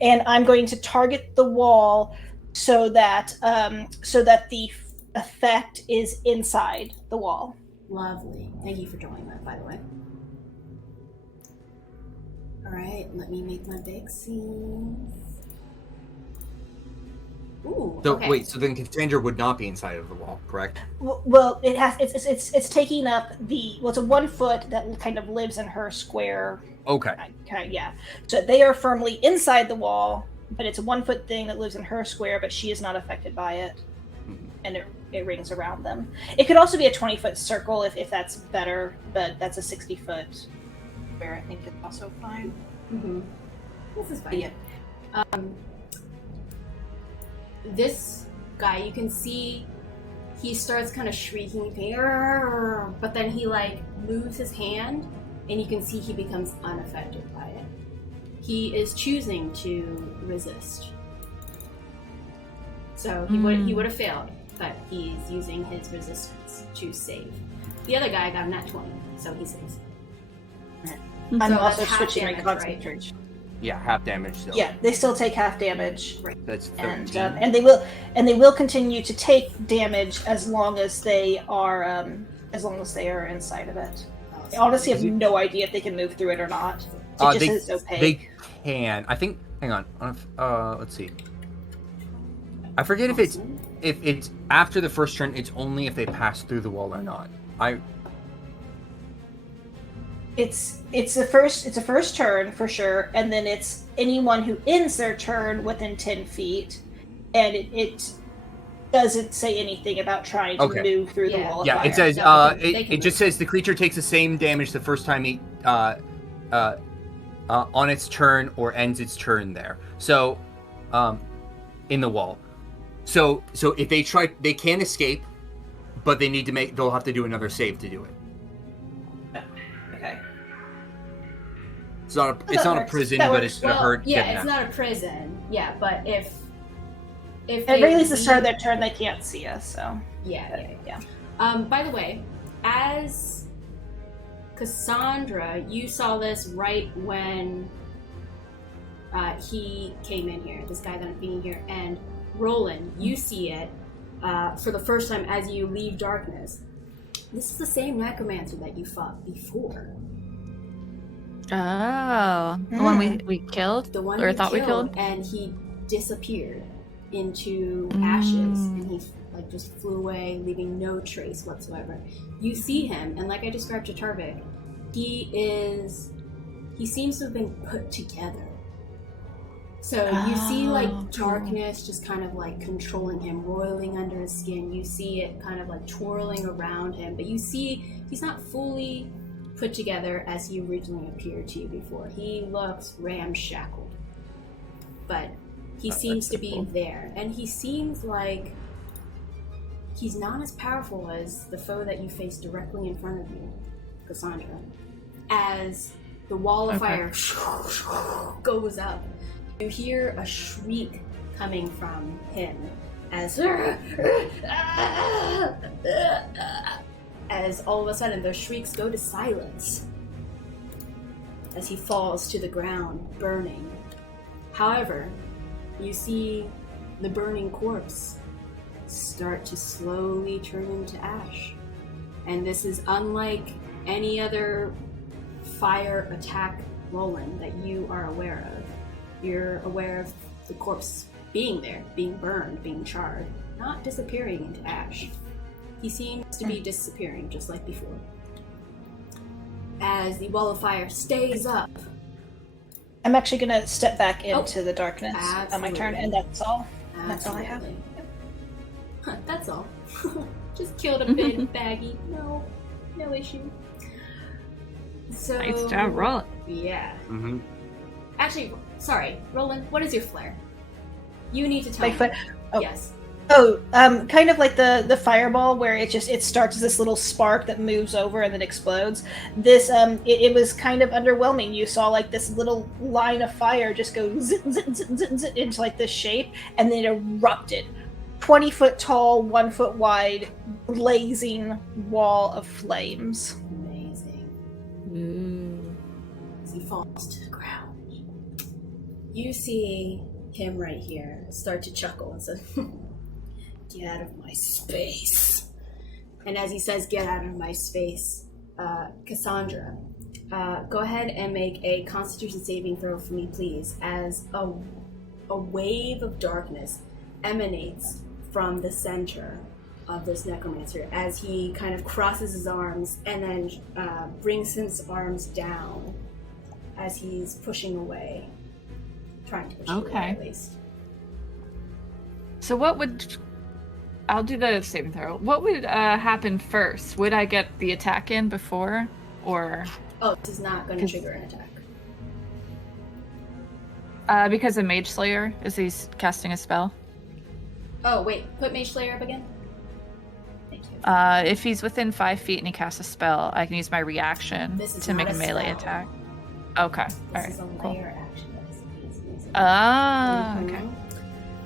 And I'm going to target the wall so that the effect is inside the wall. Lovely. Thank you for drawing that, by the way. Alright, let me make my big scenes. Ooh, So okay. wait, so then Cassandra would not be inside of the wall, correct? Well, it's taking up it's a 1 foot that kind of lives in her square. Okay. Yeah. So they are firmly inside the wall, but it's a 1 foot thing that lives in her square, but she is not affected by it, and it rings around them. It could also be a 20-foot circle if that's better, but that's a 60-foot square. I think is also fine. Mm-hmm. This is fine. Yeah. This guy, you can see he starts kind of shrieking, but then he like moves his hand, and you can see he becomes unaffected by it. He is choosing to resist. So he would have failed, but he's using his resistance to save. The other guy got a nat 20, so he saves. I'm So also that's half switching my damage, concentration. Yeah, half damage still. Yeah, they still take half damage. That's 13. And they will continue to take damage as long as they are inside of it. Oh, I honestly have no idea if they can move through it or not. It just is opaque. They can. I think. Hang on. Let's see. I forget if it's after the first turn. It's only if they pass through the wall or not. It's a first turn for sure, and then it's anyone who ends their turn within 10 feet, and it doesn't say anything about trying to move through the wall of fire. It says it just says the creature takes the same damage the first time on its turn or ends its turn there. So, in the wall. So if they try, they can escape, but they'll have to do another save to do it. Okay. It's not a prison, but it's gonna hurt. Yeah, it's not a prison. Yeah, but if at very least the start of their turn, they can't see us. So yeah. By the way, as Cassandra, you saw this right when he came in here. This guy that I'm being here, and Roland, you see it for the first time as you leave darkness. This is the same necromancer that you fought before. Oh, the one we killed? The one or thought we killed? And he disappeared into ashes, and he just flew away, leaving no trace whatsoever. You see him, and like I described to Tarvik, he seems to have been put together. So you see darkness just kind of controlling him, roiling under his skin. You see it kind of twirling around him, but you see he's not fully put together as he originally appeared to you before. He looks ramshackled, but he seems to be there, and he seems like he's not as powerful as the foe that you face directly in front of you, Cassandra. As the wall of fire goes up, you hear a shriek coming from him as all of a sudden those shrieks go to silence as he falls to the ground, burning. However, you see the burning corpse start to slowly turn into ash. And this is unlike any other fire attack, Roland, that you are aware of. You're aware of the corpse being there, being burned, being charred, not disappearing into ash. He seems to be disappearing just like before. As the wall of fire stays up. I'm actually going to step back into the darkness on my turn, and that's all. That's all I have. Huh, that's all. Just killed a big baggy. No issue. So, nice job, Roland. Yeah. Mm-hmm. Actually, sorry, Roland, what is your flare? You need to tell me. Oh. Yes. Oh, kind of like the fireball where it starts as this little spark that moves over and then explodes. This it was kind of underwhelming. You saw this little line of fire just go zin, zin, zin, zin, zin, into this shape, and then it erupted. 20 foot tall, 1 foot wide, blazing wall of flames. Amazing. As he falls to the ground, you see him right here start to chuckle and say, "Get out of my space." And as he says, "Get out of my space," Cassandra, go ahead and make a Constitution saving throw for me, please, as a wave of darkness emanates from the center of this necromancer as he kind of crosses his arms and then brings his arms down as he's pushing away, trying to push away at least. So I'll do the saving throw. What would happen first? Would I get the attack in before, or? Oh, this is not going to trigger an attack. Because of Mage Slayer, is he casting a spell? Oh, wait. Put Mage Slayer up again. Thank you. If he's within 5 feet and he casts a spell, I can use my reaction to make a melee attack. Okay. All right. This is a layer action that he's using. Okay.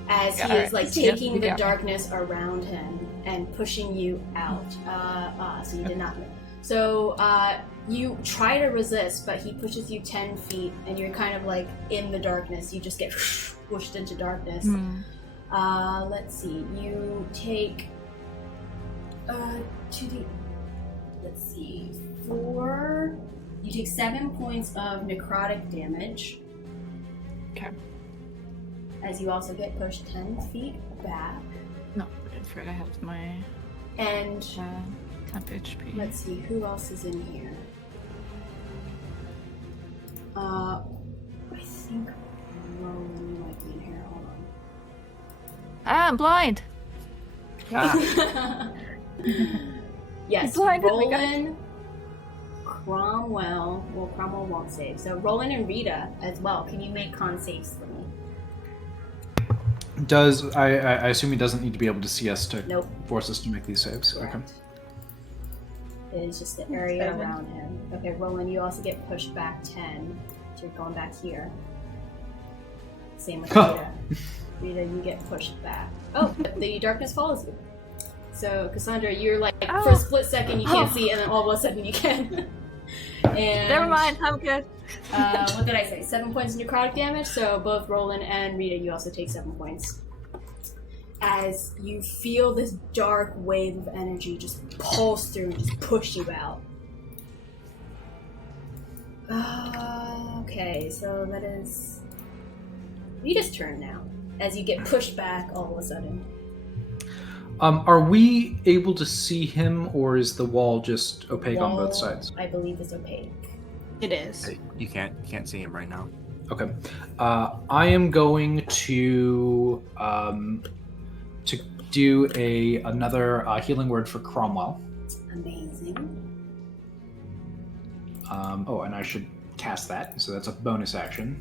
As he is taking the darkness around him and pushing you out. So you did not. So you try to resist, but he pushes you 10 feet, and you're kind of in the darkness. You just get pushed into darkness. Let's see. You take You take 7 points of necrotic damage. Okay. As you also get pushed 10 feet back. No, I'm afraid I have my And 10 HP. let's see, who else is in here? I think Rowan might be in here. Hold on. Ah, I'm blind. Yes, Blinded me, Roland, Cromwell. Well, Cromwell won't save. So Roland and Rita as well. Can you make con saves for me? I assume he doesn't need to be able to see us to Nope. force us to make these saves. Okay. Correct. It is just the area around him. Okay, Roland, you also get pushed back 10. So you're going back here. Same with Rita. Rita, you get pushed back. Oh, but the darkness follows you. So, Cassandra, you're like, for a split second you can't see, and then all of a sudden you can. And Never mind, I'm good. what did I say? 7 points of necrotic damage, so both Roland and Rita, you also take 7 points. As you feel this dark wave of energy just pulse through and just push you out. Okay, so that is Rita's turn now. As you get pushed back all of a sudden. Are we able to see him, or is the wall just opaque on both sides? I believe is opaque. It is. You can't see him right now. Okay. I am going to do another healing word for Cromwell. Amazing. And I should cast that, so that's a bonus action.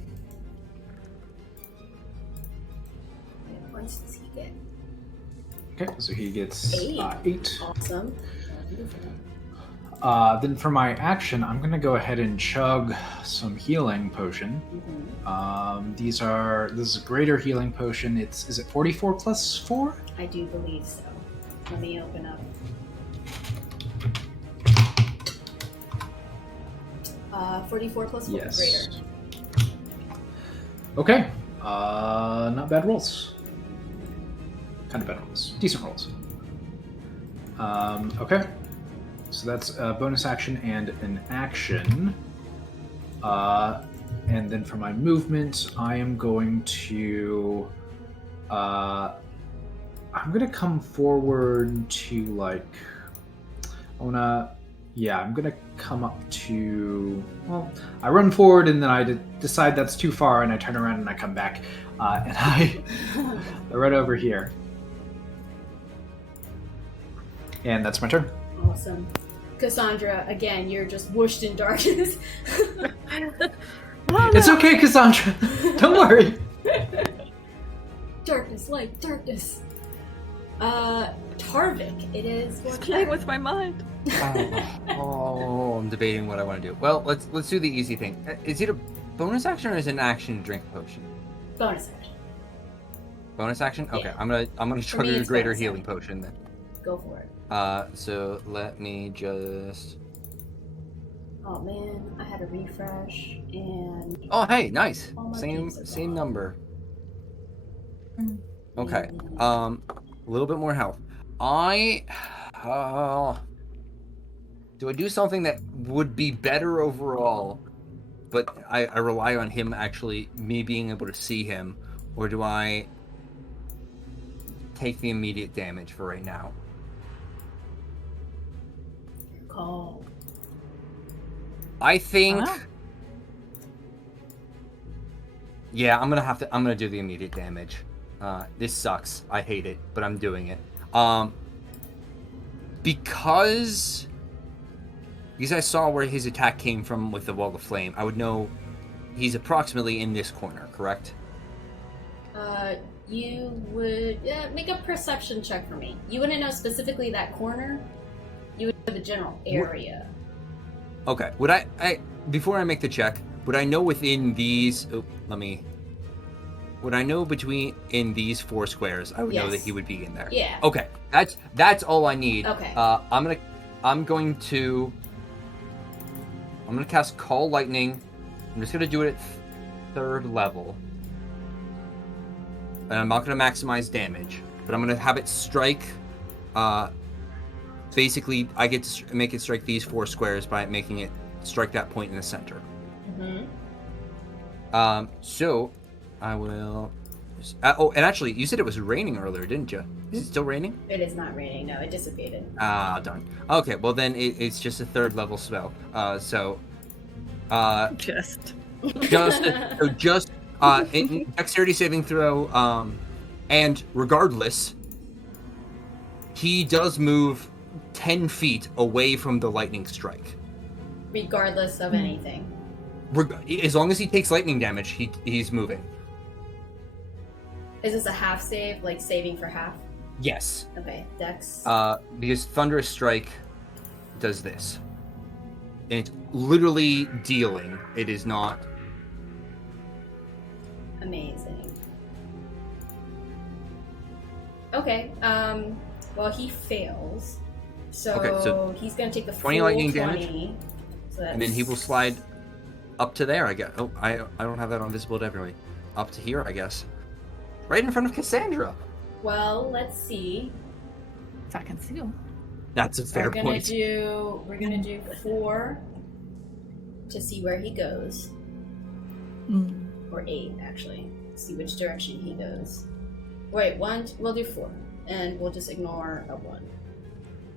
How many points does he get? Okay, so he gets 8. Awesome. Then for my action, I'm going to go ahead and chug some healing potion. Mm-hmm. This is a greater healing potion. Is it 44 plus 4? I do believe so. Let me open up. 44 plus 4, Yes. greater. Okay. Not bad rolls. Kind of bad rolls. Decent rolls. Okay. So that's a bonus action and an action. And then for my movement, I am going to... I'm going to come forward to, like... I'm going to come up to... Well, I run forward and then I decide that's too far and I turn around and I come back. And I run over here. And that's my turn. Awesome. Cassandra, again, you're just whooshed in darkness. It's okay, Cassandra. Don't worry. Darkness, light, darkness. Tarvik, it is your Playing turn. with my mind. I'm debating what I want to do. Well, let's do the easy thing. Is it a bonus action or is it an action to drink a potion? Bonus action. Bonus action? Okay, Yeah. I'm gonna For chug me, a it's greater bonus healing action. potion then. Go for it. So let me just. Oh man, I had a refresh and Oh, hey, nice. All my Same peeps are same gone. number. Okay. A little bit more health. Do I do something that would be better overall, but I rely on him actually, me being able to see him, or do I take the immediate damage for right now? call. I think. Wow. Yeah, I'm gonna do the immediate damage. This sucks. I hate it, but I'm doing it. Because I saw where his attack came from with the wall of flame, I would know he's approximately in this corner, correct? You would make a perception check for me. You wouldn't know specifically that corner. You would know the general area. Okay. Would I before I make the check, would I know within these? Would I know in these 4 squares? I would know that Yes. he would be in there. Yeah. Okay. That's all I need. Okay. I'm going to cast Call Lightning. I'm just gonna do it at 3rd level. And I'm not gonna maximize damage, but I'm gonna have it strike basically, I get to make it strike these 4 squares by making it strike that point in the center. So I will. Oh, and actually, you said it was raining earlier, didn't you? Is it still raining? It is not raining. No, it dissipated. Ah, darn. Okay, well then it's just a 3rd level spell. Just. In dexterity saving throw, and regardless, he does move 10 feet away from the lightning strike. Regardless of anything. As long as he takes lightning damage, he's moving. Is this a half save, like saving for half? Yes. Okay, Dex. Because Thunderous Strike does this. And it's literally dealing. It is not. Amazing. Okay, well, he fails. So he's going to take the 20 full lightning 20. damage. So And then he will slide up to there, I guess. Oh, I don't have that on visible to everybody. Up to here, I guess. Right in front of Cassandra. Well, let's see. If I can see him. That's a fair point. We're gonna do 4 to see where he goes. Or 8, actually. See which direction he goes. Wait, 1, we'll do 4. And we'll just ignore a 1.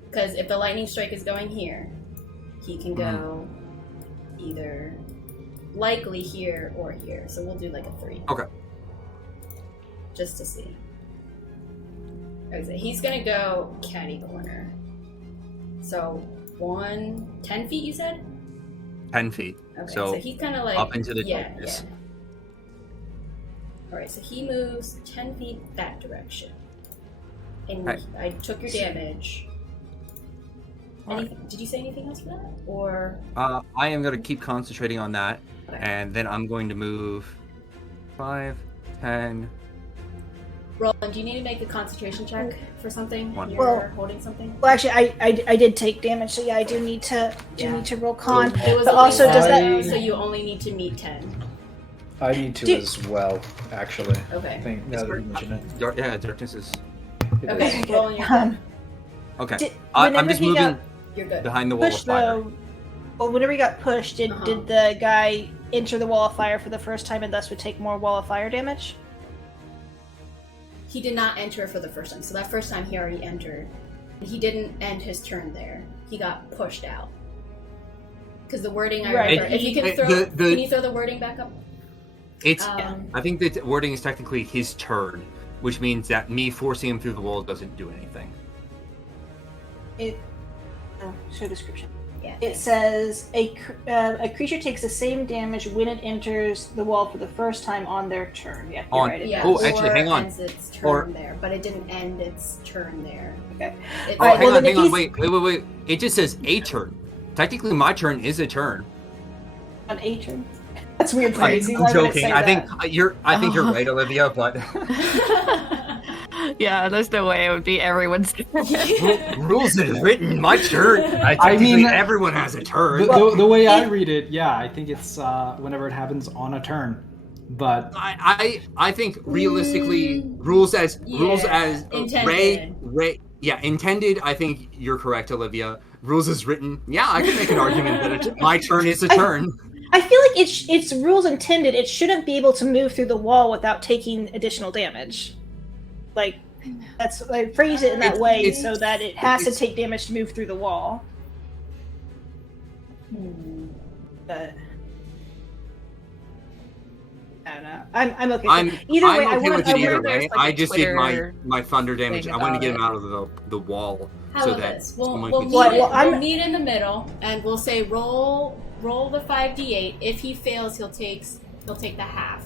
Because if the lightning strike is going here, he can go either likely here or here. So we'll do like a 3. Okay. Just to see. Okay, so he's gonna go catty corner. So 10 feet you said? 10 feet. Okay, so he's kind of like up into the darkness. Yeah. Alright, so he moves 10 feet that direction. And I took your damage. Did you say anything else for that? Or I am going to keep concentrating on that. Okay. And then I'm going to move 5, 10. Roland, do you need to make a concentration check for something? One. You're holding something? Well, actually, I did take damage, so yeah, I do need to roll con. It was But a also, level does that? zero, so you only need to meet 10. I need to as well, actually. Okay. I think now that you mention it. Darkness is. It Okay, is. Roland, you're good. Okay. Whenever I'm just he moving got You're good. behind the wall of pushed, fire. though, well, whenever he got pushed, did the guy enter the wall of fire for the first time and thus would take more wall of fire damage? He did not enter for the first time. So that first time he already entered. He didn't end his turn there. He got pushed out. Because the wording I Right. remember. If you can throw, can you throw the wording back up? It's. I think the wording is technically his turn, which means that me forcing him through the wall doesn't do anything. Show description. Yeah. It says a creature takes the same damage when it enters the wall for the first time on their turn. Yeah, you're right. Yeah. Oh, actually, hang on. Ends its turn there, but it didn't end its turn there. Okay. It's Oh, Alright, hang well, on, then hang on, if wait. It just says a turn. Technically, my turn is a turn. On a turn. That's weird I'm phrasing. Why would it joking. say I think that? you're right, Olivia. But Yeah, there's no way it would be everyone's turn. rules is written. My turn. I mean, everyone has a turn. The way I read it, yeah, I think it's whenever it happens on a turn. But I think realistically, rules as intended. Ray. Yeah, intended. I think you're correct, Olivia. Rules is written. Yeah, I can make an argument that my turn is a turn. I feel like it's rules intended. It shouldn't be able to move through the wall without taking additional damage. Like, that's I phrase it in that way so that it has to take damage to move through the wall. But I don't know. I'm okay. Either way, I'm okay with it either way. there's, like, I a just did Twitter my thunder damage. thing I want to get him about out of the wall How so about that this? someone We'll could meet, see. we'll meet in the middle, and we'll say roll the 5d8. If he fails, he'll take the half.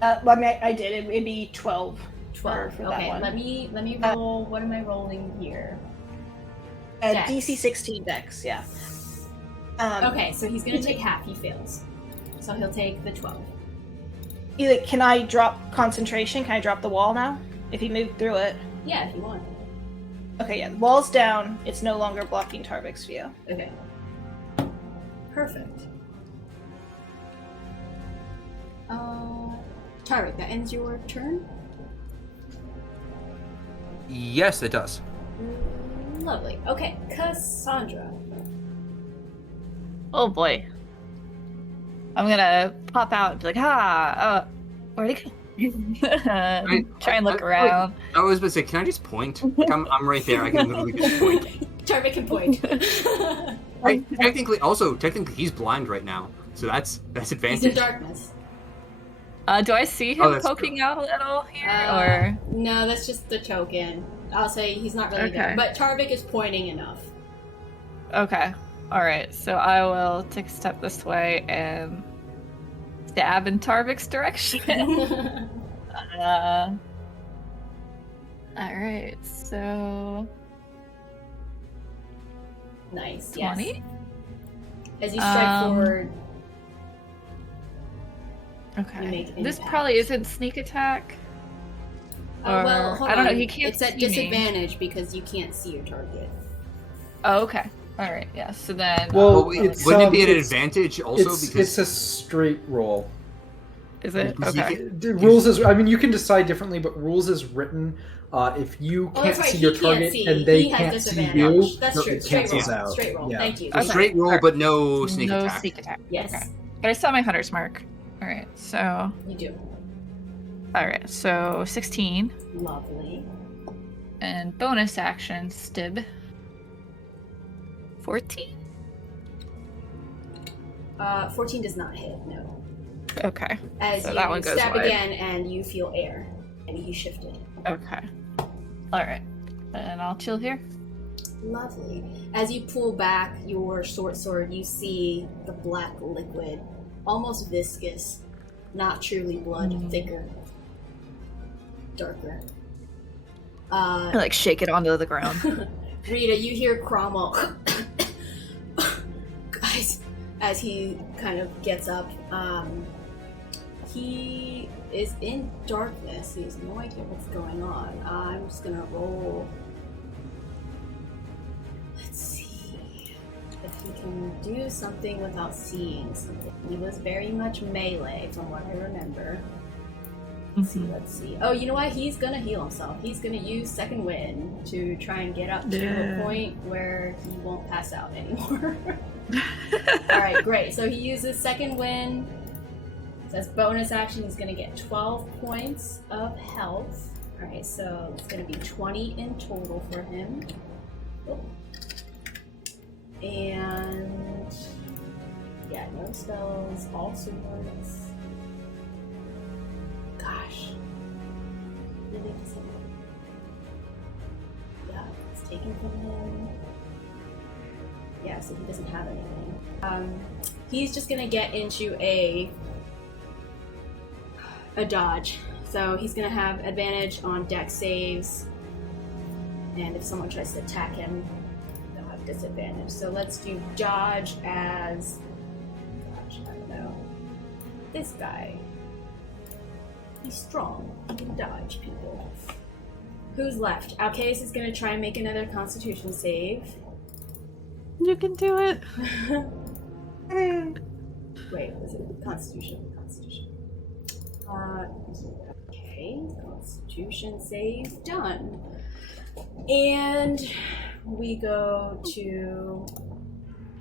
Well, I mean, I did. It'd be 12. 12. For that Okay, one. let me roll. What am I rolling here? Dex. DC 16 Dex. Yeah. Okay, so he's gonna take half. He fails, so he'll take the 12. Either can I drop concentration? Can I drop the wall now? If he moved through it. Yeah, if you want. Okay, yeah. The wall's down. It's no longer blocking Tarvik's view. Okay. Perfect. Tarvik, that ends your turn. Yes, it does. Lovely. Okay, Cassandra. Oh boy. I'm gonna pop out and be like, where'd he go? Try and look around. I was about to say, can I just point? Like, I'm right there. I can literally just point. Tarvik can point. Technically, he's blind right now, so that's advantage. He's in darkness. Do I see him poking out a little here, or? No, that's just the token. I'll say he's not really there, but Tarvik is pointing enough. Okay. Alright, so I will take a step this way and stab in Tarvik's direction. Alright, so... Nice, 20? yes. As you strike forward... Okay. This probably isn't sneak attack. Well, hold I don't on. know, he can't It's at see disadvantage because you can't see your target. Oh, okay. Alright, yeah, so then... Well, wouldn't it be an advantage also? Because it's a straight roll. Is it? Okay. Rules is, I mean, you can decide differently, but rules is written, if you can't see your target and they can't see you, that's true. it cancels out. Straight roll. Yeah. Thank you. a straight roll, but no sneak attack. No sneak attack. Yes. Okay. But I still have my hunter's mark. Alright, so... You do. Alright, so 16. Lovely. And bonus action, stib. 14? 14 does not hit, no. Okay. As so you that one goes stab wide. again and you feel air. And he shifted. Okay. Alright. And I'll chill here. Lovely. As you pull back your short sword, you see the black liquid, almost viscous, not truly blood, thicker, darker. I like shake it onto the ground. Rita, you hear Cromwell, guys, as he kind of gets up. He is in darkness. He has no idea what's going on. I'm just gonna roll. Let's see if he can do something without seeing something. He was very much melee, from what I remember. Let's see. Oh, you know what? He's gonna heal himself. He's gonna use Second Wind to try and get up to a point where he won't pass out anymore. Alright, great. So he uses Second Wind. So that's bonus action. He's gonna get 12 points of health. Alright, so it's gonna be 20 in total for him. Oh. And yeah, no spells, all swords. Gosh. Really doesn't. Yeah, it's taken from him. Yeah, so he doesn't have anything. He's just gonna get into a dodge. So he's gonna have advantage on dex saves. And if someone tries to attack him, they'll have disadvantage. So let's do dodge as, gosh, I don't know. This guy. He's strong. He can dodge people. Who's left? Alcaeus is gonna try and make another Constitution save. You can do it. Wait, was it Constitution? Constitution. Okay, Constitution save done. And we go to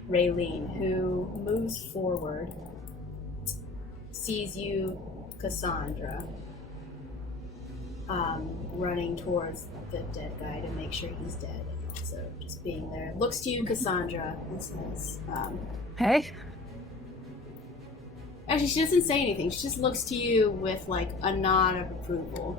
Raylene, who moves forward, sees you, Cassandra, running towards the dead guy to make sure he's dead. So just being there, looks to you, Cassandra, and says, Hey. Actually, she doesn't say anything. She just looks to you with like a nod of approval.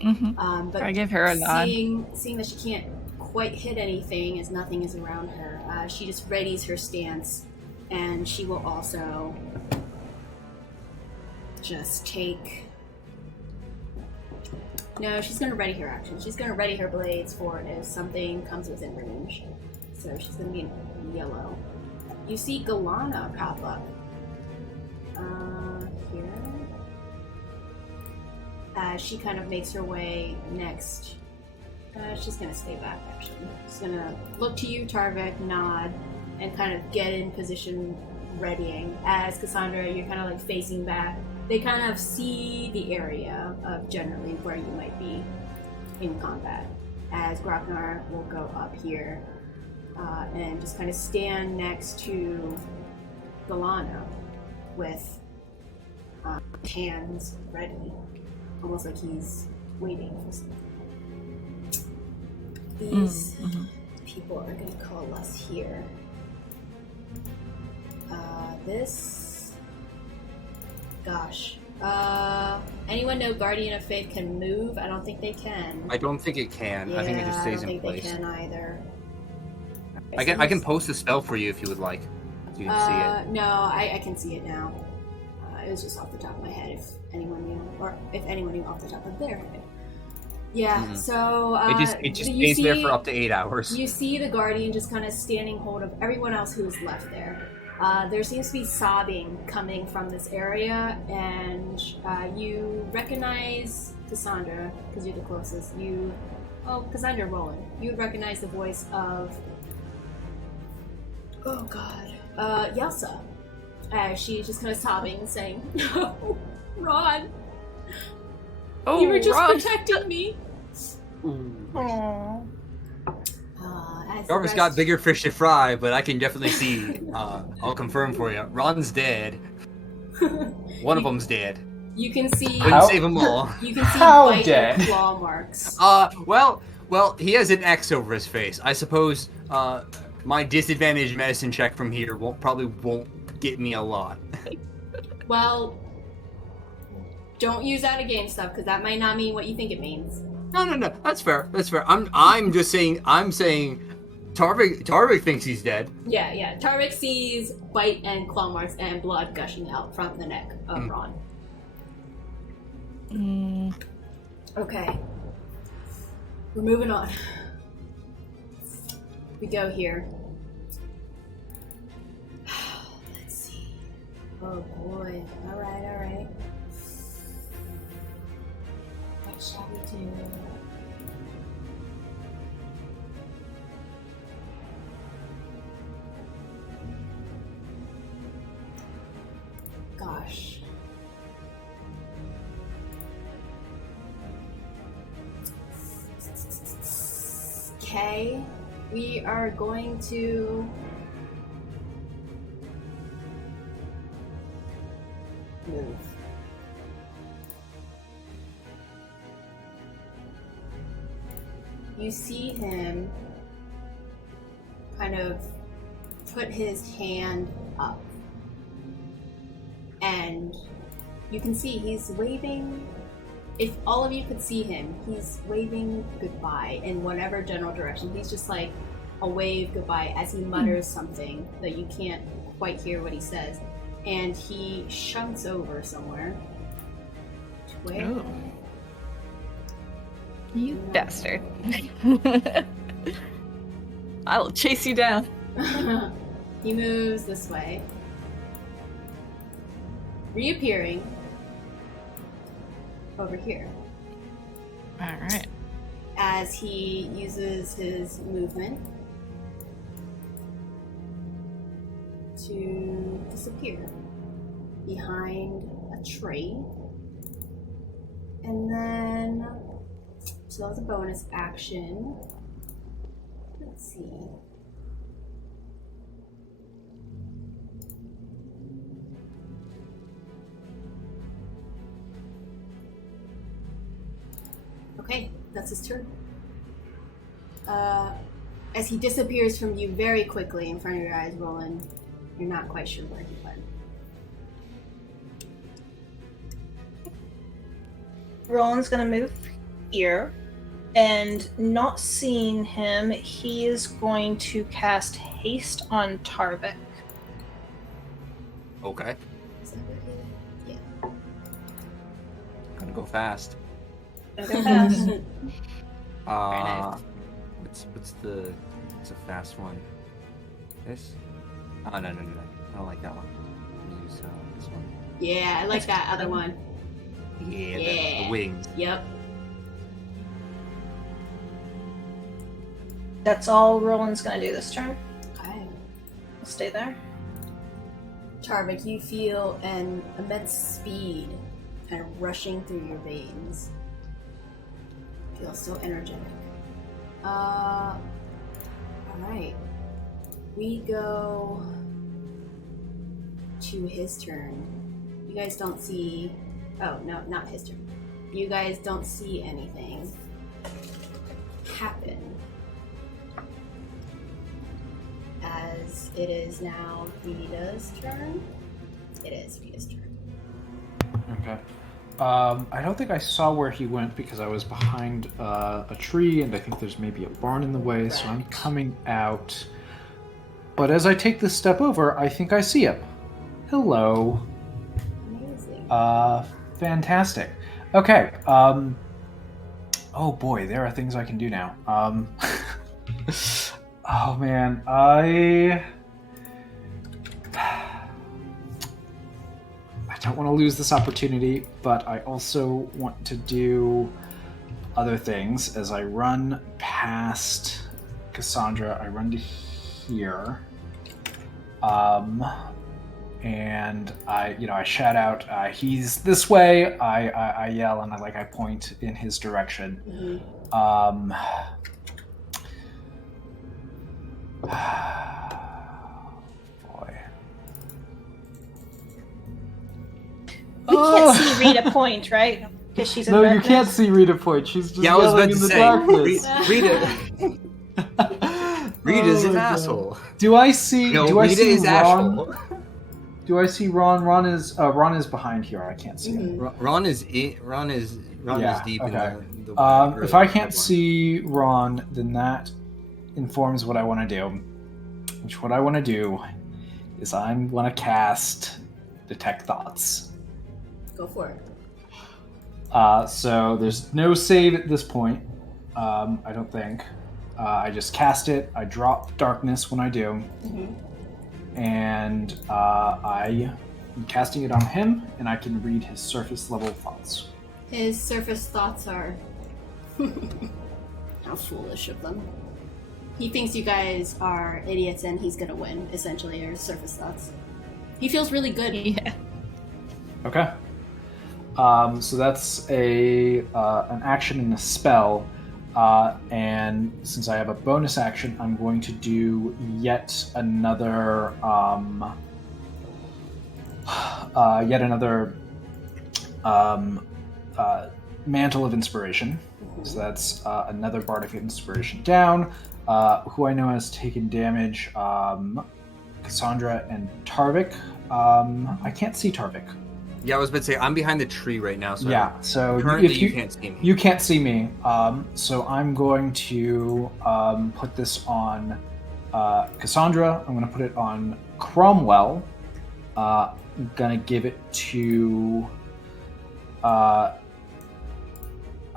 But I give her a nod. Seeing that she can't quite hit anything as nothing is around her, she just readies her stance, and she will also just take... No, she's going to ready her action. She's going to ready her blades for if something comes within range. So she's going to be in yellow. You see Galana pop up. Here. She kind of makes her way next. She's going to stay back, actually. She's going to look to you, Tarvik, nod, and kind of get in position, readying. As Cassandra, you're kind of like facing back. They kind of see the area of generally where you might be in combat. as Groknar will go up here and just kind of stand next to Delano with hands ready, almost like he's waiting for something. These people are going to coalesce here. Gosh. Anyone know Guardian of Faith can move? I don't think they can. I don't think it can. I think it just stays in place. I don't think they can either. I can post a spell for you if you would like. So you can see it. No, I can see it now. It was just off the top of my head, if anyone knew, or if anyone knew off the top of their head. Yeah, so it just stays there for up to 8 hours. You see the Guardian just kind of standing hold of everyone else who is left there. There seems to be sobbing coming from this area, and you recognize Cassandra, because you're the closest. Cassandra Roland. You would recognize the voice of... Oh god. Yelsa. She's just kind of sobbing and saying, "No, Ron! Oh, you were just Ron. protecting me!" Aww. Jarvis got bigger fish to fry, but I can definitely see. I'll confirm for you. Ron's dead. One of them's dead. You can see... Couldn't save them all. You can see How bite dead? and claw marks. Well, he has an X over his face. I suppose my disadvantaged medicine check from here probably won't get me a lot. Well, don't use that against stuff, because that might not mean what you think it means. No. That's fair. I'm just saying. I'm saying, Tarvik thinks he's dead. Yeah. Tarvik sees bite and claw marks and blood gushing out from the neck of Ron. Okay. We're moving on. We go here. Let's see. Oh boy. Alright. What shall we do? Gosh. Okay, we are going to move. You see him kind of put his hand up, and you can see he's waving. If all of you could see him, he's waving goodbye in whatever general direction. He's just like a wave goodbye as he mutters something that you can't quite hear what he says. And he shunts over somewhere. To where? Oh. You bastard. I will chase you down. He moves this way, reappearing over here. Alright. As he uses his movement to disappear behind a tree. And then, so that was a bonus action. Let's see. Okay, that's his turn. As he disappears from you very quickly in front of your eyes, Roland, you're not quite sure where he went. Roland's gonna move here, and not seeing him, he is going to cast haste on Tarvik. Okay. Is that where he... Yeah. Gonna go fast. Go fast. What's a fast one? This? Oh, no. I don't like that one. I'm gonna use this one. Yeah, I like that other one. Yeah. The wings. Yep. That's all Roland's gonna do this turn. Okay. We'll stay there. Tarvik, you feel an immense speed kind of rushing through your veins. Feel so energetic. Alright. We go to his turn. You guys don't see... Oh, no, not his turn. You guys don't see anything happen. As it is now Vita's turn. It is Vita's turn. Okay. I don't think I saw where he went because I was behind a tree, and I think there's maybe a barn in the way, so I'm coming out. But as I take this step over, I think I see him. Hello. Amazing. Fantastic. Okay. Oh boy, there are things I can do now. Oh man, I don't want to lose this opportunity, but I also want to do other things. As I run past Cassandra, I run to here, and I shout out, "He's this way!" I yell and I point in his direction. Mm-hmm. Boy. We can't see Rita point, right? Because she's in No, you darkness. can't see Rita point. She's just Yeah, I was yelling about in to the say, darkness. Rita. Rita's Oh an my God. asshole. Do I see? No, do I Rita see is Ron? Ashhole. Do I see Ron? Ron is behind here. I can't see him. Ron is deep okay. in the If I can't see Ron, then that informs what I want to do. Which what I want to do is I want to cast Detect Thoughts. Go for it. So there's no save at this point. I don't think. I just cast it. I drop darkness when I do. Mm-hmm. And I am casting it on him, and I can read his surface level thoughts. His surface thoughts are... How foolish of them. He thinks you guys are idiots and he's gonna win, essentially, are his surface thoughts. He feels really good. Yeah. Okay. So that's an action and a spell. And since I have a bonus action, I'm going to do yet another Mantle of Inspiration. So that's another Bardic Inspiration down. Who I know has taken damage, Cassandra and Tarvik. I can't see Tarvik. Yeah, I was about to say, I'm behind the tree right now, so Yeah, so currently if you can't see me. You can't see me. So I'm going to put this on Cassandra. I'm going to put it on Cromwell. I'm going to give it to... I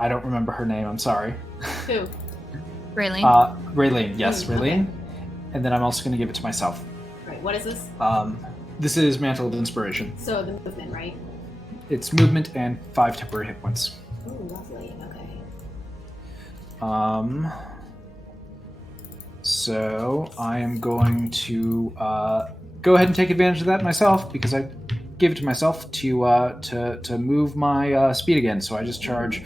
don't remember her name. I'm sorry. Who? Raylene. Raylene. Yes, Okay. Raylene. And then I'm also going to give it to myself. Right, what is this? This is Mantle of Inspiration. So the movement, right? It's movement and 5 temporary hit points. Oh, lovely. Okay. So I am going to go ahead and take advantage of that myself because I gave it to myself to move my speed again. So I just charge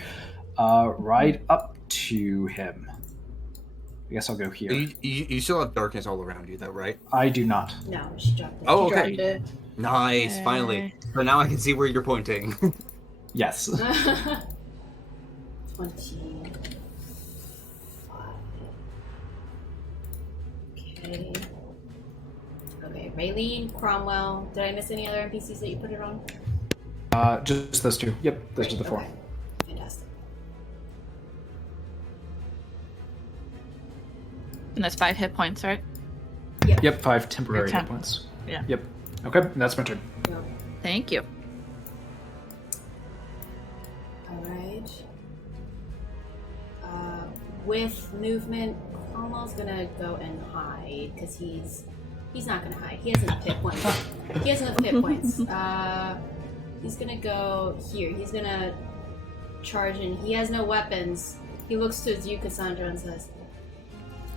right up to him. I guess I'll go here. You still have darkness all around you, though, right? I do not. No, she dropped it. Oh, She okay. dropped it. Nice, finally. So now I can see where you're pointing. Yes. 25. Okay. Okay, Raylene, Cromwell. Did I miss any other NPCs that you put it on? Just those two. Yep, those are the 4. Okay. Fantastic. And that's 5 hit points, right? Yep, 5 temporary Your hit turn. points. Yeah. Yep. Okay, that's my turn. Okay. Thank you. Alright. With movement, Cromwell's gonna go and hide, because he's not gonna hide. He has enough hit points. He has enough hit points. He's gonna go here. He's gonna charge in. He has no weapons. He looks towards you, Cassandra, and says,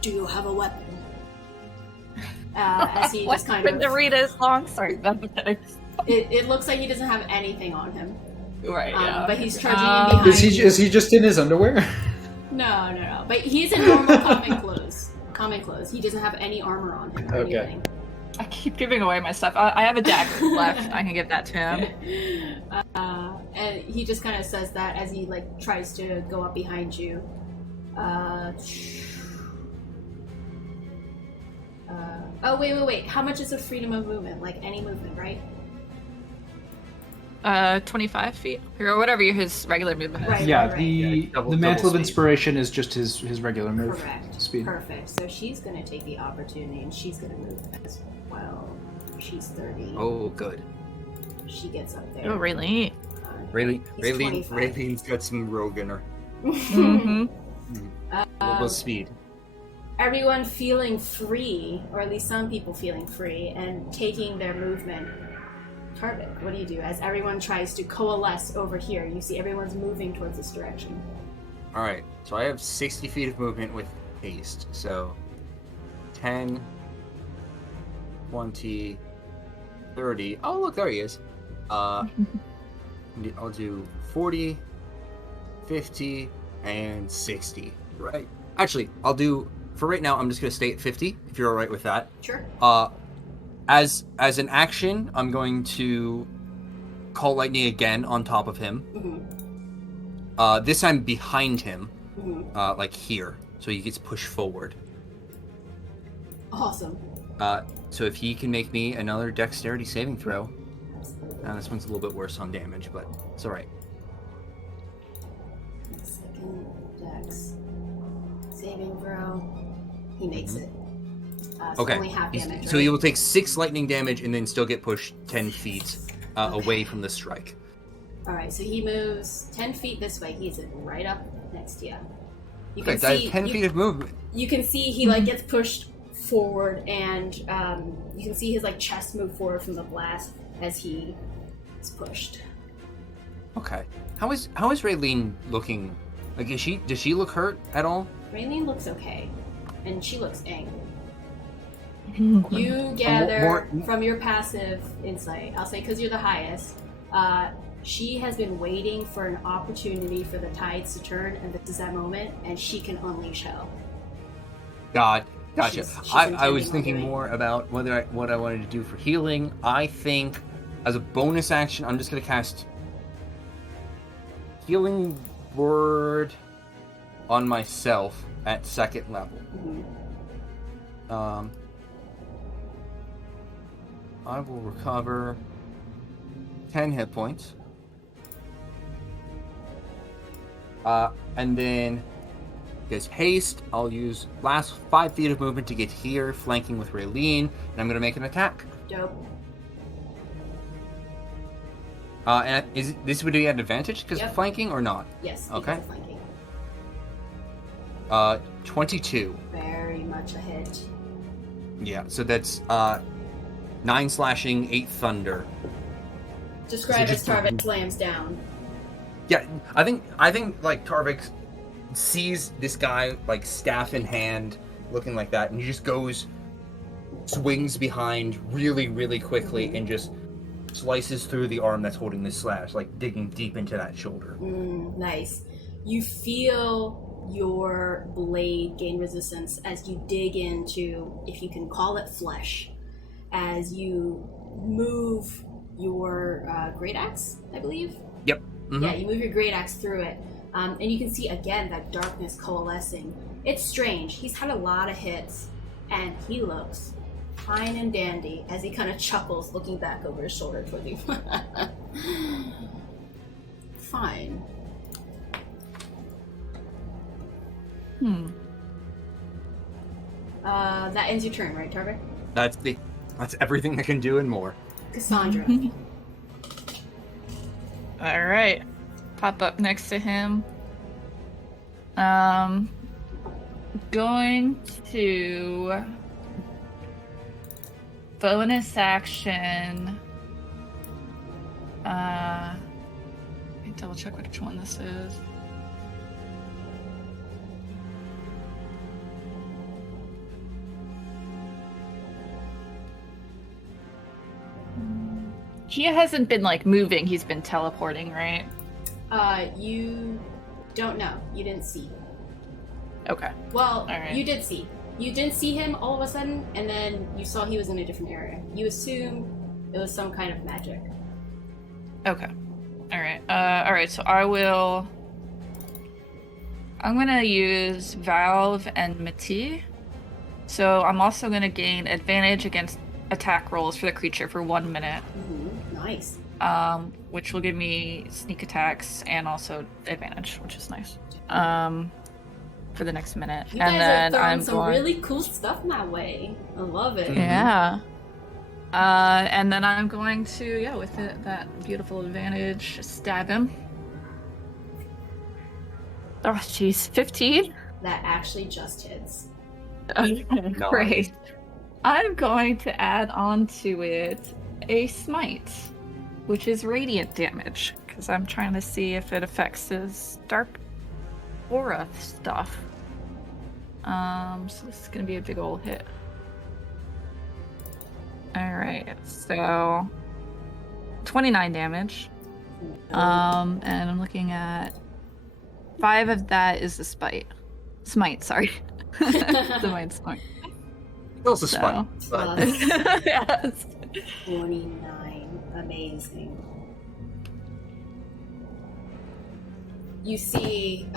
"Do you have a weapon?" As he just kind of... the Rita's long sword. It looks like he doesn't have anything on him. Right, yeah. But he's charging in behind. Is he just in his underwear? No. But he's in normal common clothes. Common clothes. He doesn't have any armor on him or anything. I keep giving away my stuff. I have a dagger left. I can give that to him. And he just kind of says that as he like tries to go up behind you. Oh wait. How much is the freedom of movement? Like any movement, right? 25 feet or whatever his regular movement is. Right. Yeah, double the Mantle of speed. Inspiration is just his regular move Correct. speed. Perfect. So she's gonna take the opportunity and she's gonna move as well. She's 30. Oh, good. She gets up there. Oh, really? He's 25. Raylene's got some rogue in her. Mm-hmm. What speed? Everyone feeling free, or at least some people feeling free, and taking their movement. Tarvik, what do you do? As everyone tries to coalesce over here, you see everyone's moving towards this direction. All right, so I have 60 feet of movement with haste. So 10, 20, 30. Oh, look, there he is. I'll do 40, 50, and 60. Right. Actually, I'll do, for right now, I'm just going to stay at 50, if you're all right with that. Sure. As an action, I'm going to call lightning again on top of him. Mm-hmm. This time behind him, Mm-hmm. like here, so he gets pushed forward. Awesome. So if he can make me another dexterity saving throw. This one's a little bit worse on damage, but it's all right. Second dex saving throw. He makes it. So Okay. only half damage. So right? he will take 6 lightning damage and then still get pushed 10 feet away from the strike. All right. So he moves 10 feet this way. He's right up next to you. You can Okay, I see have 10 feet of movement. You can see he like gets pushed forward, and you can see his like chest move forward from the blast as he is pushed. Okay. How is Raylene looking? Like, does she look hurt at all? Raylene looks okay, and she looks angry. Mm-hmm. You gather more- from your passive insight, I'll say because you're the highest, she has been waiting for an opportunity for the tides to turn, and this is that moment, and she can unleash hell. Gotcha. She's I was intending on thinking doing. more about what I wanted to do for healing. I think, as a bonus action, I'm just going to cast Healing Word on myself at 2nd level. Mm-hmm. I will recover 10 hit points. And then, because haste, I'll use last 5 feet of movement to get here, flanking with Raylene, and I'm going to make an attack. Dope. And this would be an advantage because Yep. of flanking or not? Yes. because Okay. of flanking. 22. Very much a hit. Yeah, so that's 9 slashing, 8 thunder. Describe So as just- Tarvik slams down. Yeah, I think like Tarvik sees this guy like staff in hand, looking like that, and he just swings behind really, really quickly, and just slices through the arm that's holding this slash, like digging deep into that shoulder. Nice. You feel your blade gain resistance as you dig into, if you can call it flesh, as you move your great axe, I believe. Yep. Mm-hmm. Yeah, you move your great axe through it, and you can see again that darkness coalescing. It's strange. He's had a lot of hits, and he looks fine and dandy as he kind of chuckles, looking back over his shoulder toward you. Fine. That ends your turn, right, Tarvik? That's everything I can do and more. Cassandra. All right, pop up next to him. Going to bonus action. Let me double check which one this is. He hasn't been like moving, he's been teleporting, right? You don't know. You didn't see. Okay. Well, Alright. you did see. You didn't see him all of a sudden, and then you saw he was in a different area. You assume it was some kind of magic. Okay. Alright, so I'm gonna use Valve and Mati. So I'm also gonna gain advantage against attack rolls for the creature for 1 minute. Nice. Which will give me sneak attacks and also advantage, which is nice. For the next minute. You and guys then are throwing I'm some going... really cool stuff my way. I love it. Yeah. And then I'm going to, with that beautiful advantage, stab him. Oh, jeez. 15? That actually just hits. Okay, great. I'm going to add on to it a smite, which is radiant damage, because I'm trying to see if it affects his dark aura stuff. So this is going to be a big old hit. Alright, so 29 damage. And I'm looking at 5 of that is the smite, sorry. The smite. Also spite. Plus Yes. 29. Amazing. You see,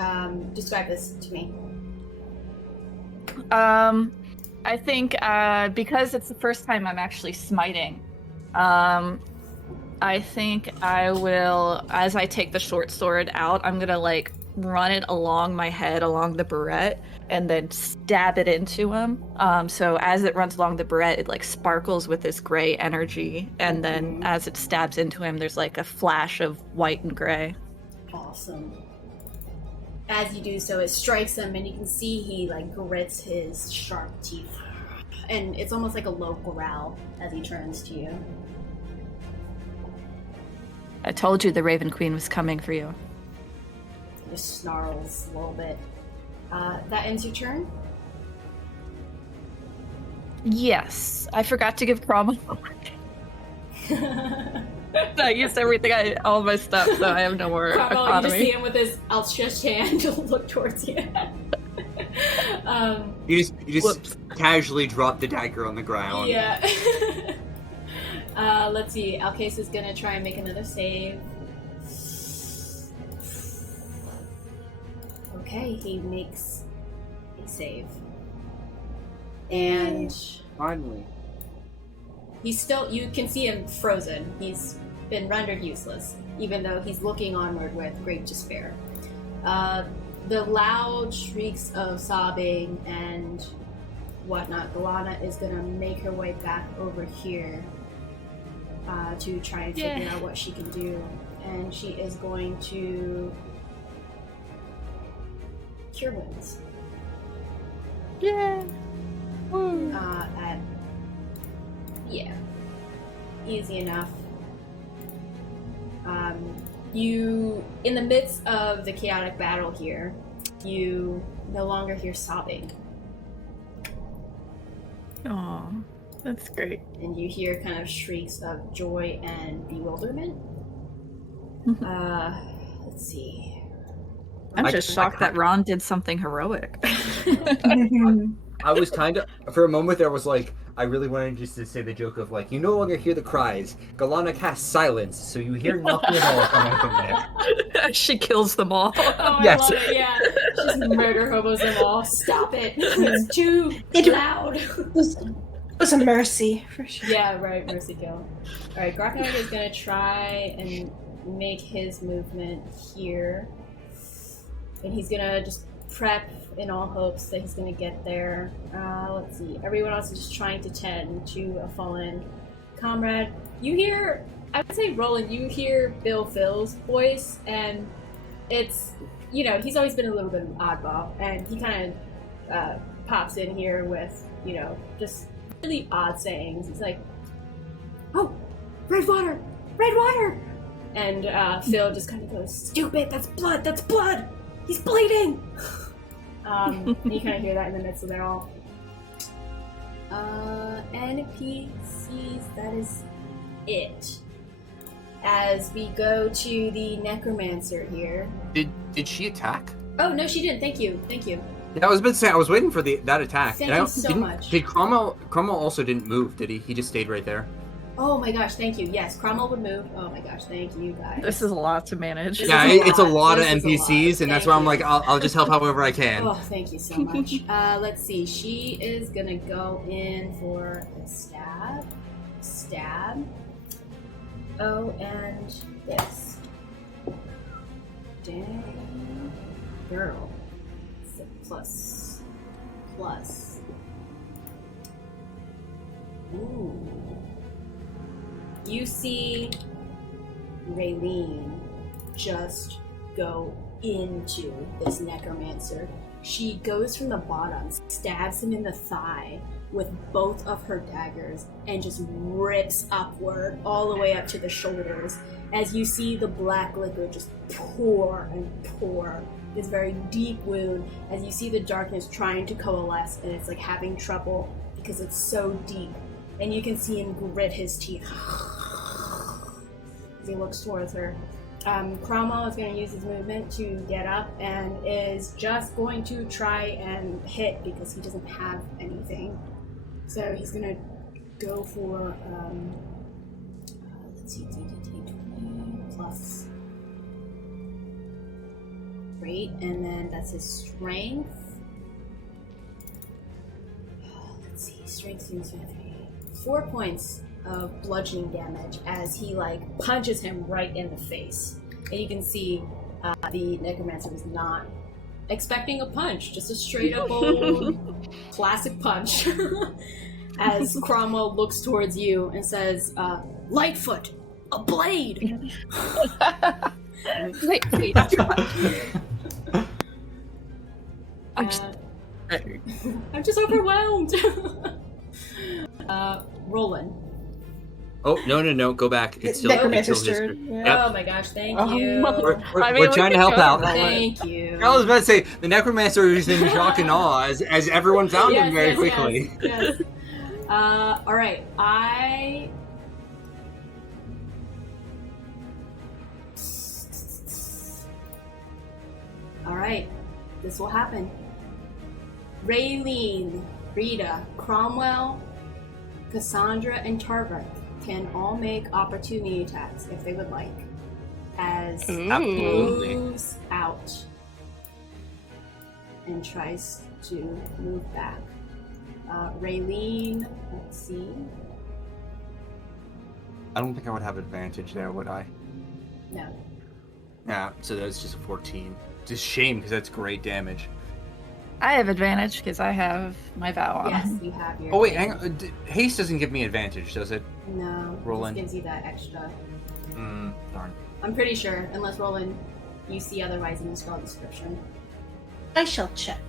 describe this to me. I think because it's the first time I'm actually smiting, I think I will, as I take the short sword out, I'm gonna like run it along my head, along the barrette, and then stab it into him. So as it runs along the barrette, it like sparkles with this gray energy, and then as it stabs into him, there's like a flash of white and gray. Awesome. As you do so, it strikes him, and you can see he like grits his sharp teeth, and it's almost like a low growl as he turns to you. I told you the Raven Queen was coming for you. He just snarls a little bit. That ends your turn. Yes, I forgot to give Crom. I used everything, all my stuff, so I have no more Cromwell, you just economy. see him with his outstretched hand look towards you. You just casually drop the dagger on the ground. Yeah. Let's see. Alcaeus is gonna try and make another save. Okay, he makes a save. And Finally. he's still, you can see him frozen. He's been rendered useless, even though he's looking onward with great despair. The loud shrieks of sobbing and whatnot, Galana is gonna make her way back over here to try and figure out what she can do. And she is going to cure wounds. Yeah. Easy enough. You, in the midst of the chaotic battle here, you no longer hear sobbing, Aw, that's great. and you hear kind of shrieks of joy and bewilderment. Let's see. I'm just shocked that Ron did something heroic. I was kind of, for a moment there was like, I really wanted just to say the joke of like, you no longer hear the cries. Galana casts silence, so you hear nothing at all coming from there. She kills them all. Oh, Yes. I love it, yeah. Just murder hobos them all. Stop it. It's too loud. It was a mercy, for sure. Yeah, right, mercy kill. Alright, Groknog is gonna try and make his movement here. And he's gonna just prep in all hopes that he's gonna get there. Let's see. Everyone else is just trying to tend to a fallen comrade. You hear, I would say, Roland, you hear Bill Phil's voice, and it's, you know, he's always been a little bit of an oddball, and he kind of pops in here with, you know, just really odd sayings. He's like, "Oh, red water! Red water!" And Phil just kind of goes, "Stupid! That's blood! That's blood! He's bleeding!" And you kind of hear that in the midst of it all. NPCs, that is it. As we go to the necromancer here. Did she attack? Oh, no, she didn't. Thank you. Thank you. Yeah, I was about to say I was waiting for that attack. Thank And you so much. Did Cromwell also didn't move, did he? He just stayed right there. Oh my gosh, thank you. Yes, Cromwell would move. Oh my gosh, thank you guys. This is a lot to manage. This Yeah, is a it's a lot. lot of This is a lot. NPCs, and that's Thank why I'm you. like, I'll just help however I can. Oh, thank you so much. Let's see. She is gonna go in for a stab. Oh, and this. Dang. Girl. It's a plus. Ooh. You see Raylene just go into this necromancer. She goes from the bottom, stabs him in the thigh with both of her daggers, and just rips upward all the way up to the shoulders as you see the black liquid just pour and pour. This very deep wound as you see the darkness trying to coalesce, and it's like having trouble because it's so deep. And you can see him grit his teeth as he looks towards her. Cromwell is going to use his movement to get up and is just going to try and hit because he doesn't have anything. So he's going to go for, let's see, 20 plus. Great, and then that's his strength. Let's see, strength seems to have 4 points of bludgeoning damage as he punches him right in the face. And you can see the necromancer was not expecting a punch, just a straight up old classic punch. As Cromwell looks towards you and says, Lightfoot, a blade! Wait. I'm just overwhelmed. Roland. Oh, no, go back. It's still Necromancer's history. turn. Yeah. Yep. Oh my gosh, thank you. We're trying to help out. Thank you. I was about to say, the necromancer is in shock and awe as everyone found him very quickly. Yes. Alright, Alright, this will happen. Raylene, Rita, Cromwell, Cassandra, and Tarvik can all make opportunity attacks if they would like. As Absolutely. moves out and tries to move back. Raylene, let's see. I don't think I would have advantage there, would I? No. Yeah, so that's just a 14. It's a shame because that's great damage. I have advantage because I have my vow on. Yes, you have your. Oh wait, hang on. Haste doesn't give me advantage, does it? No. Roland. This gives you that extra. Darn. I'm pretty sure, unless Roland, you see otherwise in the spell description. I shall check.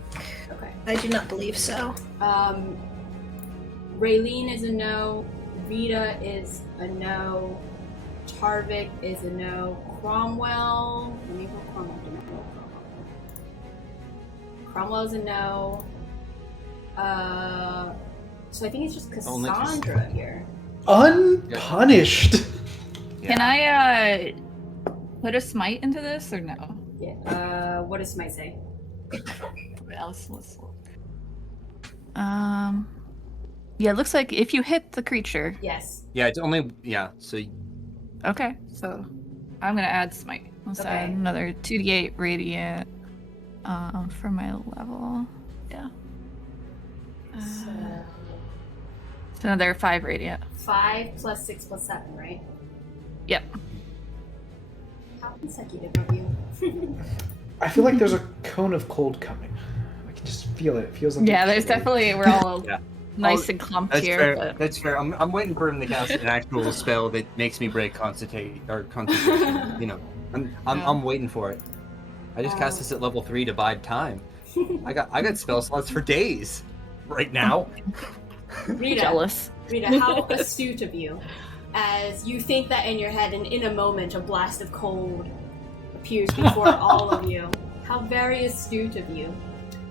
Okay. I do not believe so. Raylene is a no. Rita is a no. Tarvik is a no. Cromwell. Let me put Cromwell to no. Cromwell's a no. So I think it's just Cassandra here. Unpunished. Can I put a smite into this or no? Yeah. What does Smite say? Let's look. Yeah, it looks like if you hit the creature. Yes. Yeah, it's only so Okay, so I'm gonna add smite. Let's add another 2d8 radiant for my level. Yeah. So another 5 radiant. 5 plus 6 plus 7, right? Yep. How consecutive of you? I feel like there's a cone of cold coming. I can just feel it. It feels like Yeah, there's definitely we're all Yeah. nice and clumped that's here. fair. But... That's fair. I'm waiting for him to cast an actual spell that makes me break concentration. You know, I'm waiting for it. I just cast this at level 3 to bide time. I got spell slots for days right now. Rita, Jealous. Rita, how astute of you. As you think that in your head, and in a moment, a blast of cold appears before all of you. How very astute of you.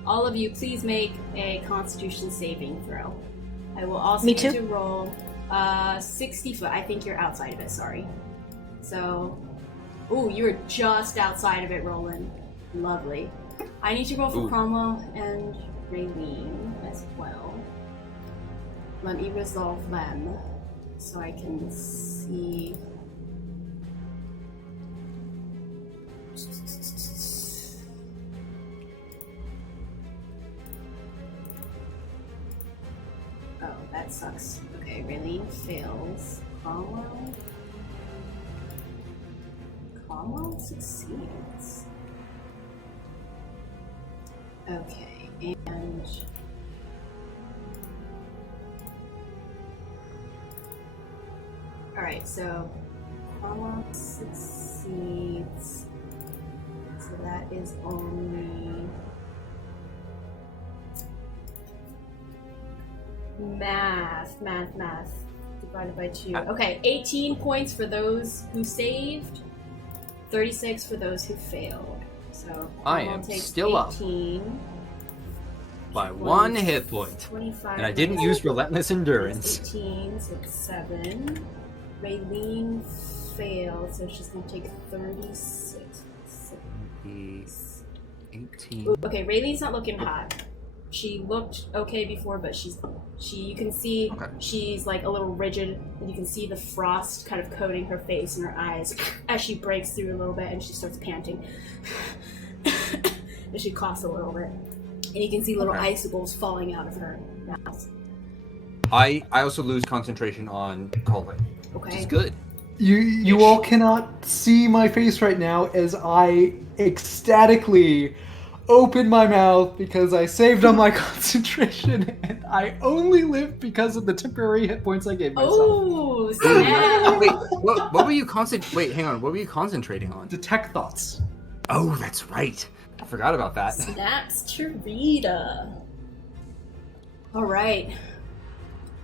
All of you, please make a Constitution saving throw. I will also Me need too. to roll 60 foot. I think you're outside of it, sorry. So, ooh, you're just outside of it, Roland. Lovely. I need to roll for Ooh. Cromwell and Raylene as well. Let me resolve them so I can see. Oh, that sucks. Okay, Raylene fails. Cromwell succeeds. Okay, and alright, so Cromwell succeeds. So that is only math divided by 2. Okay, 18 points for those who saved, 36 for those who failed. So I Cromwell am takes still up. 18 By 1 hit point. 25 And I didn't use Relentless Endurance. 18, so it's 7. Raylene failed, so she's going to take 36. 18. Ooh, okay, Rayleigh's not looking hot. She looked okay before, but you can see she's like a little rigid, and you can see the frost kind of coating her face and her eyes as she breaks through a little bit and she starts panting. And she coughs a little bit. And you can see little icicles falling out of her mouth. I also lose concentration on Colin. Okay. Which is good. You all cannot see my face right now as I ecstatically open my mouth because I saved on my concentration and I only live because of the temporary hit points I gave myself. Oh, snap! Wait, what were you Wait, hang on. What were you concentrating on? Detect thoughts. Oh, that's right. I forgot about that. Snaps to Rita. All right.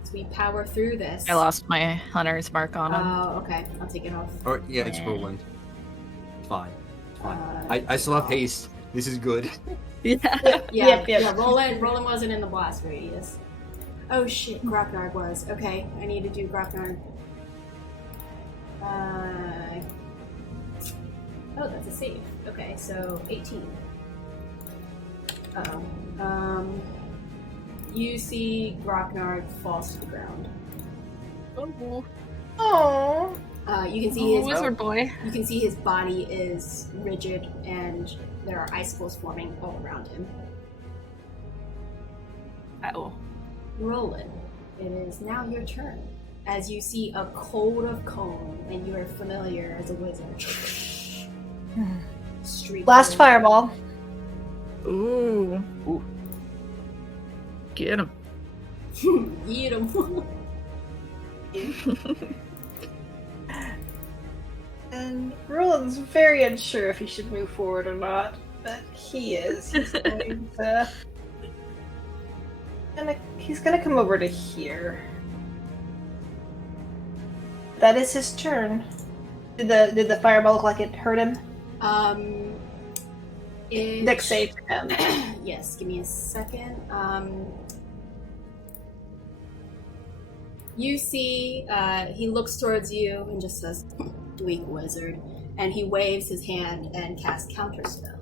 As we power through this. I lost my hunter's mark on him. Oh, okay. I'll take it off. Oh, yeah, it's Roland. It's fine. It's fine. I still have haste. This is good. Yeah. Roland wasn't in the blast radius. Oh shit, Grocknard was. Okay, I need to do Grocknard. Oh, that's a save. Okay, so 18. You see Grocknard falls to the ground. Oh. You can see his wizard boy. You can see his body is rigid, and there are icicles forming all around him. Oh. Roland, it is now your turn. As you see a code of cone, and you are familiar as a wizard. Last fireball. Ooh. Get him. Eat him. And Roland's very unsure if he should move forward or not, but he is. He's gonna come over to here. That is his turn. Did the fireball look like it hurt him? Dex save for him. Yes, give me a second. You see, he looks towards you and just says, "Weak wizard," and he waves his hand and casts counterspell.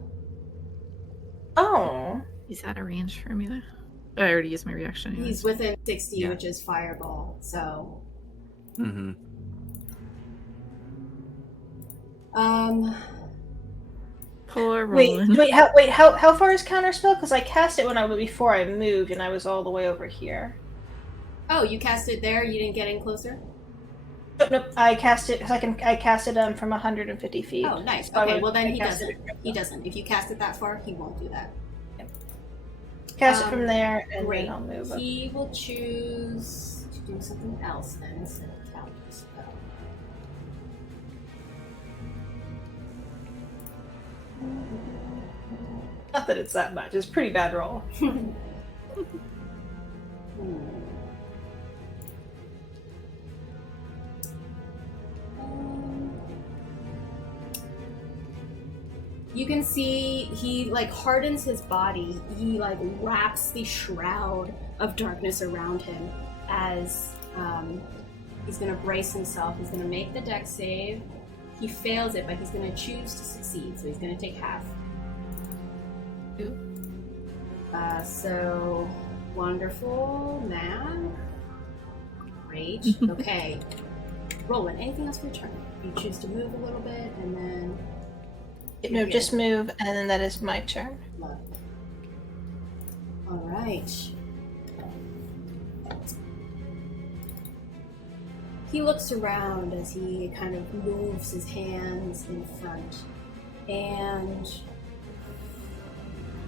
Oh. Is that a range for me though? I already used my reaction. Anyways. He's within 60, which is fireball. So. Mm-hmm. Poor Roland. Wait, how far is counterspell? Because I cast it before I moved, and I was all the way over here. Oh, you cast it there? You didn't get in closer? Nope. I cast it. I cast it from 150 feet. Oh, nice. So Okay, well then he cast doesn't. He doesn't. If you cast it that far, he won't do that. Cast it from there, and great. then I'll move up. He will choose to do something else then instead of counterspell. Not that it's that much. It's a pretty bad roll. You can see he hardens his body. He wraps the shroud of darkness around him as he's gonna brace himself. He's gonna make the dex save. He fails it, but he's gonna choose to succeed, so he's gonna take half. So wonderful, man. Great. Okay. Roland, anything else for your turn? You choose to move a little bit, and then. No, just move, and then that is my turn. Love. All right. He looks around as he kind of moves his hands in front, and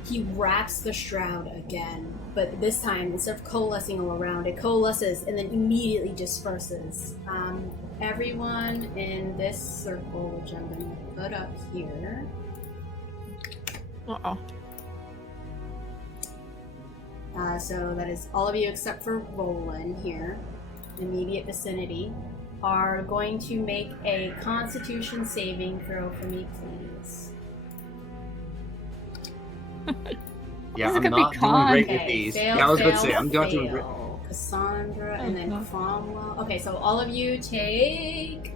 he wraps the shroud again, but this time, instead of coalescing all around, it coalesces and then immediately disperses. Everyone in this circle, which I'm going to put up here. Uh-oh. So that is all of you except for Roland here, immediate vicinity, are going to make a Constitution saving throw for me, please. Yeah, This is I'm gonna be not doing con. great with Okay, these. fail, Yeah, I was about to fail, say, I'm not doing great. fail. Cassandra and then no. Cromwell. Okay, so all of you take.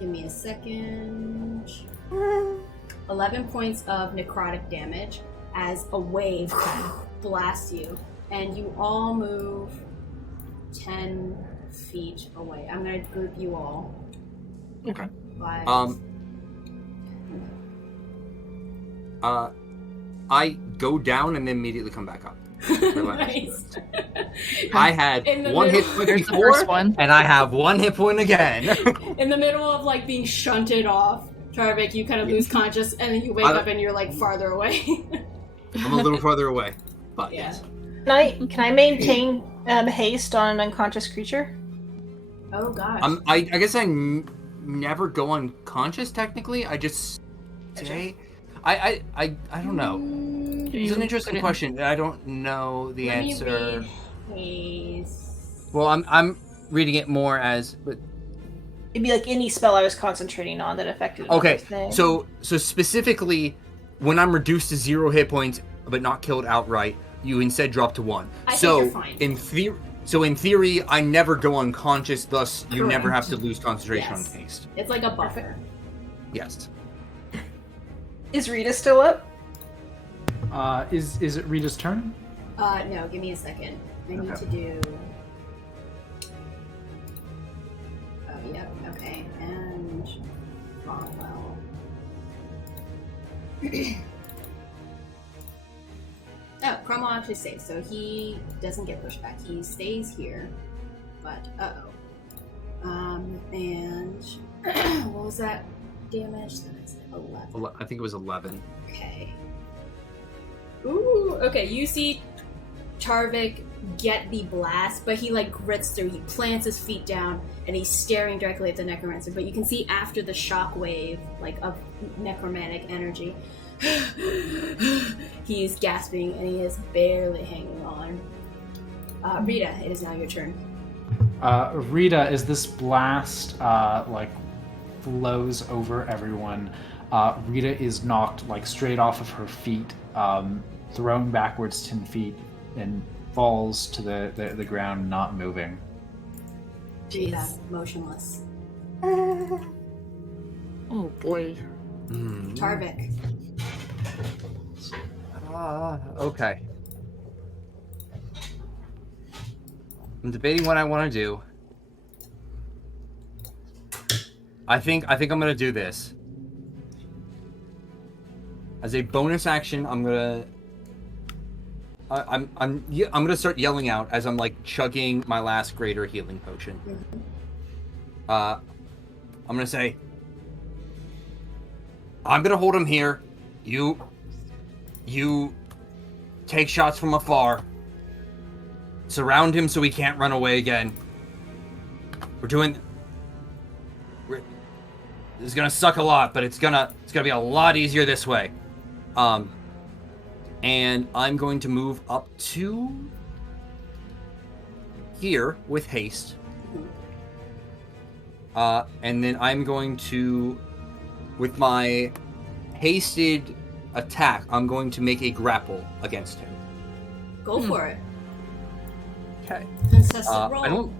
Give me a second. 11 points of necrotic damage as a wave blasts you, and you all move 10 feet away. I'm gonna group you all. Okay. By I go down and then immediately come back up. nice. I had In the one hit middle. point Here's the before, first one. and I have one hit point again. In the middle of like being shunted off, Tarvik, you kind of lose conscious, and then you wake up and you're like farther away. I'm a little farther away, but Yeah. yes. Can I maintain haste on an unconscious creature? Oh gosh. I guess I never go unconscious. Technically, I just stay. I don't know. It's an interesting question. I don't know the Let me answer. read haste. Well, I'm reading it more as. But It'd be like any spell I was concentrating on that affected another okay, thing. so specifically, when I'm reduced to 0 hit points but not killed outright, you instead drop to 1. I think So you're fine. in theory, I never go unconscious. Thus, you never have Correct. to lose concentration Yes. on haste. It's like a buffer. Yes. Is Rita still up? Is it Rita's turn? No, give me a second. I need to do. Oh, yep, okay. And Cromwell. Oh, Cromwell actually stays, so he doesn't get pushed back. He stays here, but and what was that damage? That is 11. I think it was 11. Okay. Ooh, okay, you see Tarvik get the blast, but he like grits through. He plants his feet down and he's staring directly at the necromancer. But you can see after the shockwave, like of necromantic energy, he is gasping and he is barely hanging on. Rita, it is now your turn. Rita, as this blast like flows over everyone, Rita is knocked like straight off of her feet, thrown backwards 10 feet, and falls to the ground, not moving. Rita, motionless. Oh boy. Tarvik. Okay. I'm debating what I want to do. I think I'm gonna do this. As a bonus action, I'm gonna start yelling out as I'm like chugging my last greater healing potion. I'm gonna say, I'm gonna hold him here. You take shots from afar. Surround him so he can't run away again. This is gonna suck a lot, but it's gonna be a lot easier this way. And I'm going to move up to here with haste. And then I'm going to, with my hasted attack, I'm going to make a grapple against him. Go for it. Okay. Princess roll. I don't.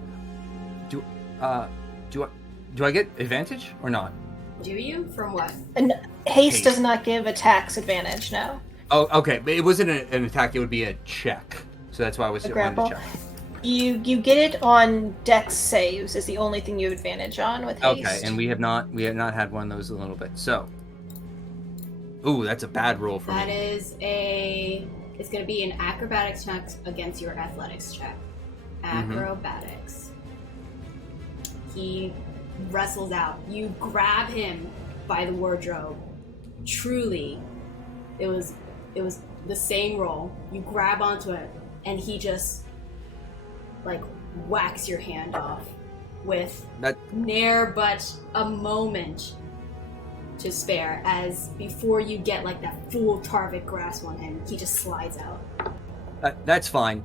Do I get advantage or not? Do you? From what? And haste does not give attacks advantage, no. Oh, okay. But it wasn't an attack. It would be a check. So that's why I was A wanted grapple? to check. You get it on dex saves is the only thing you have advantage on with haste. Okay, and we have not had one of those in a little bit. So, ooh, that's a bad roll for That me. is it's going to be an acrobatics check against your athletics check. Acrobatics. He wrestles out. You grab him by the wardrobe. Truly, it was the same roll. You grab onto it, and he just like whacks your hand off with ne'er but a moment to spare, as before you get like that full Tarvik grasp on him, he just slides out. That's fine.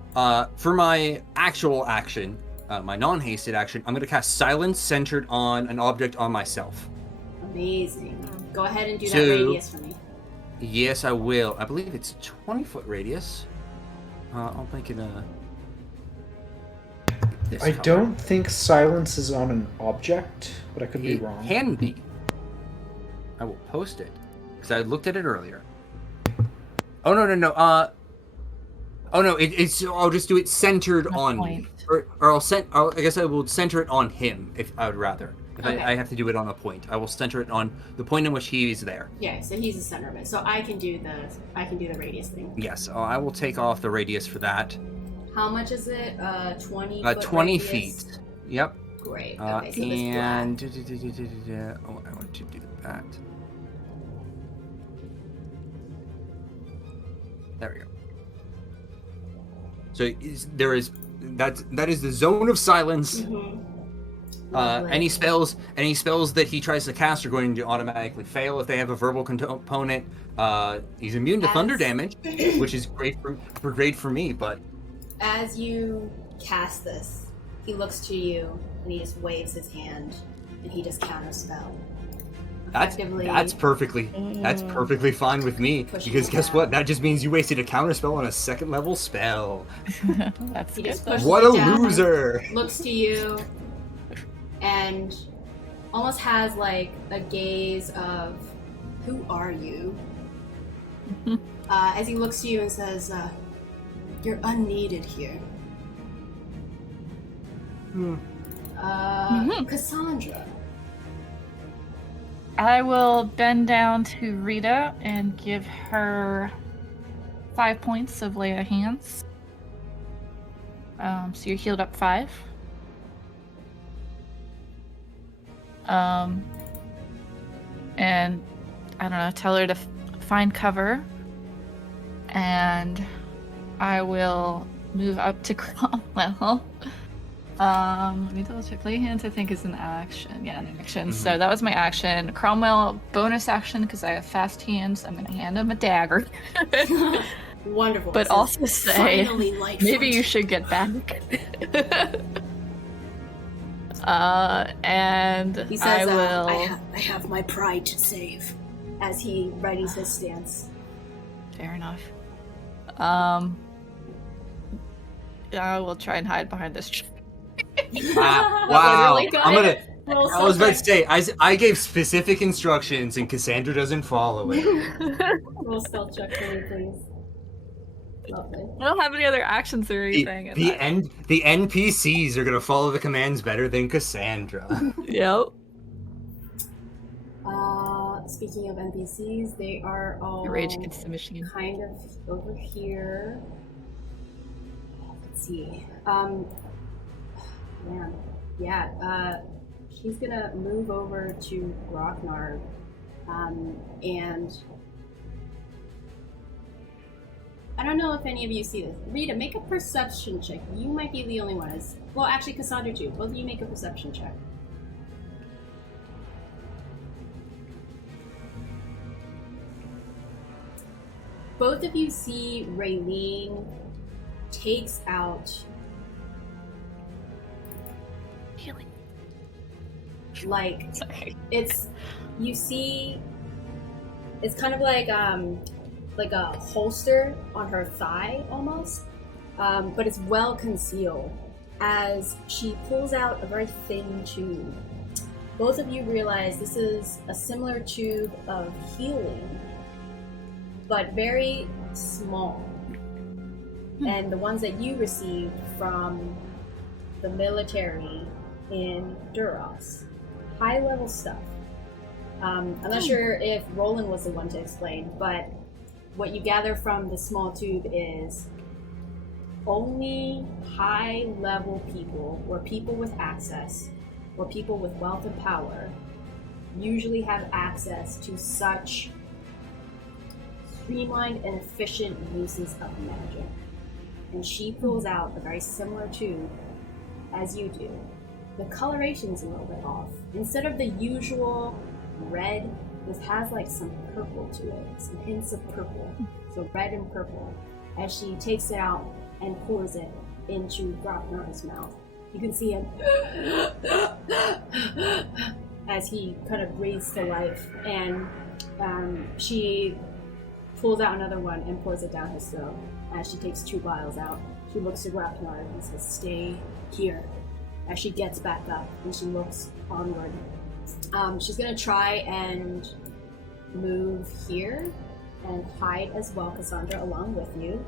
For my actual action, my non-hasted action, I'm going to cast Silence centered on an object on myself. Amazing. Go ahead and do that So- radius for me. Yes, I will. I believe it's a 20-foot radius. I'll make it a... this I color. don't think silence is on an object, but I could be It wrong. can be. I will post it because I looked at it earlier. Oh no. Oh no, it's. I'll just do it centered on me, or I guess I will center it on him if I would rather. If Okay. I have to do it on a point, I will center it on the point in which he is there. Yeah, so he's the center of it. So I can do the radius thing. Yes, I will take off the radius for that. How much is it? 20 foot 20 radius? feet. Yep. Great. Okay, so this And black. oh, I want to do that. There we go. So that is the zone of silence. Mhm. Lovely. Any spells that he tries to cast are going to automatically fail if they have a verbal component. He's immune to thunder damage, which is great for me. But As you cast this, he looks to you and he just waves his hand and he just counterspell. that's perfectly fine with me, Pushing because it guess down. what? That just means you wasted a counterspell on a second level spell. That's He good. just pushes What it a down, loser! looks to you, and almost has like a gaze of, "Who are you?" As he looks to you and says, "You're unneeded here." Cassandra. I will bend down to Rita and give her 5 points of lay of hands. So you're healed up 5. And I don't know, tell her to find cover. And I will move up to Cromwell. Let me double check. Lay hands, I think, is an action. Yeah, an action. So that was my action. Cromwell, bonus action, because I have fast hands. I'm going to hand him a dagger. Wonderful. But Says, also say, "Finally, Lightfoot." maybe you should get back. And He says, I will. I have my pride to save, as he readies his stance. Fair enough. I will try and hide behind this tree. Wow! Literally got I'm gonna. it. Roll I was about to stealth say, I gave specific instructions and Cassandra doesn't follow it. check. Roll stealth check for me, please. Lovely. I don't have any other actions or anything. The NPCs are gonna follow the commands better than Cassandra. Yep. Speaking of NPCs, they are all Rage against the machine. kind of over here. Let's see. Man. Yeah, she's gonna move over to Grognard, and I don't know if any of you see this. Rita, make a perception check. You might be the only one. Well, actually, Cassandra too. Both of you make a perception check. Both of you see Raylene takes out Healing. like Sorry. it's you see it's kind of like a holster on her thigh almost, but it's well concealed as she pulls out a very thin tube. Both of you realize this is a similar tube of healing but very small. And the ones that you received from the military in Duros. High-level stuff. I'm not sure if Roland was the one to explain, but what you gather from the small tube is only high-level people, or people with access, or people with wealth and power, usually have access to such streamlined and efficient uses of magic. And she pulls out a very similar tube as you do. The coloration's a little bit off. Instead of the usual red, this has like some purple to it, some hints of purple. So red and purple. As she takes it out and pours it into Grognar's mouth, you can see him as he kind of breathes to life, and she pulls out another one and pours it down his throat. As she takes 2 vials out, she looks to Grognar and says, "Stay here." As she gets back up and she looks onward, she's gonna try and move here and hide as well, Cassandra, along with you.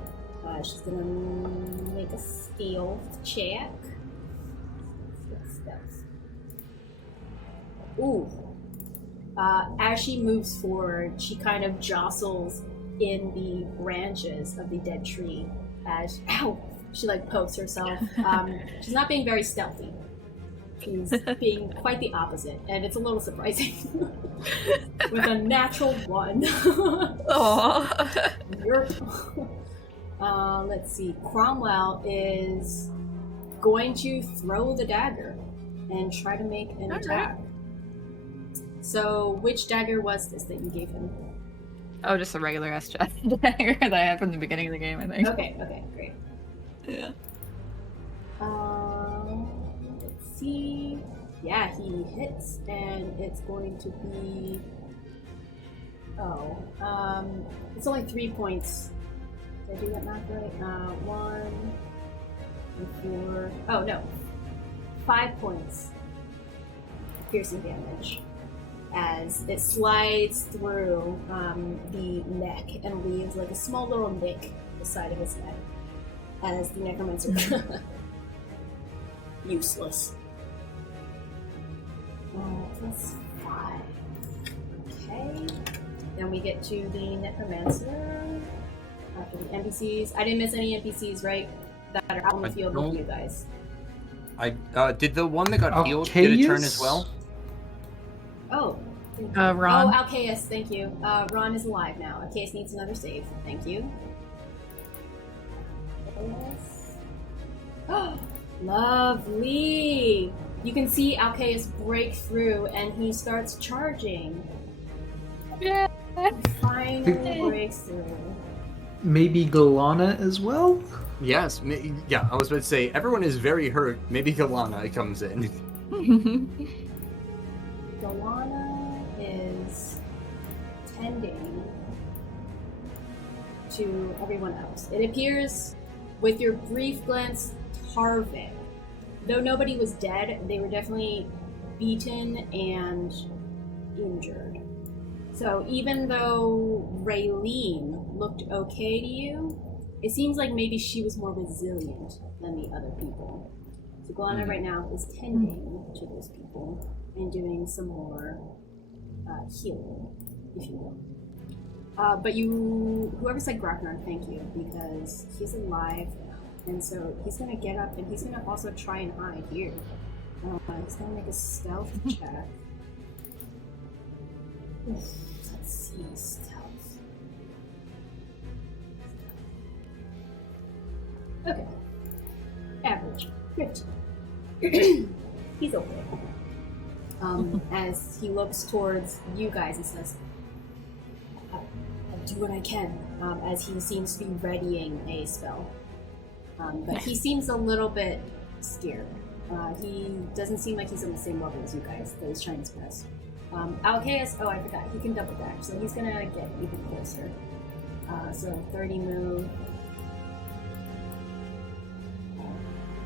She's gonna make a stealth check. Ooh. As she moves forward, she kind of jostles in the branches of the dead tree as she like pokes herself. She's not being very stealthy. She's being quite the opposite, and it's a little surprising. With a natural 1. Aww. Let's see. Cromwell is going to throw the dagger and try to make an attack. So, which dagger was this that you gave him? Oh, just a regular ass dagger that I had from the beginning of the game, I think. Okay, great. Yeah. Let's see. Yeah, he hits, and it's going to be. It's only 3 points. Did I do that math right? 1, 4. Oh no, 5 points piercing damage as it slides through the neck and leaves like a small little nick the side of his neck as the necromancer useless. Plus 5. Okay. Then we get to the necromancer after the NPCs. I didn't miss any NPCs, right? That are out in the field with you guys. I did the one that got healed get a turn as well? Oh. Ron. Oh, Alcaeus, thank you. Ron is alive now. Alcaeus needs another save. Thank you. Alcaeus. Lovely! You can see Alcaeus break through and he starts charging. Yeah. Finally breaks through. Maybe Galana as well? Yes, yeah, I was about to say, everyone is very hurt. Maybe Galana comes in. Galana is tending to everyone else. It appears, with your brief glance, Tarvik. Though nobody was dead, they were definitely beaten and injured. So even though Raylene looked okay to you, it seems like maybe she was more resilient than the other people. So Galana right now is tending to those people and doing some more healing, if you will. But whoever said Grognar, thank you, because he's alive now. And so he's going to get up and he's going to also try and hide here. He's going to make a stealth check. Let's see, stealth. Okay. Average. 15. He's okay. As he looks towards you guys and says, I'll do what I can, as he seems to be readying a spell. But he seems a little bit scared. He doesn't seem like he's on the same level as you guys, though he's trying his best. Alcaeus, oh, I forgot, he can double dash, so he's gonna get even closer. So 30 move.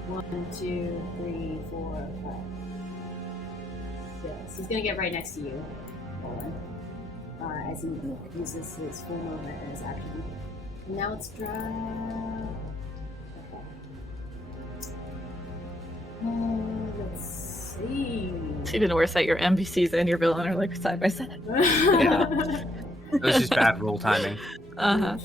1, 2, 3, 4, 5, 6. He's gonna get right next to you, Roland. as he uses his full movement and his action. And now it's dry. Okay. Let's see. It's even worse that your NPCs and your villain are like side by side. Yeah. It was just bad roll timing. Uh-huh.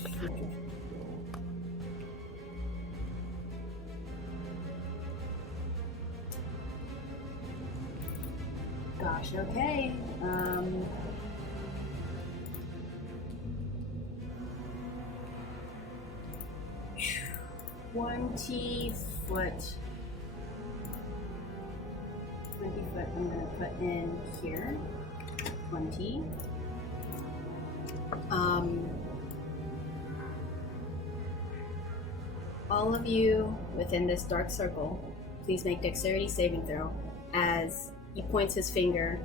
Gosh, okay. 20 foot. 20 foot I'm gonna put in here. 20. All of you within this dark circle, please make dexterity saving throw as he points his finger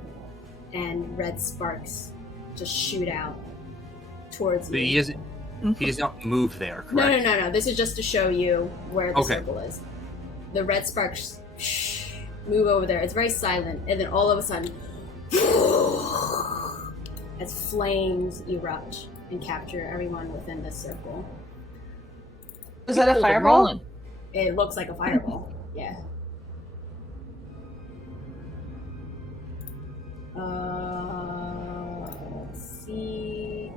and red sparks just shoot out towards But you. he does not move there, correct? No. This is just to show you where the Okay. circle is. The red sparks move over there. It's very silent, and then all of a sudden, as flames erupt and capture everyone within this circle. Was that a fireball? Rolling. It looks like a fireball. Yeah. Let's see.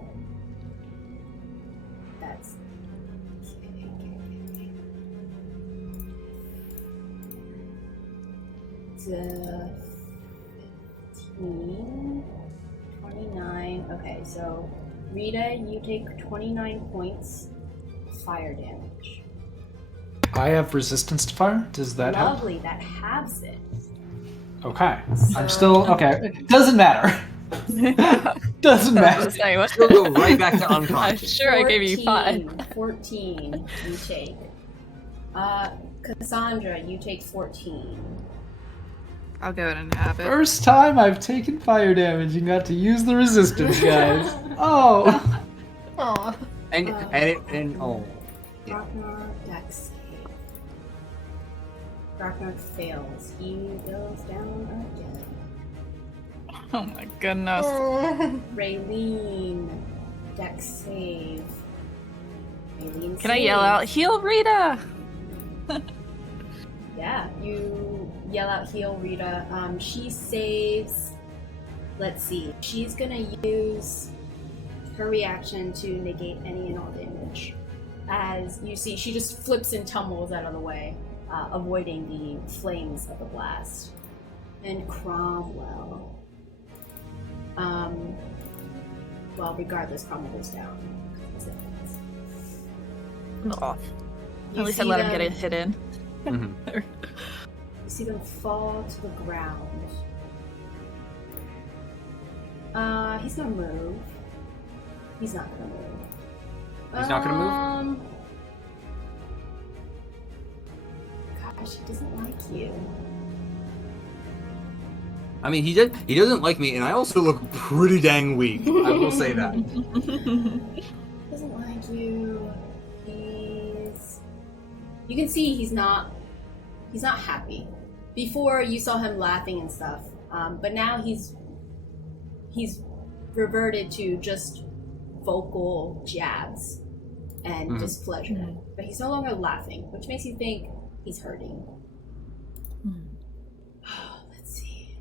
That's it's 15, 29. Okay, so Rita, you take 29 points of fire damage. I have resistance to fire. Does that help? Lovely, that halves it. Okay. I'm So- still okay. Doesn't matter. Doesn't matter. Sorry, what? You'll go right back to I'm unconscious. sure I gave you 5. 14 you take. Cassandra, you take 14. I'll go ahead and have it. First time I've taken fire damage and got to use the resistance, guys. Oh. Aw. And oh. Yeah. Ragnar dex save. Ragnar fails. He goes down again. Oh my goodness. Raylene dex save. Raylene Can I yell out, heal Rita? Yeah, you yell out heal Rita. She saves. Let's see. She's gonna use her reaction to negate any and all damage. As you see, she just flips and tumbles out of the way, avoiding the flames of the blast. And Cromwell. Well, regardless, Cromwell goes down. Oh, You at least I see let him get them- it hit in. Mhm. You see them fall to the ground. He's gonna move. He's not gonna move. He's not gonna move? Gosh, he doesn't like you. I mean, he doesn't like me, and I also look pretty dang weak. I will say that. Doesn't like you. You can see he's not happy. Before you saw him laughing and stuff, but now he's reverted to just vocal jabs and displeasure. But he's no longer laughing, which makes you think he's hurting. Let's see.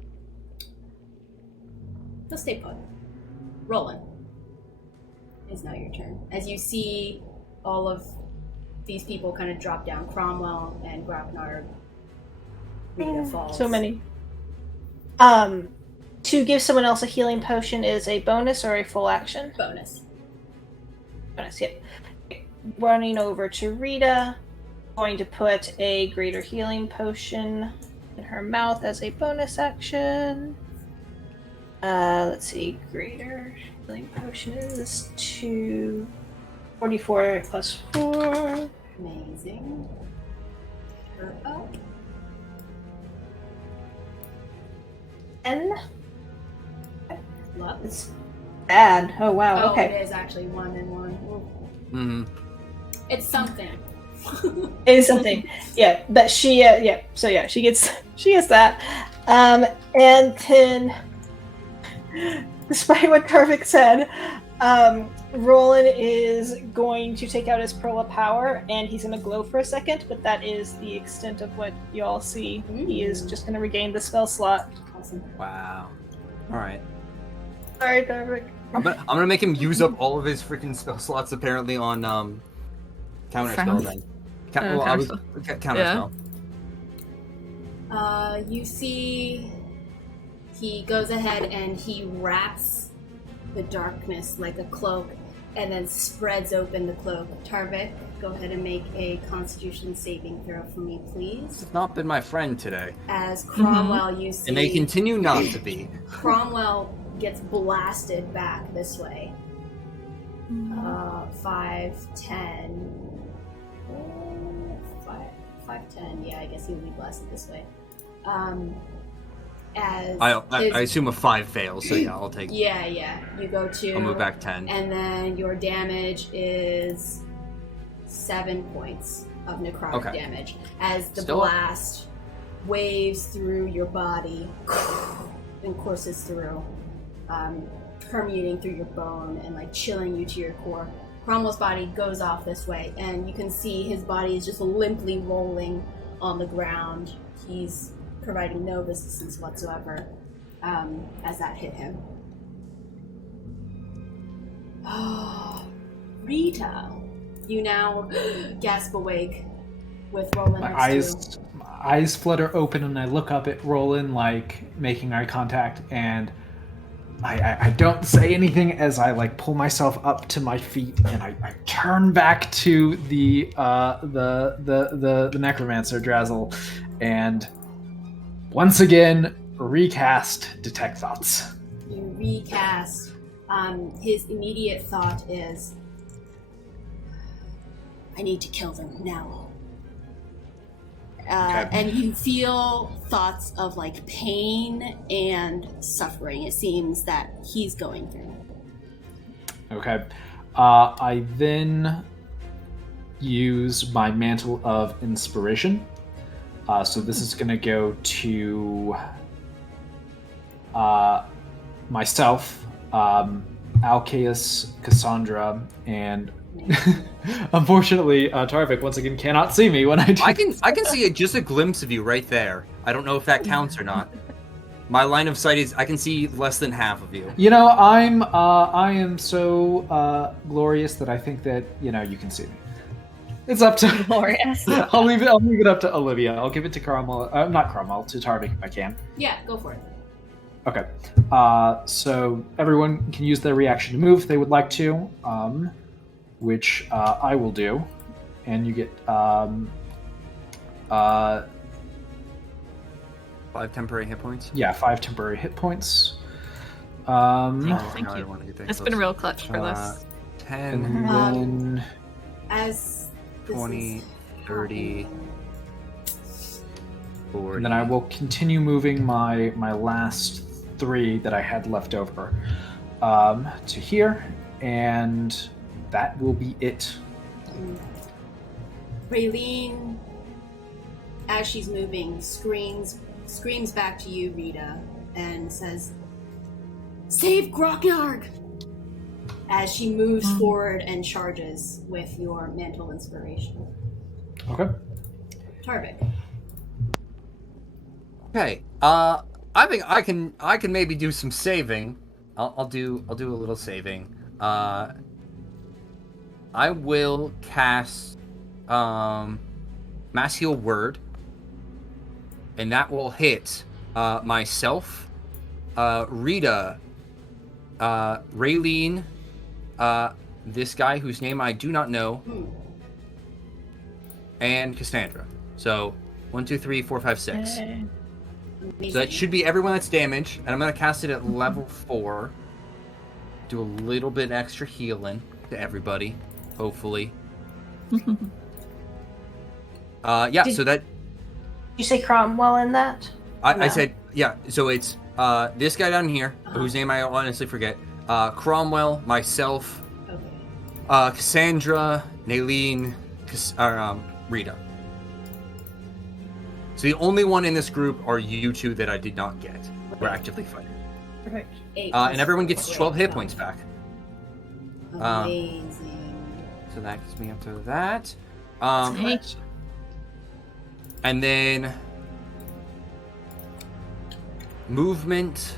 He'll stay put. Roland. It's now your turn. As you see all of these people kind of drop down. Cromwell and Grapnar. Rita falls. So many. To give someone else a healing potion is a bonus or a full action? Bonus. Bonus, yep. Running over to Rita. Going to put a greater healing potion in her mouth as a bonus action. Let's see. Greater healing potion is 244 plus 4. Amazing. Her up. 10. Love. It's bad. Oh, wow. Oh, Okay. it is actually 1 and 1. Mm-hmm. It's something. It is something. Yeah, but she, yeah. So yeah, she gets that. And then despite what Karvik said, Roland is going to take out his Pearl of Power, and he's going to glow for a second, but that is the extent of what you all see. He is just going to regain the spell slot. Awesome. Wow. All right. Sorry, Karvik. I'm gonna make him use up all of his freaking spell slots apparently on counter spell then. Counter spell. You see, he goes ahead and he wraps the darkness like a cloak, and then spreads open the cloak. Tarvik, go ahead and make a Constitution saving throw for me, please. It's not been my friend today. As Cromwell, you see, And they continue not to be. Cromwell gets blasted back this way. 5, 10. 5, 10. Yeah, I guess he'll be blasted this way. As I assume a 5 fails, so yeah, I'll take. Yeah. You go 2. I'll move back 10. And then your damage is 7 points of necrotic damage as the blast waves through your body and courses through, permeating through your bone and like chilling you to your core. Cromwell's body goes off this way, and you can see his body is just limply rolling on the ground. He's providing no resistance whatsoever as that hit him. Rita, you now gasp awake with Roland next to you. My eyes flutter open, and I look up at Roland, like making eye contact, and I don't say anything as I like pull myself up to my feet, and I turn back to the necromancer Drazzle, and once again recast detect thoughts. You recast. His immediate thought is, I need to kill them now. And you feel thoughts of like pain and suffering, it seems, that he's going through. Okay. I then use my Mantle of Inspiration. So this is going to go to myself, Alcaeus, Cassandra, and unfortunately, Tarvik once again cannot see me when I do. I can see just a glimpse of you right there. I don't know if that counts or not. My line of sight is I can see less than half of you. You know, I am so glorious that I think that you can see me. It's up to glorious. I'll leave it up to Olivia. I'll give it to Cromwell. Not Cromwell, to Tarvik if I can. Yeah, go for it. Okay. So everyone can use their reaction to move if they would like to, which I will do. And you get 5 temporary hit points. Yeah, 5 temporary hit points. Thank you. It's been real clutch for this. 10, And then As 20, 30, 40. And then I will continue moving my last 3 that I had left over to here, and that will be it. Raylene, as she's moving, screams back to you, Rita, and says, "Save Grognarg!" as she moves forward and charges with your Mantle Inspiration. Okay. Tarvik. Okay. I think I can maybe do some saving. I'll do a little saving. I will cast Mass Heal Word, and that will hit myself, Rita, Raylene, this guy whose name I do not know, and Cassandra. So 1, 2, 3, 4, 5, 6. Amazing. So that should be everyone that's damaged, and I'm going to cast it at level 4. Do a little bit extra healing to everybody, hopefully. So that... You say Cromwell in that? I said, yeah, so it's this guy down here, whose name I honestly forget, Cromwell, myself, Cassandra, Naleen, Rita. So the only one in this group are you two that I did not get. We're actively fighting. Perfect. 8 And everyone gets plus 12 hit 12. points back. Amazing. So that gets me up to that. Thank you. And then movement,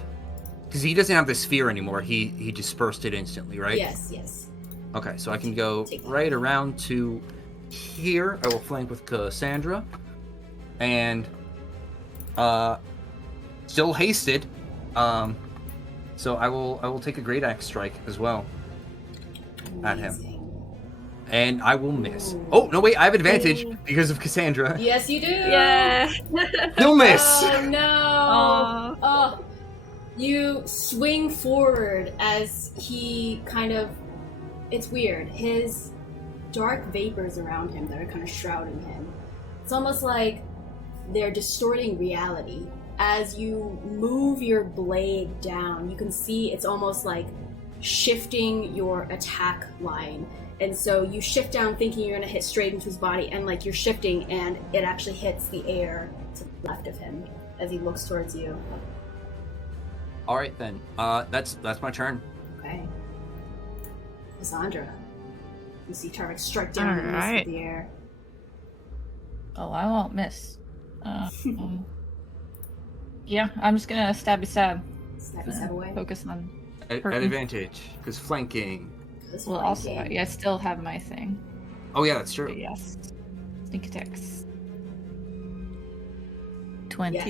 because he doesn't have the sphere anymore. He dispersed it instantly, right? Yes. Okay, so I can go Take that. right around to here. I will flank with Cassandra, and still hasted. So I will take a great axe strike as well at him. Amazing. And I will miss. Ooh. Oh, no, wait, I have advantage because of Cassandra. Yes, you do. Yeah. Still miss! Oh no! Aw. Oh, you swing forward as he kind of. It's weird. His dark vapors around him that are kind of shrouding him. It's almost like they're distorting reality. As you move your blade down, you can see it's almost like shifting your attack line. And so you shift down thinking you're going to hit straight into his body, and like you're shifting and it actually hits the air to the left of him as he looks towards you. All right, then. That's my turn. Okay. Cassandra. You see Tarvik strike down in the midst Alright. of the air. Oh, I won't miss. Yeah, I'm just gonna stab. Step away. Focus on. At Hurting. advantage, because flanking. This Well, flanking. also, I still have my thing. Oh, yeah, that's But true. yes. Sneak attacks. 20. Yes.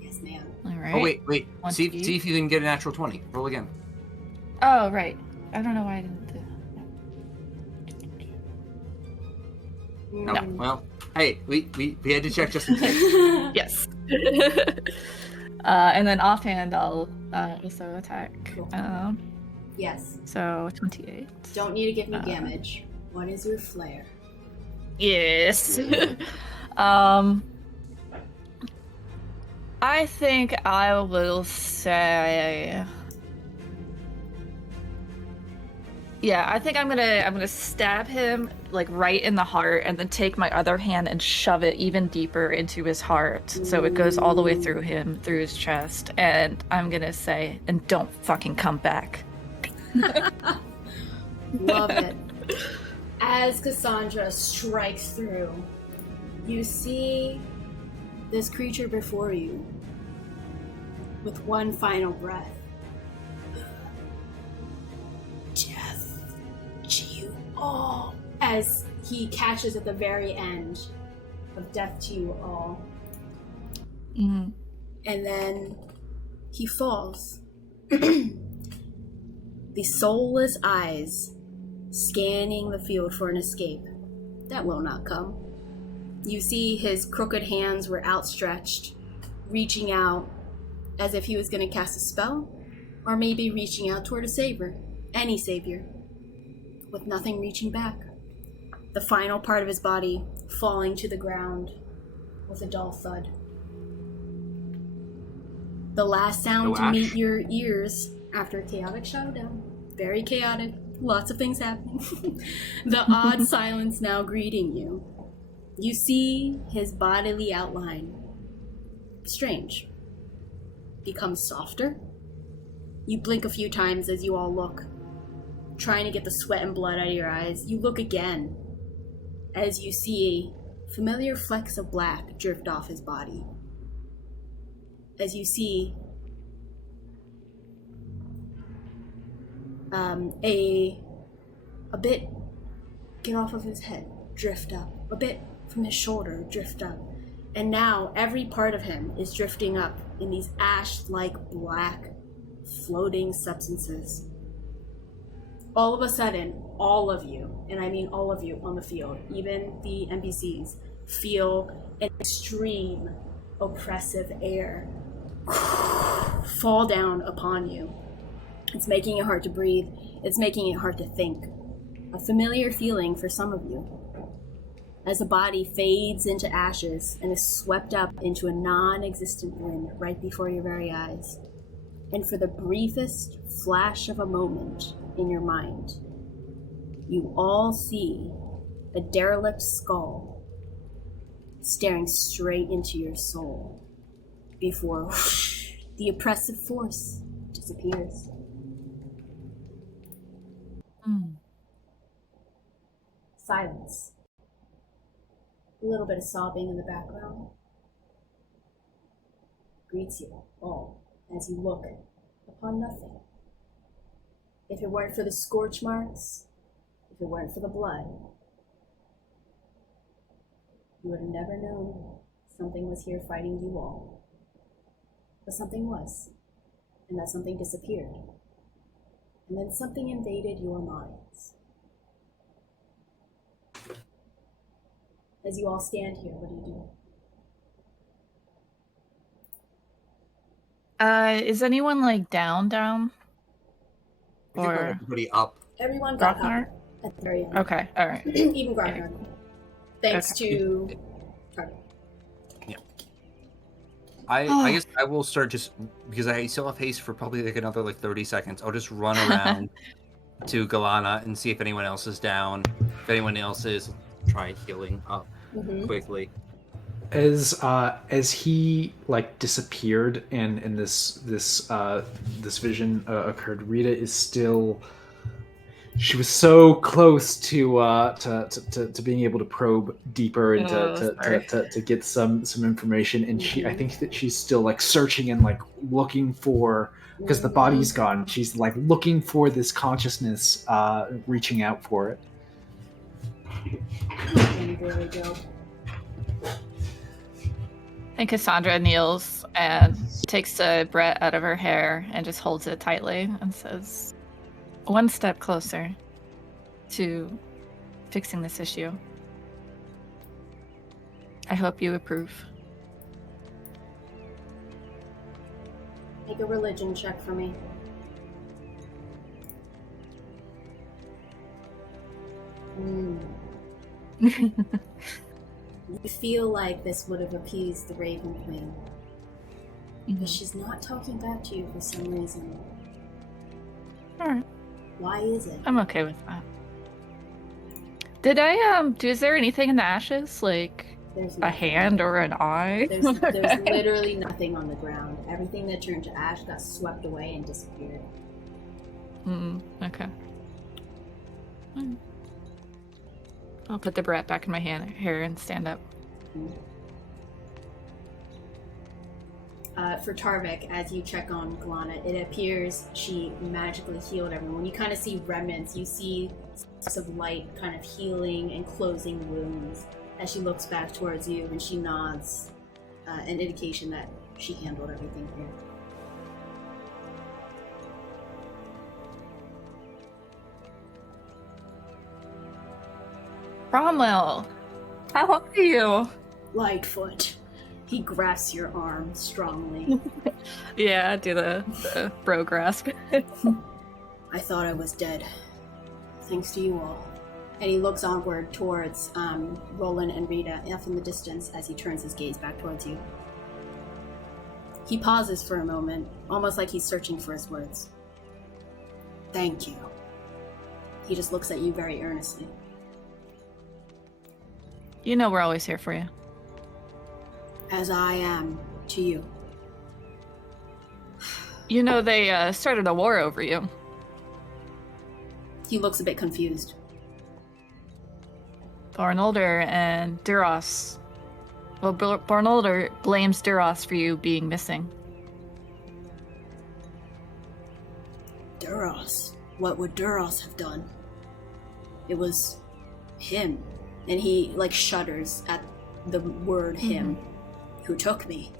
Yes, ma'am. All right. Oh, wait. See 20. if you can get a natural 20. Roll again. Oh, right. I don't know why I didn't do No. Mm. Well, hey, we had to check just in case. Yes. And then offhand, I'll also attack. Cool. Yes. So 28. Don't need to give me damage. What is your flair? Yes. I think I will say. Yeah, I think I'm gonna stab him like right in the heart, and then take my other hand and shove it even deeper into his heart, so it goes all the way through him, through his chest. And I'm gonna say, "And don't fucking come back." Love it. As Cassandra strikes through, you see this creature before you with one final breath. Death to you all. As he catches at the very end of death to you all. Mm. And then he falls. The soulless eyes scanning the field for an escape that will not come. You see his crooked hands were outstretched, reaching out as if he was going to cast a spell, or maybe reaching out toward a savior, any savior, with nothing reaching back. The final part of his body falling to the ground with a dull thud. The last sound to meet your ears after a chaotic showdown. Very chaotic. Lots of things happening. The odd silence now greeting you. You see his bodily outline. Strange. Becomes softer. You blink a few times as you all look, trying to get the sweat and blood out of your eyes. You look again as you see familiar flecks of black drift off his body. As you see a bit get off of his head, drift up. A bit from his shoulder, drift up. And now every part of him is drifting up in these ash-like black floating substances. All of a sudden, all of you, and I mean all of you on the field, even the NPCs, feel an extreme oppressive air fall down upon you. It's making it hard to breathe. It's making it hard to think. A familiar feeling for some of you. As the body fades into ashes and is swept up into a non-existent wind right before your very eyes. And for the briefest flash of a moment in your mind, you all see a derelict skull staring straight into your soul before The oppressive force disappears. Silence. A little bit of sobbing in the background greets you all as you look upon nothing. If it weren't for the scorch marks, if it weren't for the blood, you would have never known something was here fighting you all. But something was, and that something disappeared. And then something invaded your minds. As you all stand here, what do you do? Is anyone like down? I think Or everybody up. Everyone got Grognard? up at the very end. Okay, all right. Even Grognard. Thanks Okay. to Target. I guess I will start just because I still have haste for probably like another like 30 seconds. I'll just run around to Galana and see if anyone else is down. If anyone else is, try healing up quickly. As he like disappeared and this vision occurred, Rita is still. She was so close to being able to probe deeper and to get some information, and I think that she's still like searching and like looking for, because the body's gone. She's like looking for this consciousness, reaching out for it. Really go. And Cassandra kneels and takes a Brett out of her hair and just holds it tightly and says, "One step closer to fixing this issue. I hope you approve." Make a religion check for me. You feel like this would have appeased the Raven Queen. But she's not talking back to you for some reason. Alright. Why is it? I'm okay with that. Did I, is there anything in the ashes? Like There's a nothing. hand or an eye? There's literally nothing on the ground. Everything that turned to ash got swept away and disappeared. Okay. I'll put the Brett back in my hair and stand up. For Tarvik, as you check on Glana, it appears she magically healed everyone. You kind of see remnants. You see sparks of light kind of healing and closing wounds as she looks back towards you and she nods, an indication that she handled everything here. Cromwell, how are you? Lightfoot. He grasps your arm strongly. Yeah, do the bro grasp. I thought I was dead. Thanks to you all. And he looks onward towards Roland and Rita off in the distance as he turns his gaze back towards you. He pauses for a moment, almost like he's searching for his words. Thank you. He just looks at you very earnestly. You know we're always here for you. As I am to you. You know they started a war over you. He looks a bit confused. Barnolder and Duros. Well, Barnolder blames Duros for you being missing. Duros? What would Duros have done? It was him. And he, shudders at the word him, who took me.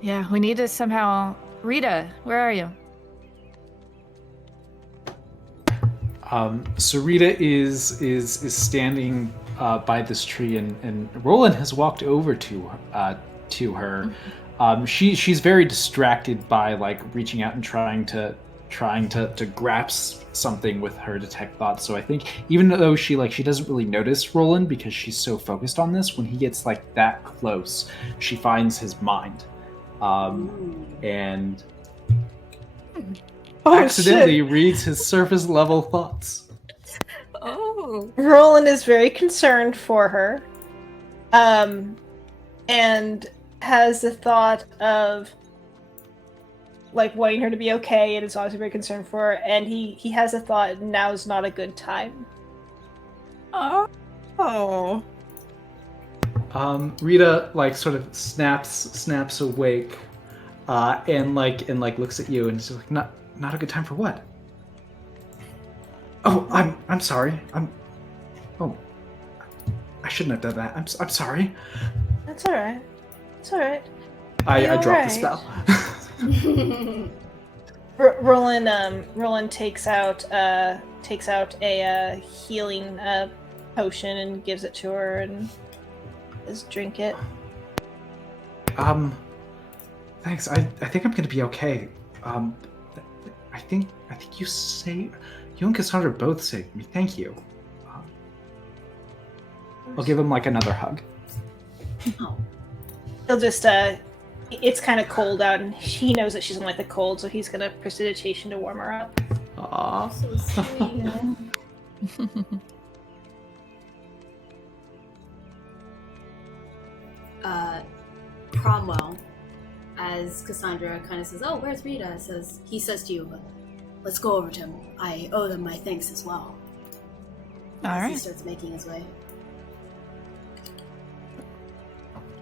Yeah, we need to somehow... Rita, where are you? So Rita is standing by this tree, and Roland has walked over to her. She's very distracted by reaching out and trying to grasp something with her detect thoughts. So I think even though she doesn't really notice Roland because she's so focused on this, when he gets that close, she finds his mind, and accidentally reads his surface level thoughts. Oh. Roland is very concerned for her, and has the thought of like wanting her to be okay, and is obviously very concerned for her. And he has a thought: now's not a good time. Oh. Rita like sort of snaps awake, and looks at you and is like, not a good time for what? Oh, I'm sorry. I shouldn't have done that. I'm sorry. That's all right. It's all right. I dropped right. the spell. Roland takes out a healing potion and gives it to her and says, "Drink it." Thanks. I think I'm gonna be okay. I think you and Cassandra both saved me. Thank you. I'll give him like another hug. Oh. He'll just it's kind of cold out, and he knows that she doesn't like the cold, so he's gonna prestidigitation to warm her up. Aww. So sweet. Cromwell, as Cassandra kind of says, "Oh, where's Rita?" He says to you, "Let's go over to him. I owe them my thanks as well." All As he right. starts making his way.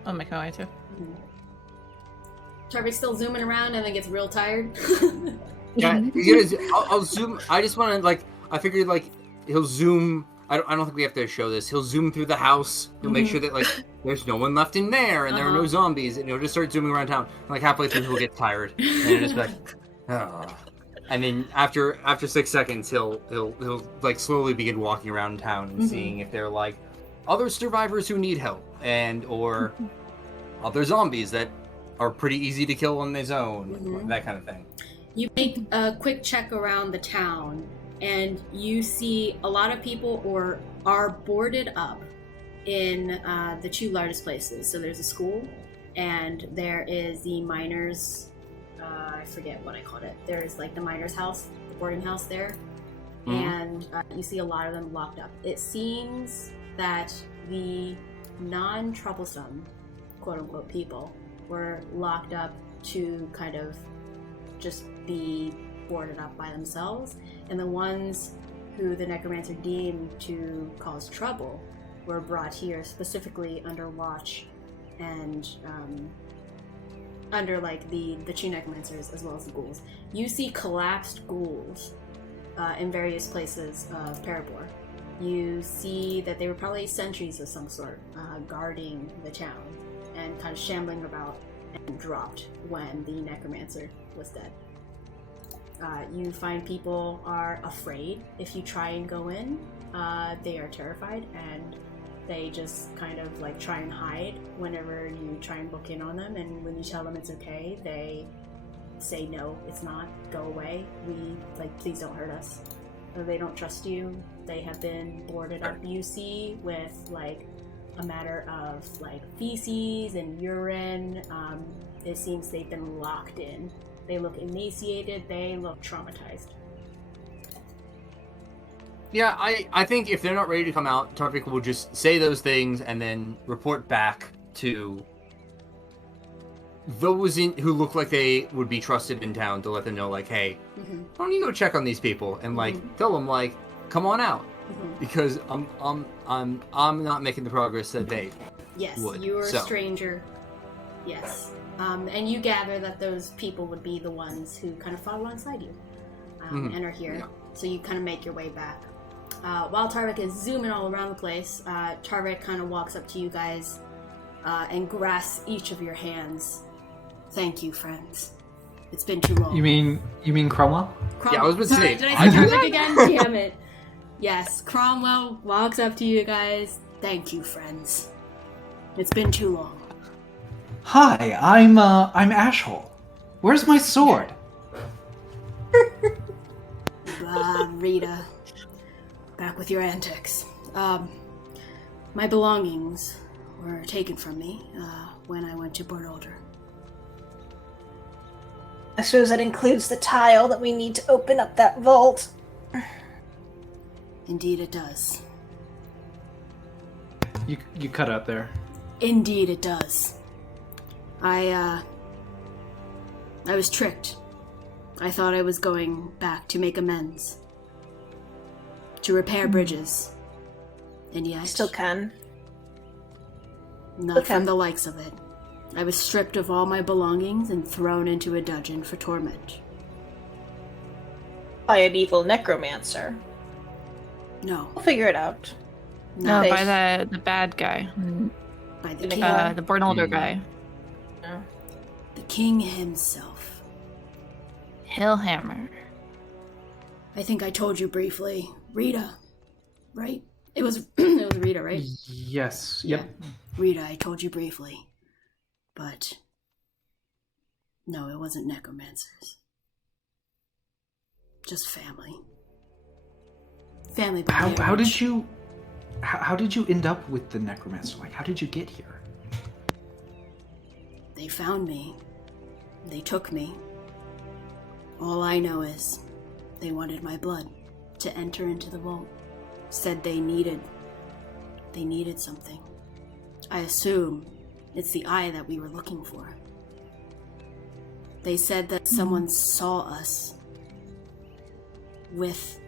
I'll make my way too. Tarvik's still zooming around and then gets real tired. Yeah, you guys, I'll zoom. I just want to I figured he'll zoom. I don't think we have to show this. He'll zoom through the house. He'll make sure that there's no one left in there and there are no zombies, and he'll just start zooming around town. And, halfway through, he'll get tired and he'll just be like, oh. And then after 6 seconds, he'll slowly begin walking around town and seeing if there are other survivors who need help or other zombies that are pretty easy to kill on their own, that kind of thing. You make a quick check around the town, and you see a lot of people are boarded up in the two largest places. So there's a school, and there is the miners. I forget what I called it. There's the miners' house, the boarding house there, and you see a lot of them locked up. It seems that the non-troublesome, quote-unquote, people were locked up to kind of just be boarded up by themselves, and the ones who the necromancer deemed to cause trouble were brought here specifically under watch and under the two necromancers as well as the ghouls. You see collapsed ghouls in various places of Parabor. You see that they were probably sentries of some sort, guarding the town and kind of shambling about, and dropped when the necromancer was dead. You find people are afraid if you try and go in. They are terrified, and they just kind of try and hide whenever you try and book in on them, and when you tell them it's okay, they say no, it's not, go away, please don't hurt us. They don't trust you. They have been boarded up, you see, with a matter of feces and urine. It seems they've been locked in. They look emaciated, they look traumatized. Yeah, I think if they're not ready to come out, Tarvik will just say those things and then report back to those who look like they would be trusted in town to let them know, hey, why don't you go check on these people and tell them come on out, because I'm not making the progress that they would. You are a stranger. Yes, and you gather that those people would be the ones who kind of fought alongside you and are here. Yeah. So you kind of make your way back. While Tarvik is zooming all around the place, Tarvik kind of walks up to you guys and grasps each of your hands. "Thank you, friends. It's been too long." You mean Cromwell? Yeah, I was about to say. Did I say Tarvik again? Damn it. Yes, Cromwell walks up to you guys. "Thank you, friends. It's been too long." Hi, I'm Ashhole. Where's my sword? Rita. Back with your antics. My belongings were taken from me when I went to Port Older. I suppose that includes the tile that we need to open up that vault. Indeed it does. You cut out there. Indeed it does. I was tricked I thought I was going back to make amends. To repair bridges. And yet... Still can. Not from the likes of it. I was stripped of all my belongings and thrown into a dungeon for torment. By an evil necromancer. No. We'll figure it out. No, They- by the bad guy. By the king. The born older guy. No. The king himself. Hillhammer. I think I told you briefly. Rita. Right? It was it was Rita, right? Yes. Yep. Yeah. Rita, I told you briefly. But no, it wasn't necromancers. Just family. Family by How marriage. did you end up with the necromancer? Like, how did you get here? They found me. They took me. All I know is they wanted my blood to enter into the vault. Said they needed something. I assume it's the eye that we were looking for. They said that someone saw us with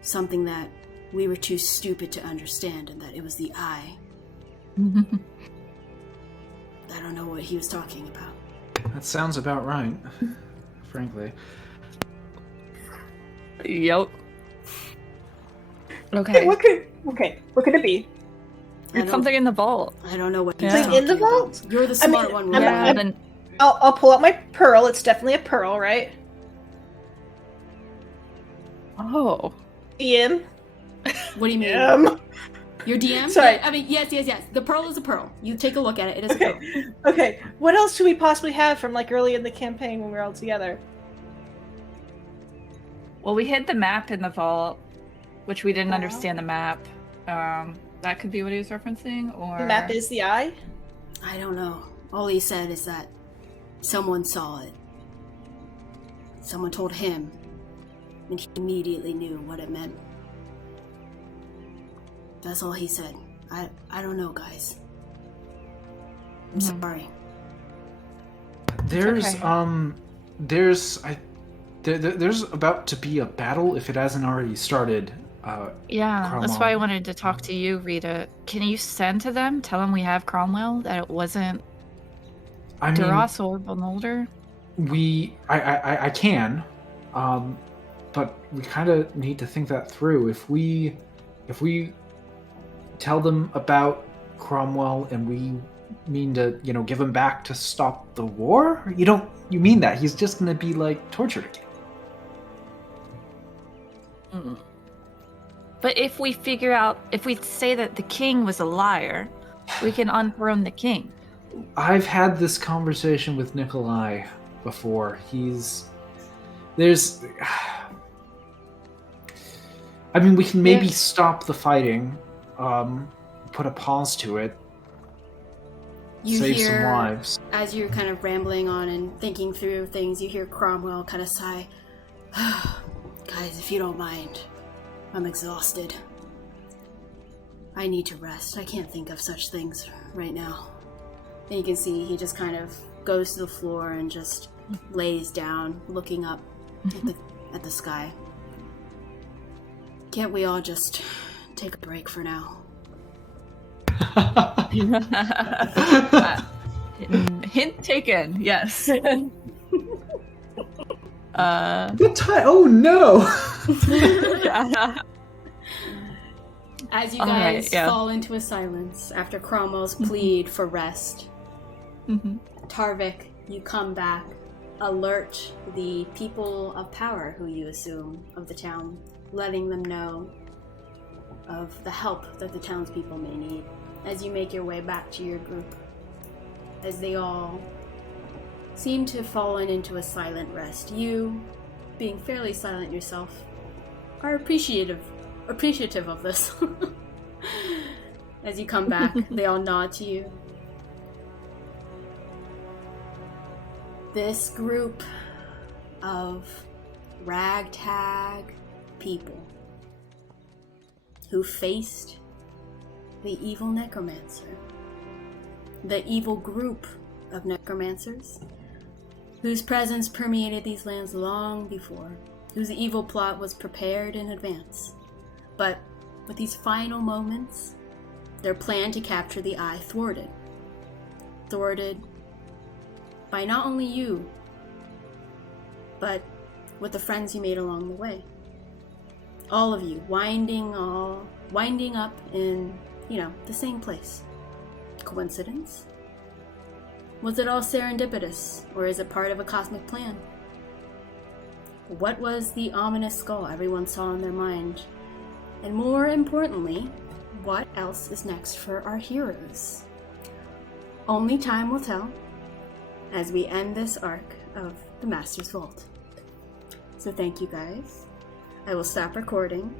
something that we were too stupid to understand, and that it was the eye. I don't know what he was talking about. That sounds about right, frankly. Yep. Okay, Okay. what could it be? It's something in the vault. I don't know what he's Yeah. talking In the vault? about. You're the I mean, smart one. I'm- Rita. Yeah, then I'll pull out my pearl. It's definitely a pearl, right? oh. Ian. What do you mean? Your DM? Sorry. Yeah, I mean, yes. The pearl is a pearl. You take a look at it. It is a pearl. Okay. What else do we possibly have from like early in the campaign when we were all together? Well, we hid the map in the vault, which we didn't understand the map. That could be what he was referencing, or The map is the eye. I don't know. All he said is that someone saw it. Someone told him, and he immediately knew what it meant. That's all he said. I don't know, guys. I'm sorry. There's okay. there's about to be a battle if it hasn't already started. Yeah, that's why I Cromwell. wanted to talk to you, Rita. Can you send to them, tell them we have Cromwell, that it wasn't I mean, Duras or Bonolder? I can, but we kind of need to think that through. If we tell them about Cromwell and we mean to, give him back to stop the war, you mean that he's just gonna be like tortured again. Mm. But if we say that the king was a liar, we can unthrone the king. I've had this conversation with Nikolai before. We can maybe stop the fighting, put a pause to it, You save hear, some lives. as you're kind of rambling on and thinking through things, you hear Cromwell kind of sigh. Guys, if you don't mind, I'm exhausted. I need to rest. I can't think of such things right now. And you can see he just kind of goes to the floor and just lays down, looking up at the sky. Can't we all just take a break for now? Hint taken, yes. What time? Oh no! As you All guys right, yeah. fall into a silence after Cromwell's plead for rest, Tarvik, you come back, alert the people of power, who you assume, of the town, letting them know of the help that the townspeople may need as you make your way back to your group. As they all seem to have fallen into a silent rest. You, being fairly silent yourself, are appreciative of this. As you come back, they all nod to you. This group of ragtag people who faced the evil necromancer, the evil group of necromancers, whose presence permeated these lands long before, whose evil plot was prepared in advance. But with these final moments, their plan to capture the Eye thwarted. Thwarted by not only you, but with the friends you made along the way. All of you winding up in, the same place. Coincidence? Was it all serendipitous, or is it part of a cosmic plan? What was the ominous skull everyone saw in their mind? And more importantly, what else is next for our heroes? Only time will tell as we end this arc of the Master's Vault. So thank you guys. I will stop recording